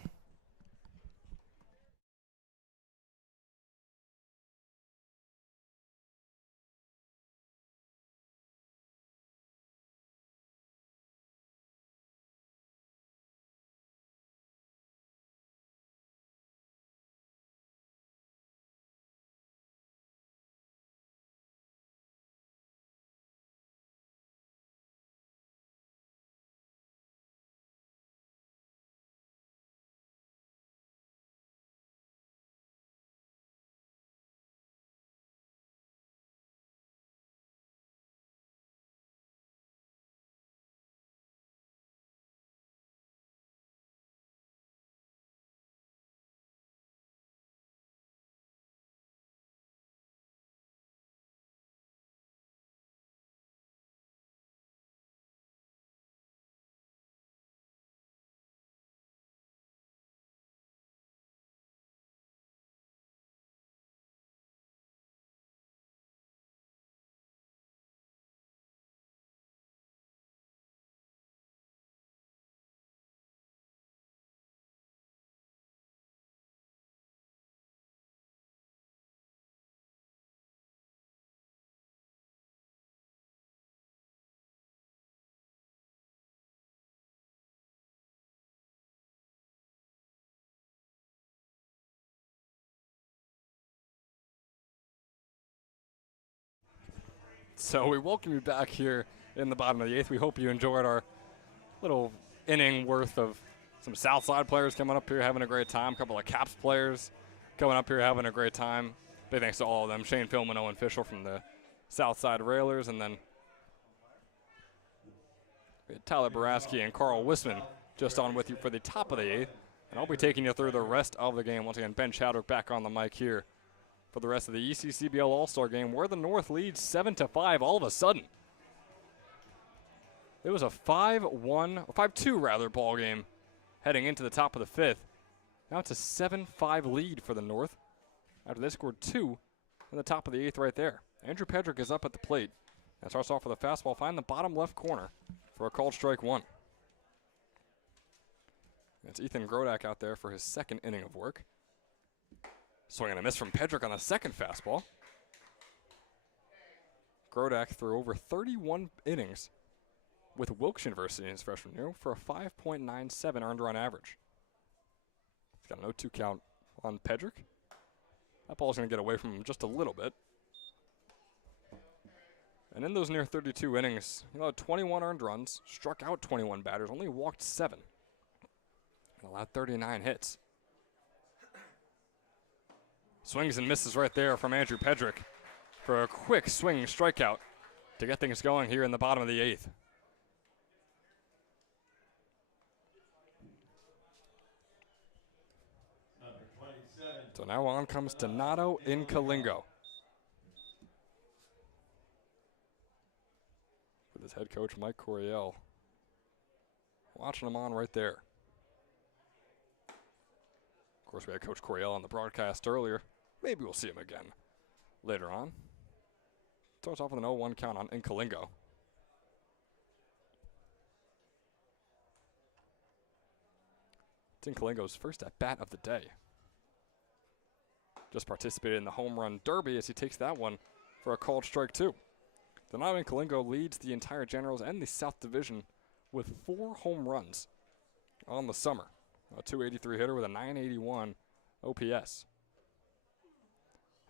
So we welcome you back here in the bottom of the 8th. We hope you enjoyed our little inning worth of some Southside players coming up here having a great time. A couple of Caps players coming up here having a great time. Big thanks to all of them. Shane Philman, Owen Fischel from the Southside Railers, and then we had Tyler Baraski and Carl Wisman just on with you for the top of the 8th. And I'll be taking you through the rest of the game. Once again, Ben Chadwick back on the mic here for the rest of the ECCBL All-Star game, where the North leads 7-5 all of a sudden. It was a 5-1, or 5-2 rather, ball game heading into the top of the 5th. Now it's a 7-5 lead for the North after they scored 2 in the top of the 8th right there. Andrew Pedrick is up at the plate and starts off with a fastball, find the bottom left corner for a called strike 1. It's Ethan Grodak out there for his second inning of work. Swing and a miss from Pedrick on the second fastball. Grodak threw over 31 innings with Wilkes University in his freshman year for a 5.97 earned run average. He's got an 0-2 count on Pedrick. That ball's going to get away from him just a little bit. And in those near 32 innings, he allowed 21 earned runs, struck out 21 batters, only walked 7, and allowed 39 hits. Swings and misses right there from Andrew Pedrick for a quick swing strikeout to get things going here in the bottom of the 8th. So now on comes Donato Incalingo with his head coach Mike Coryell watching him on right there. Of course, we had Coach Coryell on the broadcast earlier. Maybe we'll see him again later on. Starts off with an 0-1 count on Incalingo. It's Incalingo's first at-bat of the day. Just participated in the home run derby as he takes that one for a called strike 2. Donato Incalingo leads the entire Generals and the South Division with 4 home runs on the summer. A .283 hitter with a .981 OPS.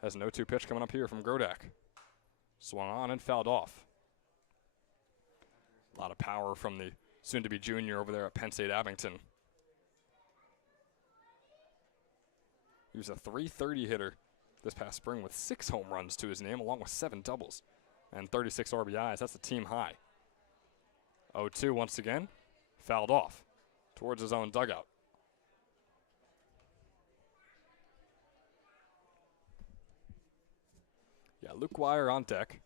Has an 0-2 pitch coming up here from Grodak. Swung on and fouled off. A lot of power from the soon-to-be junior over there at Penn State Abington. He was a .330 hitter this past spring with 6 home runs to his name, along with 7 doubles and 36 RBIs. That's a team high. 0-2 once again, fouled off towards his own dugout. Yeah, Luke Wire on deck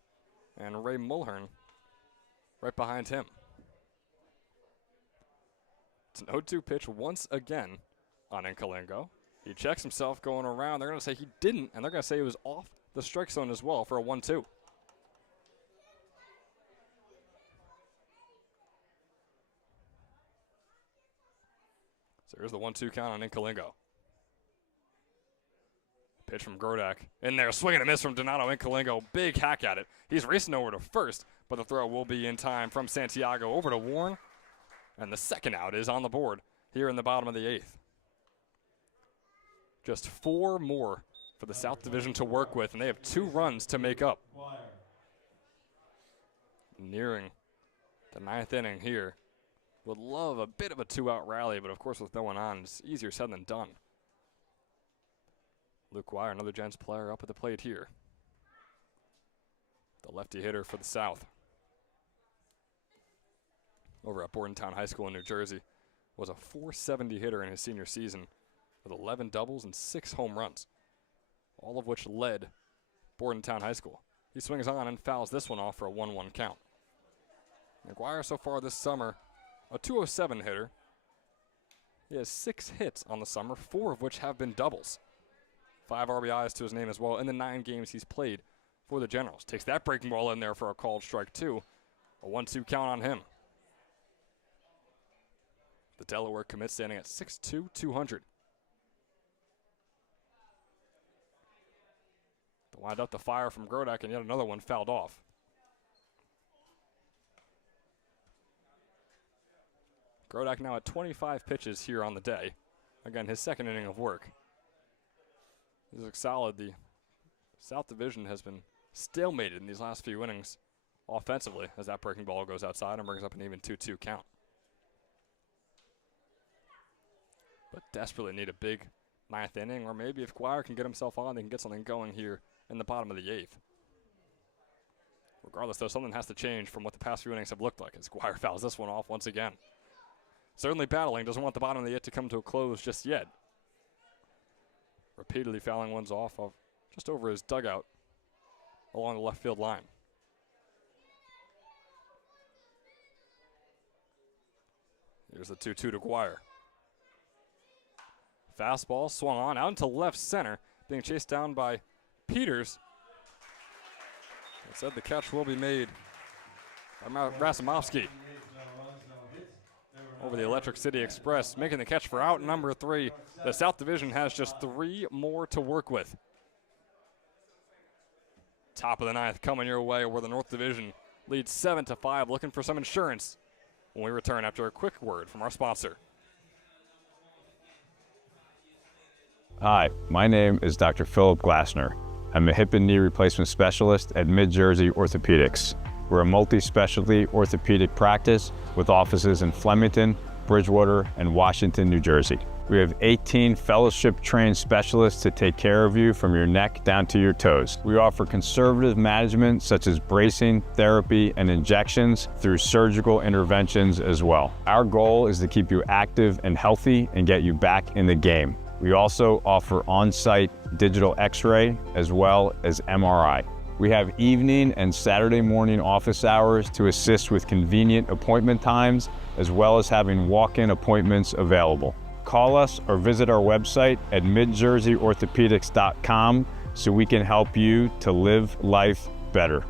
and Ray Mulhern right behind him. It's an 0-2 pitch once again on Incalingo. He checks himself going around. They're going to say he didn't, and they're going to say he was off the strike zone as well for a 1-2. So here's the 1-2 count on Incalingo. Pitch from Grodak. In there, swing and a miss from Donato Incalingo. Big hack at it. He's racing over to first, but the throw will be in time from Santiago over to Warren. And the second out is on the board here in the bottom of the 8th. Just 4 more for the South Division to work with, and they have 2 runs to make up. Nearing the 9th inning here. Would love a bit of a 2-out rally, but of course with no one on, it's easier said than done. Luke Wire, another Gents player up at the plate here. The lefty hitter for the South. Over at Bordentown High School in New Jersey. Was a .470 hitter in his senior season with 11 doubles and 6 home runs, all of which led Bordentown High School. He swings on and fouls this one off for a 1-1 count. McGuire so far this summer, a .207 hitter. He has 6 hits on the summer, 4 of which have been doubles. 5 RBIs to his name as well in the 9 games he's played for the Generals. Takes that breaking ball in there for a called strike 2. A 1-2 count on him. The Delaware commit standing at 6'2", 200. To wind up the fire from Grodak, and yet another one fouled off. Grodak now at 25 pitches here on the day. Again, his second inning of work. This looks solid. The South Division has been stalemated in these last few innings offensively as that breaking ball goes outside and brings up an even 2-2 count. But desperately need a big 9th inning, or maybe if Guire can get himself on, they can get something going here in the bottom of the 8th. Regardless, though, something has to change from what the past few innings have looked like as Guire fouls this one off once again. Certainly battling, doesn't want the bottom of the 8th to come to a close just yet. Repeatedly fouling ones off of just over his dugout along the left field line. Here's the 2-2 to Guire. Fastball swung on out into left center, being chased down by Peters. Said the catch will be made by Rasimovsky over the Electric City Express, making the catch for out number 3. The South Division has just 3 more to work with. Top of the 9th coming your way, where the North Division leads 7-5, looking for some insurance when we return after a quick word from our sponsor. Hi, my name is Dr. Philip Glassner. I'm a hip and knee replacement specialist at Mid-Jersey Orthopedics. We're a multi-specialty orthopedic practice with offices in Flemington, Bridgewater, and Washington, New Jersey. We have 18 fellowship-trained specialists to take care of you from your neck down to your toes. We offer conservative management such as bracing, therapy, and injections through surgical interventions as well. Our goal is to keep you active and healthy and get you back in the game. We also offer on-site digital x-ray as well as MRI. We have evening and Saturday morning office hours to assist with convenient appointment times, as well as having walk-in appointments available. Call us or visit our website at midjerseyorthopedics.com so we can help you to live life better.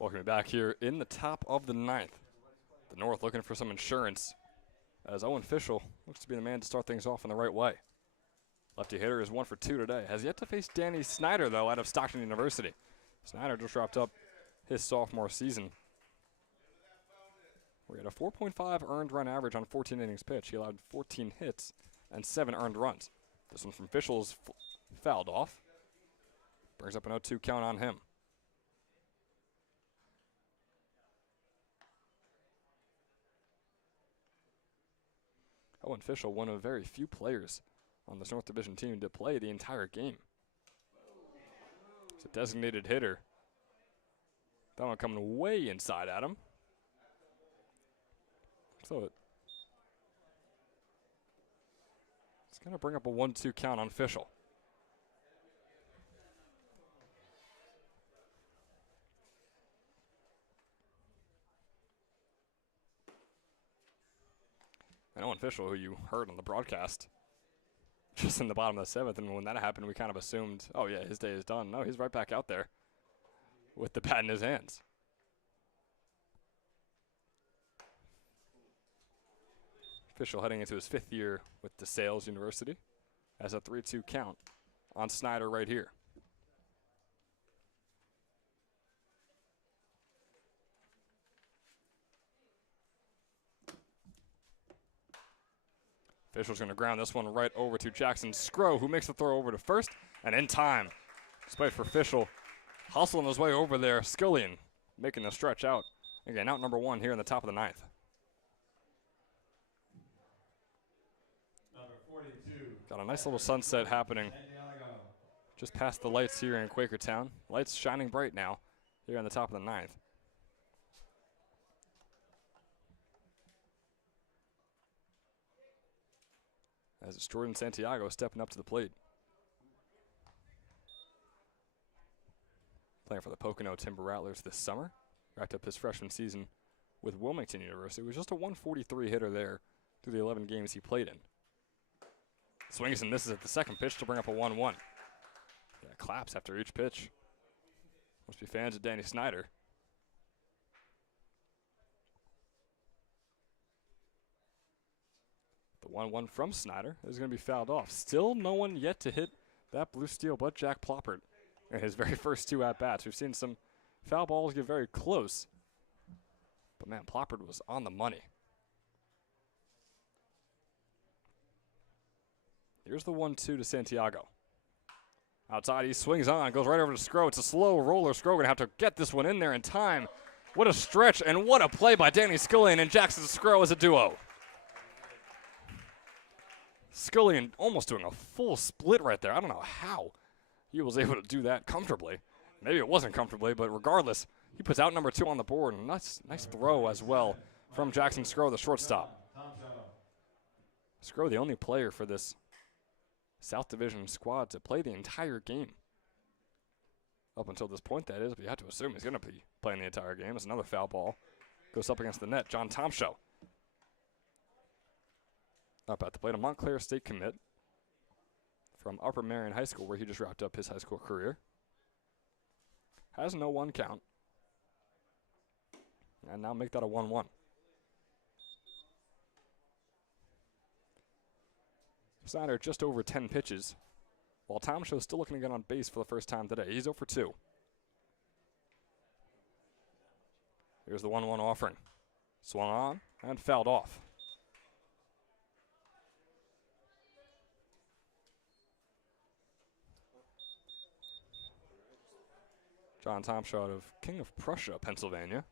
Welcome back here in the top of the 9th. The North looking for some insurance as Owen Fischel looks to be the man to start things off in the right way. Lefty hitter is 1 for 2 today. Has yet to face Danny Snyder, though, out of Stockton University. Snyder just wrapped up his sophomore season. We had a 4.5 earned run average on 14 innings pitched. He allowed 14 hits and 7 earned runs. This one from Fischel's fouled off. Brings up an 0-2 count on him. Owen Fischel, one of very few players on this North Division team to play the entire game. He's a designated hitter. That one coming way inside at him. So it's going to bring up a 1-2 count on Fischel. And Owen Fischel, who you heard on the broadcast, just in the bottom of the 7th, and when that happened, we kind of assumed, oh yeah, his day is done. No, he's right back out there with the bat in his hands. Fischel heading into his 5th year with DeSales University as a 3-2 count on Snyder right here. Official's going to ground this one right over to Jackson Scrow, who makes the throw over to first, and in time. Despite for Fischel hustling his way over there, Scullion making the stretch out. Again, out number 1 here in the top of the 9th. Number 42. Got a nice little sunset happening just past the lights here in Quakertown. Lights shining bright now here on the top of the 9th. As it's Jordan Santiago stepping up to the plate. Playing for the Pocono Timber Rattlers this summer. Wrapped up his freshman season with Wilmington University. He was just a 143 hitter there through the 11 games he played in. Swings and misses at the second pitch to bring up a 1-1. Yeah, claps after each pitch. Must be fans of Danny Snyder. The 1-1 from Snyder is going to be fouled off. Still no one yet to hit that blue steel but Jack Ploppert in his very first 2 at-bats. We've seen some foul balls get very close. But, man, Ploppert was on the money. Here's the 1-2 to Santiago. Outside, he swings on, goes right over to Scrow. It's a slow roller. Scrow going to have to get this one in there in time. What a stretch and what a play by Danny Scullion and Jackson Scrow as a duo. Scullion almost doing a full split right there. I don't know how he was able to do that comfortably. Maybe it wasn't comfortably, but regardless, he puts out number 2 on the board. And nice throw as well from Jackson Scrow, the shortstop. Scrow, the only player for this South Division squad to play the entire game. Up until this point, that is, but you have to assume he's going to be playing the entire game. It's another foul ball. Goes up against the net. John Tomshow. Up at the plate, a Montclair State commit from Upper Marion High School, where he just wrapped up his high school career. Has no 1 count. And now make that a 1-1. Snyder just over 10 pitches, while Tomshow is still looking to get on base for the first time today. He's 0 for 2. Here's the 1-1 offering. Swung on and fouled off. John Tomshow out of King of Prussia, Pennsylvania.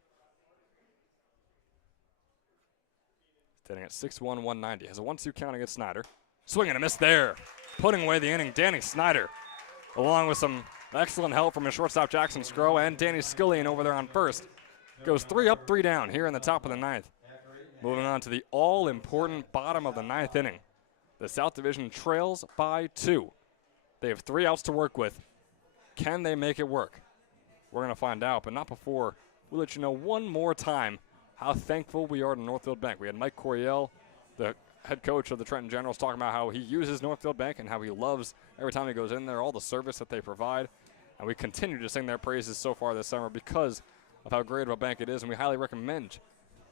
Standing at 6'1", 190. Has a 1-2 count against Snyder. Swing and a miss there. Putting away the inning, Danny Snyder, along with some excellent help from his shortstop Jackson Scrow and Danny Scullion over there on first. Goes 3 up, 3 down here in the top of the 9th. Moving on to the all-important bottom of the 9th inning. The South Division trails by 2. They have 3 outs to work with. Can they make it work? We're going to find out, but not before we let you know one more time how thankful we are to Northfield Bank. We had Mike Coryell, the head coach of the Trenton Generals, talking about how he uses Northfield Bank and how he loves every time he goes in there, all the service that they provide. And we continue to sing their praises so far this summer because of how great of a bank it is, and we highly recommend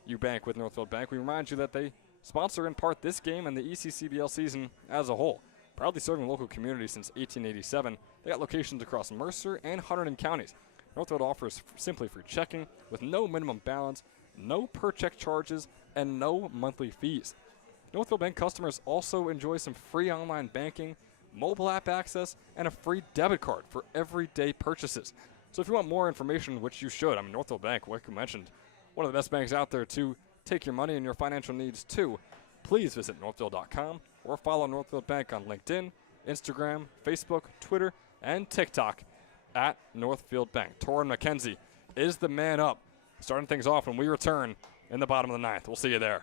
you bank with Northfield Bank. We remind you that they sponsor in part this game and the ECCBL season as a whole. Proudly serving local communities since 1887, they got locations across Mercer and Hunterdon counties. Northfield offers simply free checking with no minimum balance, no per check charges, and no monthly fees. Northfield Bank customers also enjoy some free online banking, mobile app access, and a free debit card for everyday purchases. So if you want more information, which you should, I mean, Northfield Bank, like I mentioned, one of the best banks out there to take your money and your financial needs to, please visit northfield.com or follow Northfield Bank on LinkedIn, Instagram, Facebook, Twitter, and TikTok at Northfield Bank. Torrin McKenzie is the man up, starting things off when we return in the bottom of the 9th. We'll see you there.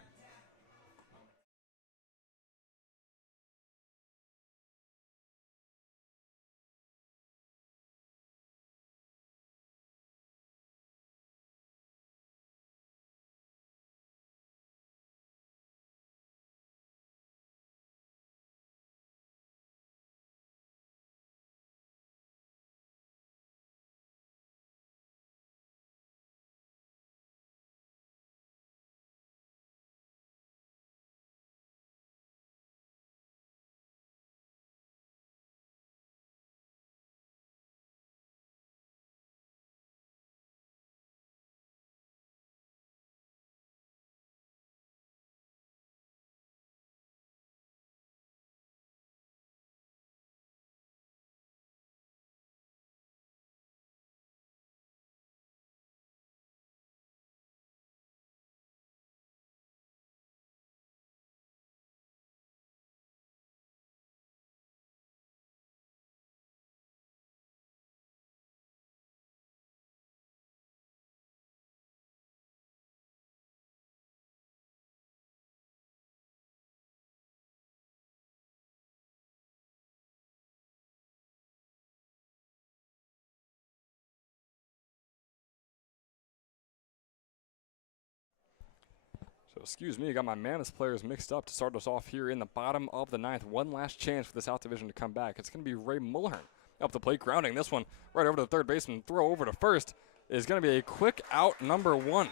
excuse me, I got my Mammoth players mixed up to start us off here in the bottom of the 9th. One last chance for the South Division to come back. It's going to be Ray Mulhern up the plate, grounding this one right over to the third baseman. Throw over to first is going to be a quick out, number 1.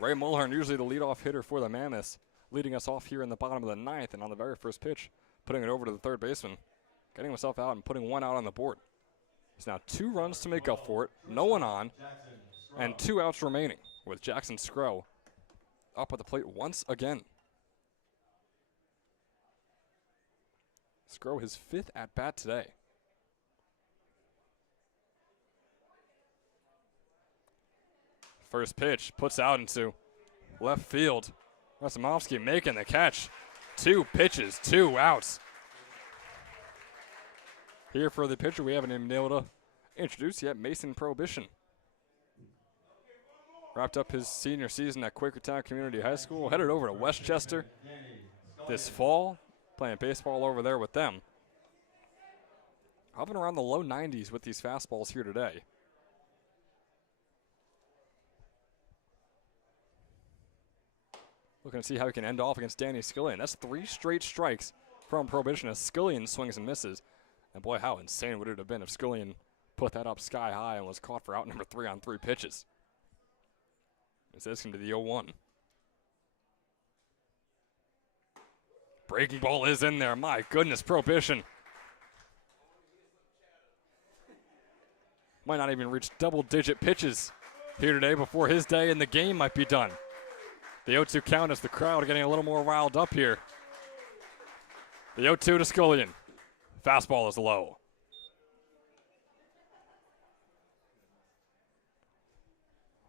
Ray Mulhern, usually the leadoff hitter for the Mammoths, leading us off here in the bottom of the 9th, and on the very first pitch, putting it over to the third baseman, getting himself out and putting 1 out on the board. It's now 2 runs to make up for it, no one on, and 2 outs remaining, with Jackson Scrow up at the plate once again. Scrow his 5th at-bat today. First pitch puts out into left field. Rasimovsky making the catch. 2 pitches, 2 outs. Here for the pitcher, we haven't even been able to introduce yet, Mason Prohibition. Wrapped up his senior season at Quakertown Community High School, headed over to Westchester this fall, playing baseball over there with them. Hovering around the low 90s with these fastballs here today. Looking to see how he can end off against Danny Skillian. That's 3 straight strikes from Prohibition as Skillian swings and misses. And boy, how insane would it have been if Skillian put that up sky high and was caught for out number 3 on 3 pitches. This is going to the 0-1. Breaking ball is in there. My goodness, Prohibition. Might not even reach double-digit pitches here today before his day in the game might be done. The 0-2 count as the crowd getting a little more riled up here. The 0-2 to Scullion. Fastball is low.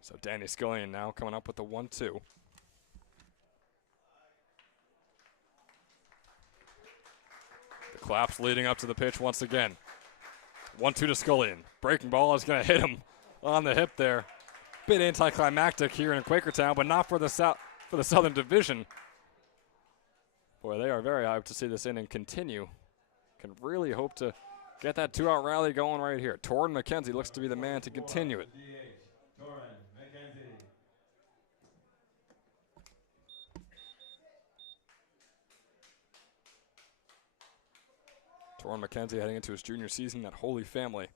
So Danny Scullion now coming up with the 1-2. The claps leading up to the pitch once again. 1-2 to Scullion. Breaking ball is going to hit him on the hip there. Bit anticlimactic here in Quakertown, but not for the Southern Division. Boy, they are very hyped to see this inning continue. Can really hope to get that 2-out rally going right here. Torrin McKenzie looks to be the man to continue it. Torrin McKenzie heading into his junior season at Holy Family.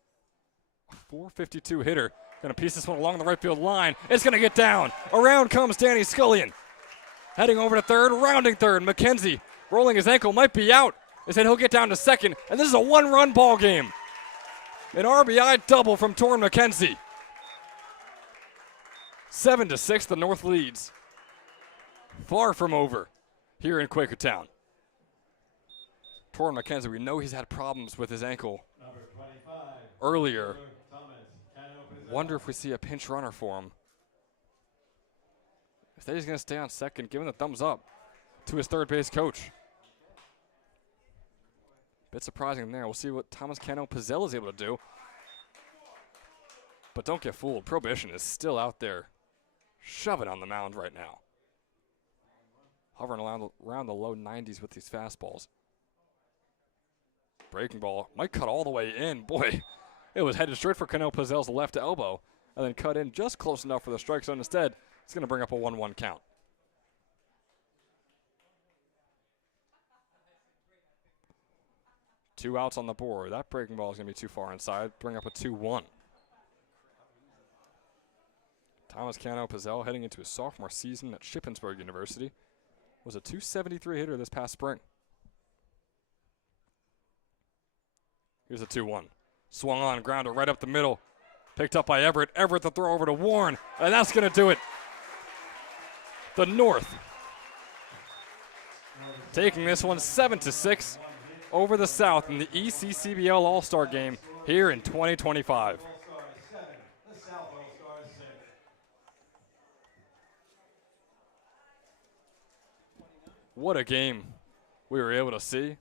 A .452 hitter. Going to piece this one along the right field line. It's going to get down. Around comes Danny Scullion. Heading over to third, rounding third. McKenzie rolling his ankle, might be out. They said he'll get down to second, and this is a 1-run ball game. An RBI double from Torrin McKenzie. 7-6, the North leads. Far from over here in Quakertown. Torrin McKenzie, we know he's had problems with his ankle earlier. Wonder if we see a pinch runner for him. Instead, he's going to stay on second, giving the thumbs up to his third base coach. Bit surprising there. We'll see what Thomas Cano Pizzell is able to do. But don't get fooled. Prohibition is still out there shoving on the mound right now. Hovering around the low 90s with these fastballs. Breaking ball might cut all the way in. Boy, it was headed straight for Cano Pizzell's left elbow and then cut in just close enough for the strike zone. Instead, it's going to bring up a 1-1 count. Two outs on the board. That breaking ball is going to be too far inside. Bring up a 2-1. Thomas Cano Pizzell heading into his sophomore season at Shippensburg University. Was a .273 hitter this past spring. Here's a 2-1. Swung on, grounder right up the middle. Picked up by Everett. Everett the throw over to Warren. And that's going to do it. The North taking this one 7-6 over the South in the ECCBL All-Star Game here in 2025. What a game we were able to see.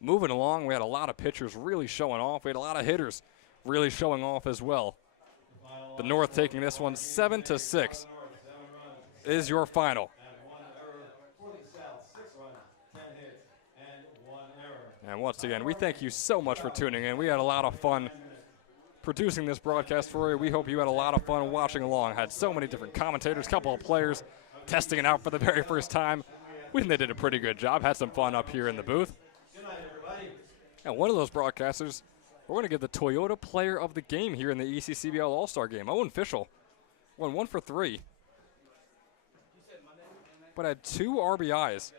Moving along, we had a lot of pitchers really showing off. We had a lot of hitters really showing off as well. The North taking this one 7-6 is your final. And once again, we thank you so much for tuning in. We had a lot of fun producing this broadcast for you. We hope you had a lot of fun watching along. Had so many different commentators, couple of players testing it out for the very first time. We think they did a pretty good job. Had some fun up here in the booth. And one of those broadcasters, we're going to give the Toyota Player of the Game here in the ECCBL All-Star Game. Owen Fischel went 1 for 3, but had 2 RBIs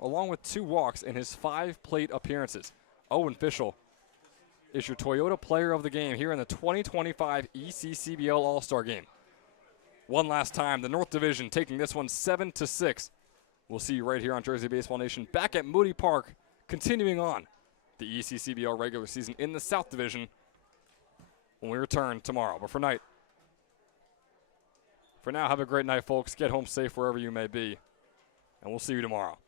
along with 2 walks in his 5 plate appearances. Owen Fischel is your Toyota Player of the Game here in the 2025 ECCBL All-Star Game. One last time, the North Division taking this one 7-6. We'll see you right here on Jersey Baseball Nation back at Moody Park, continuing on the ECCBL regular season in the South Division when we return tomorrow. But for now, have a great night, folks. Get home safe wherever you may be, and we'll see you tomorrow.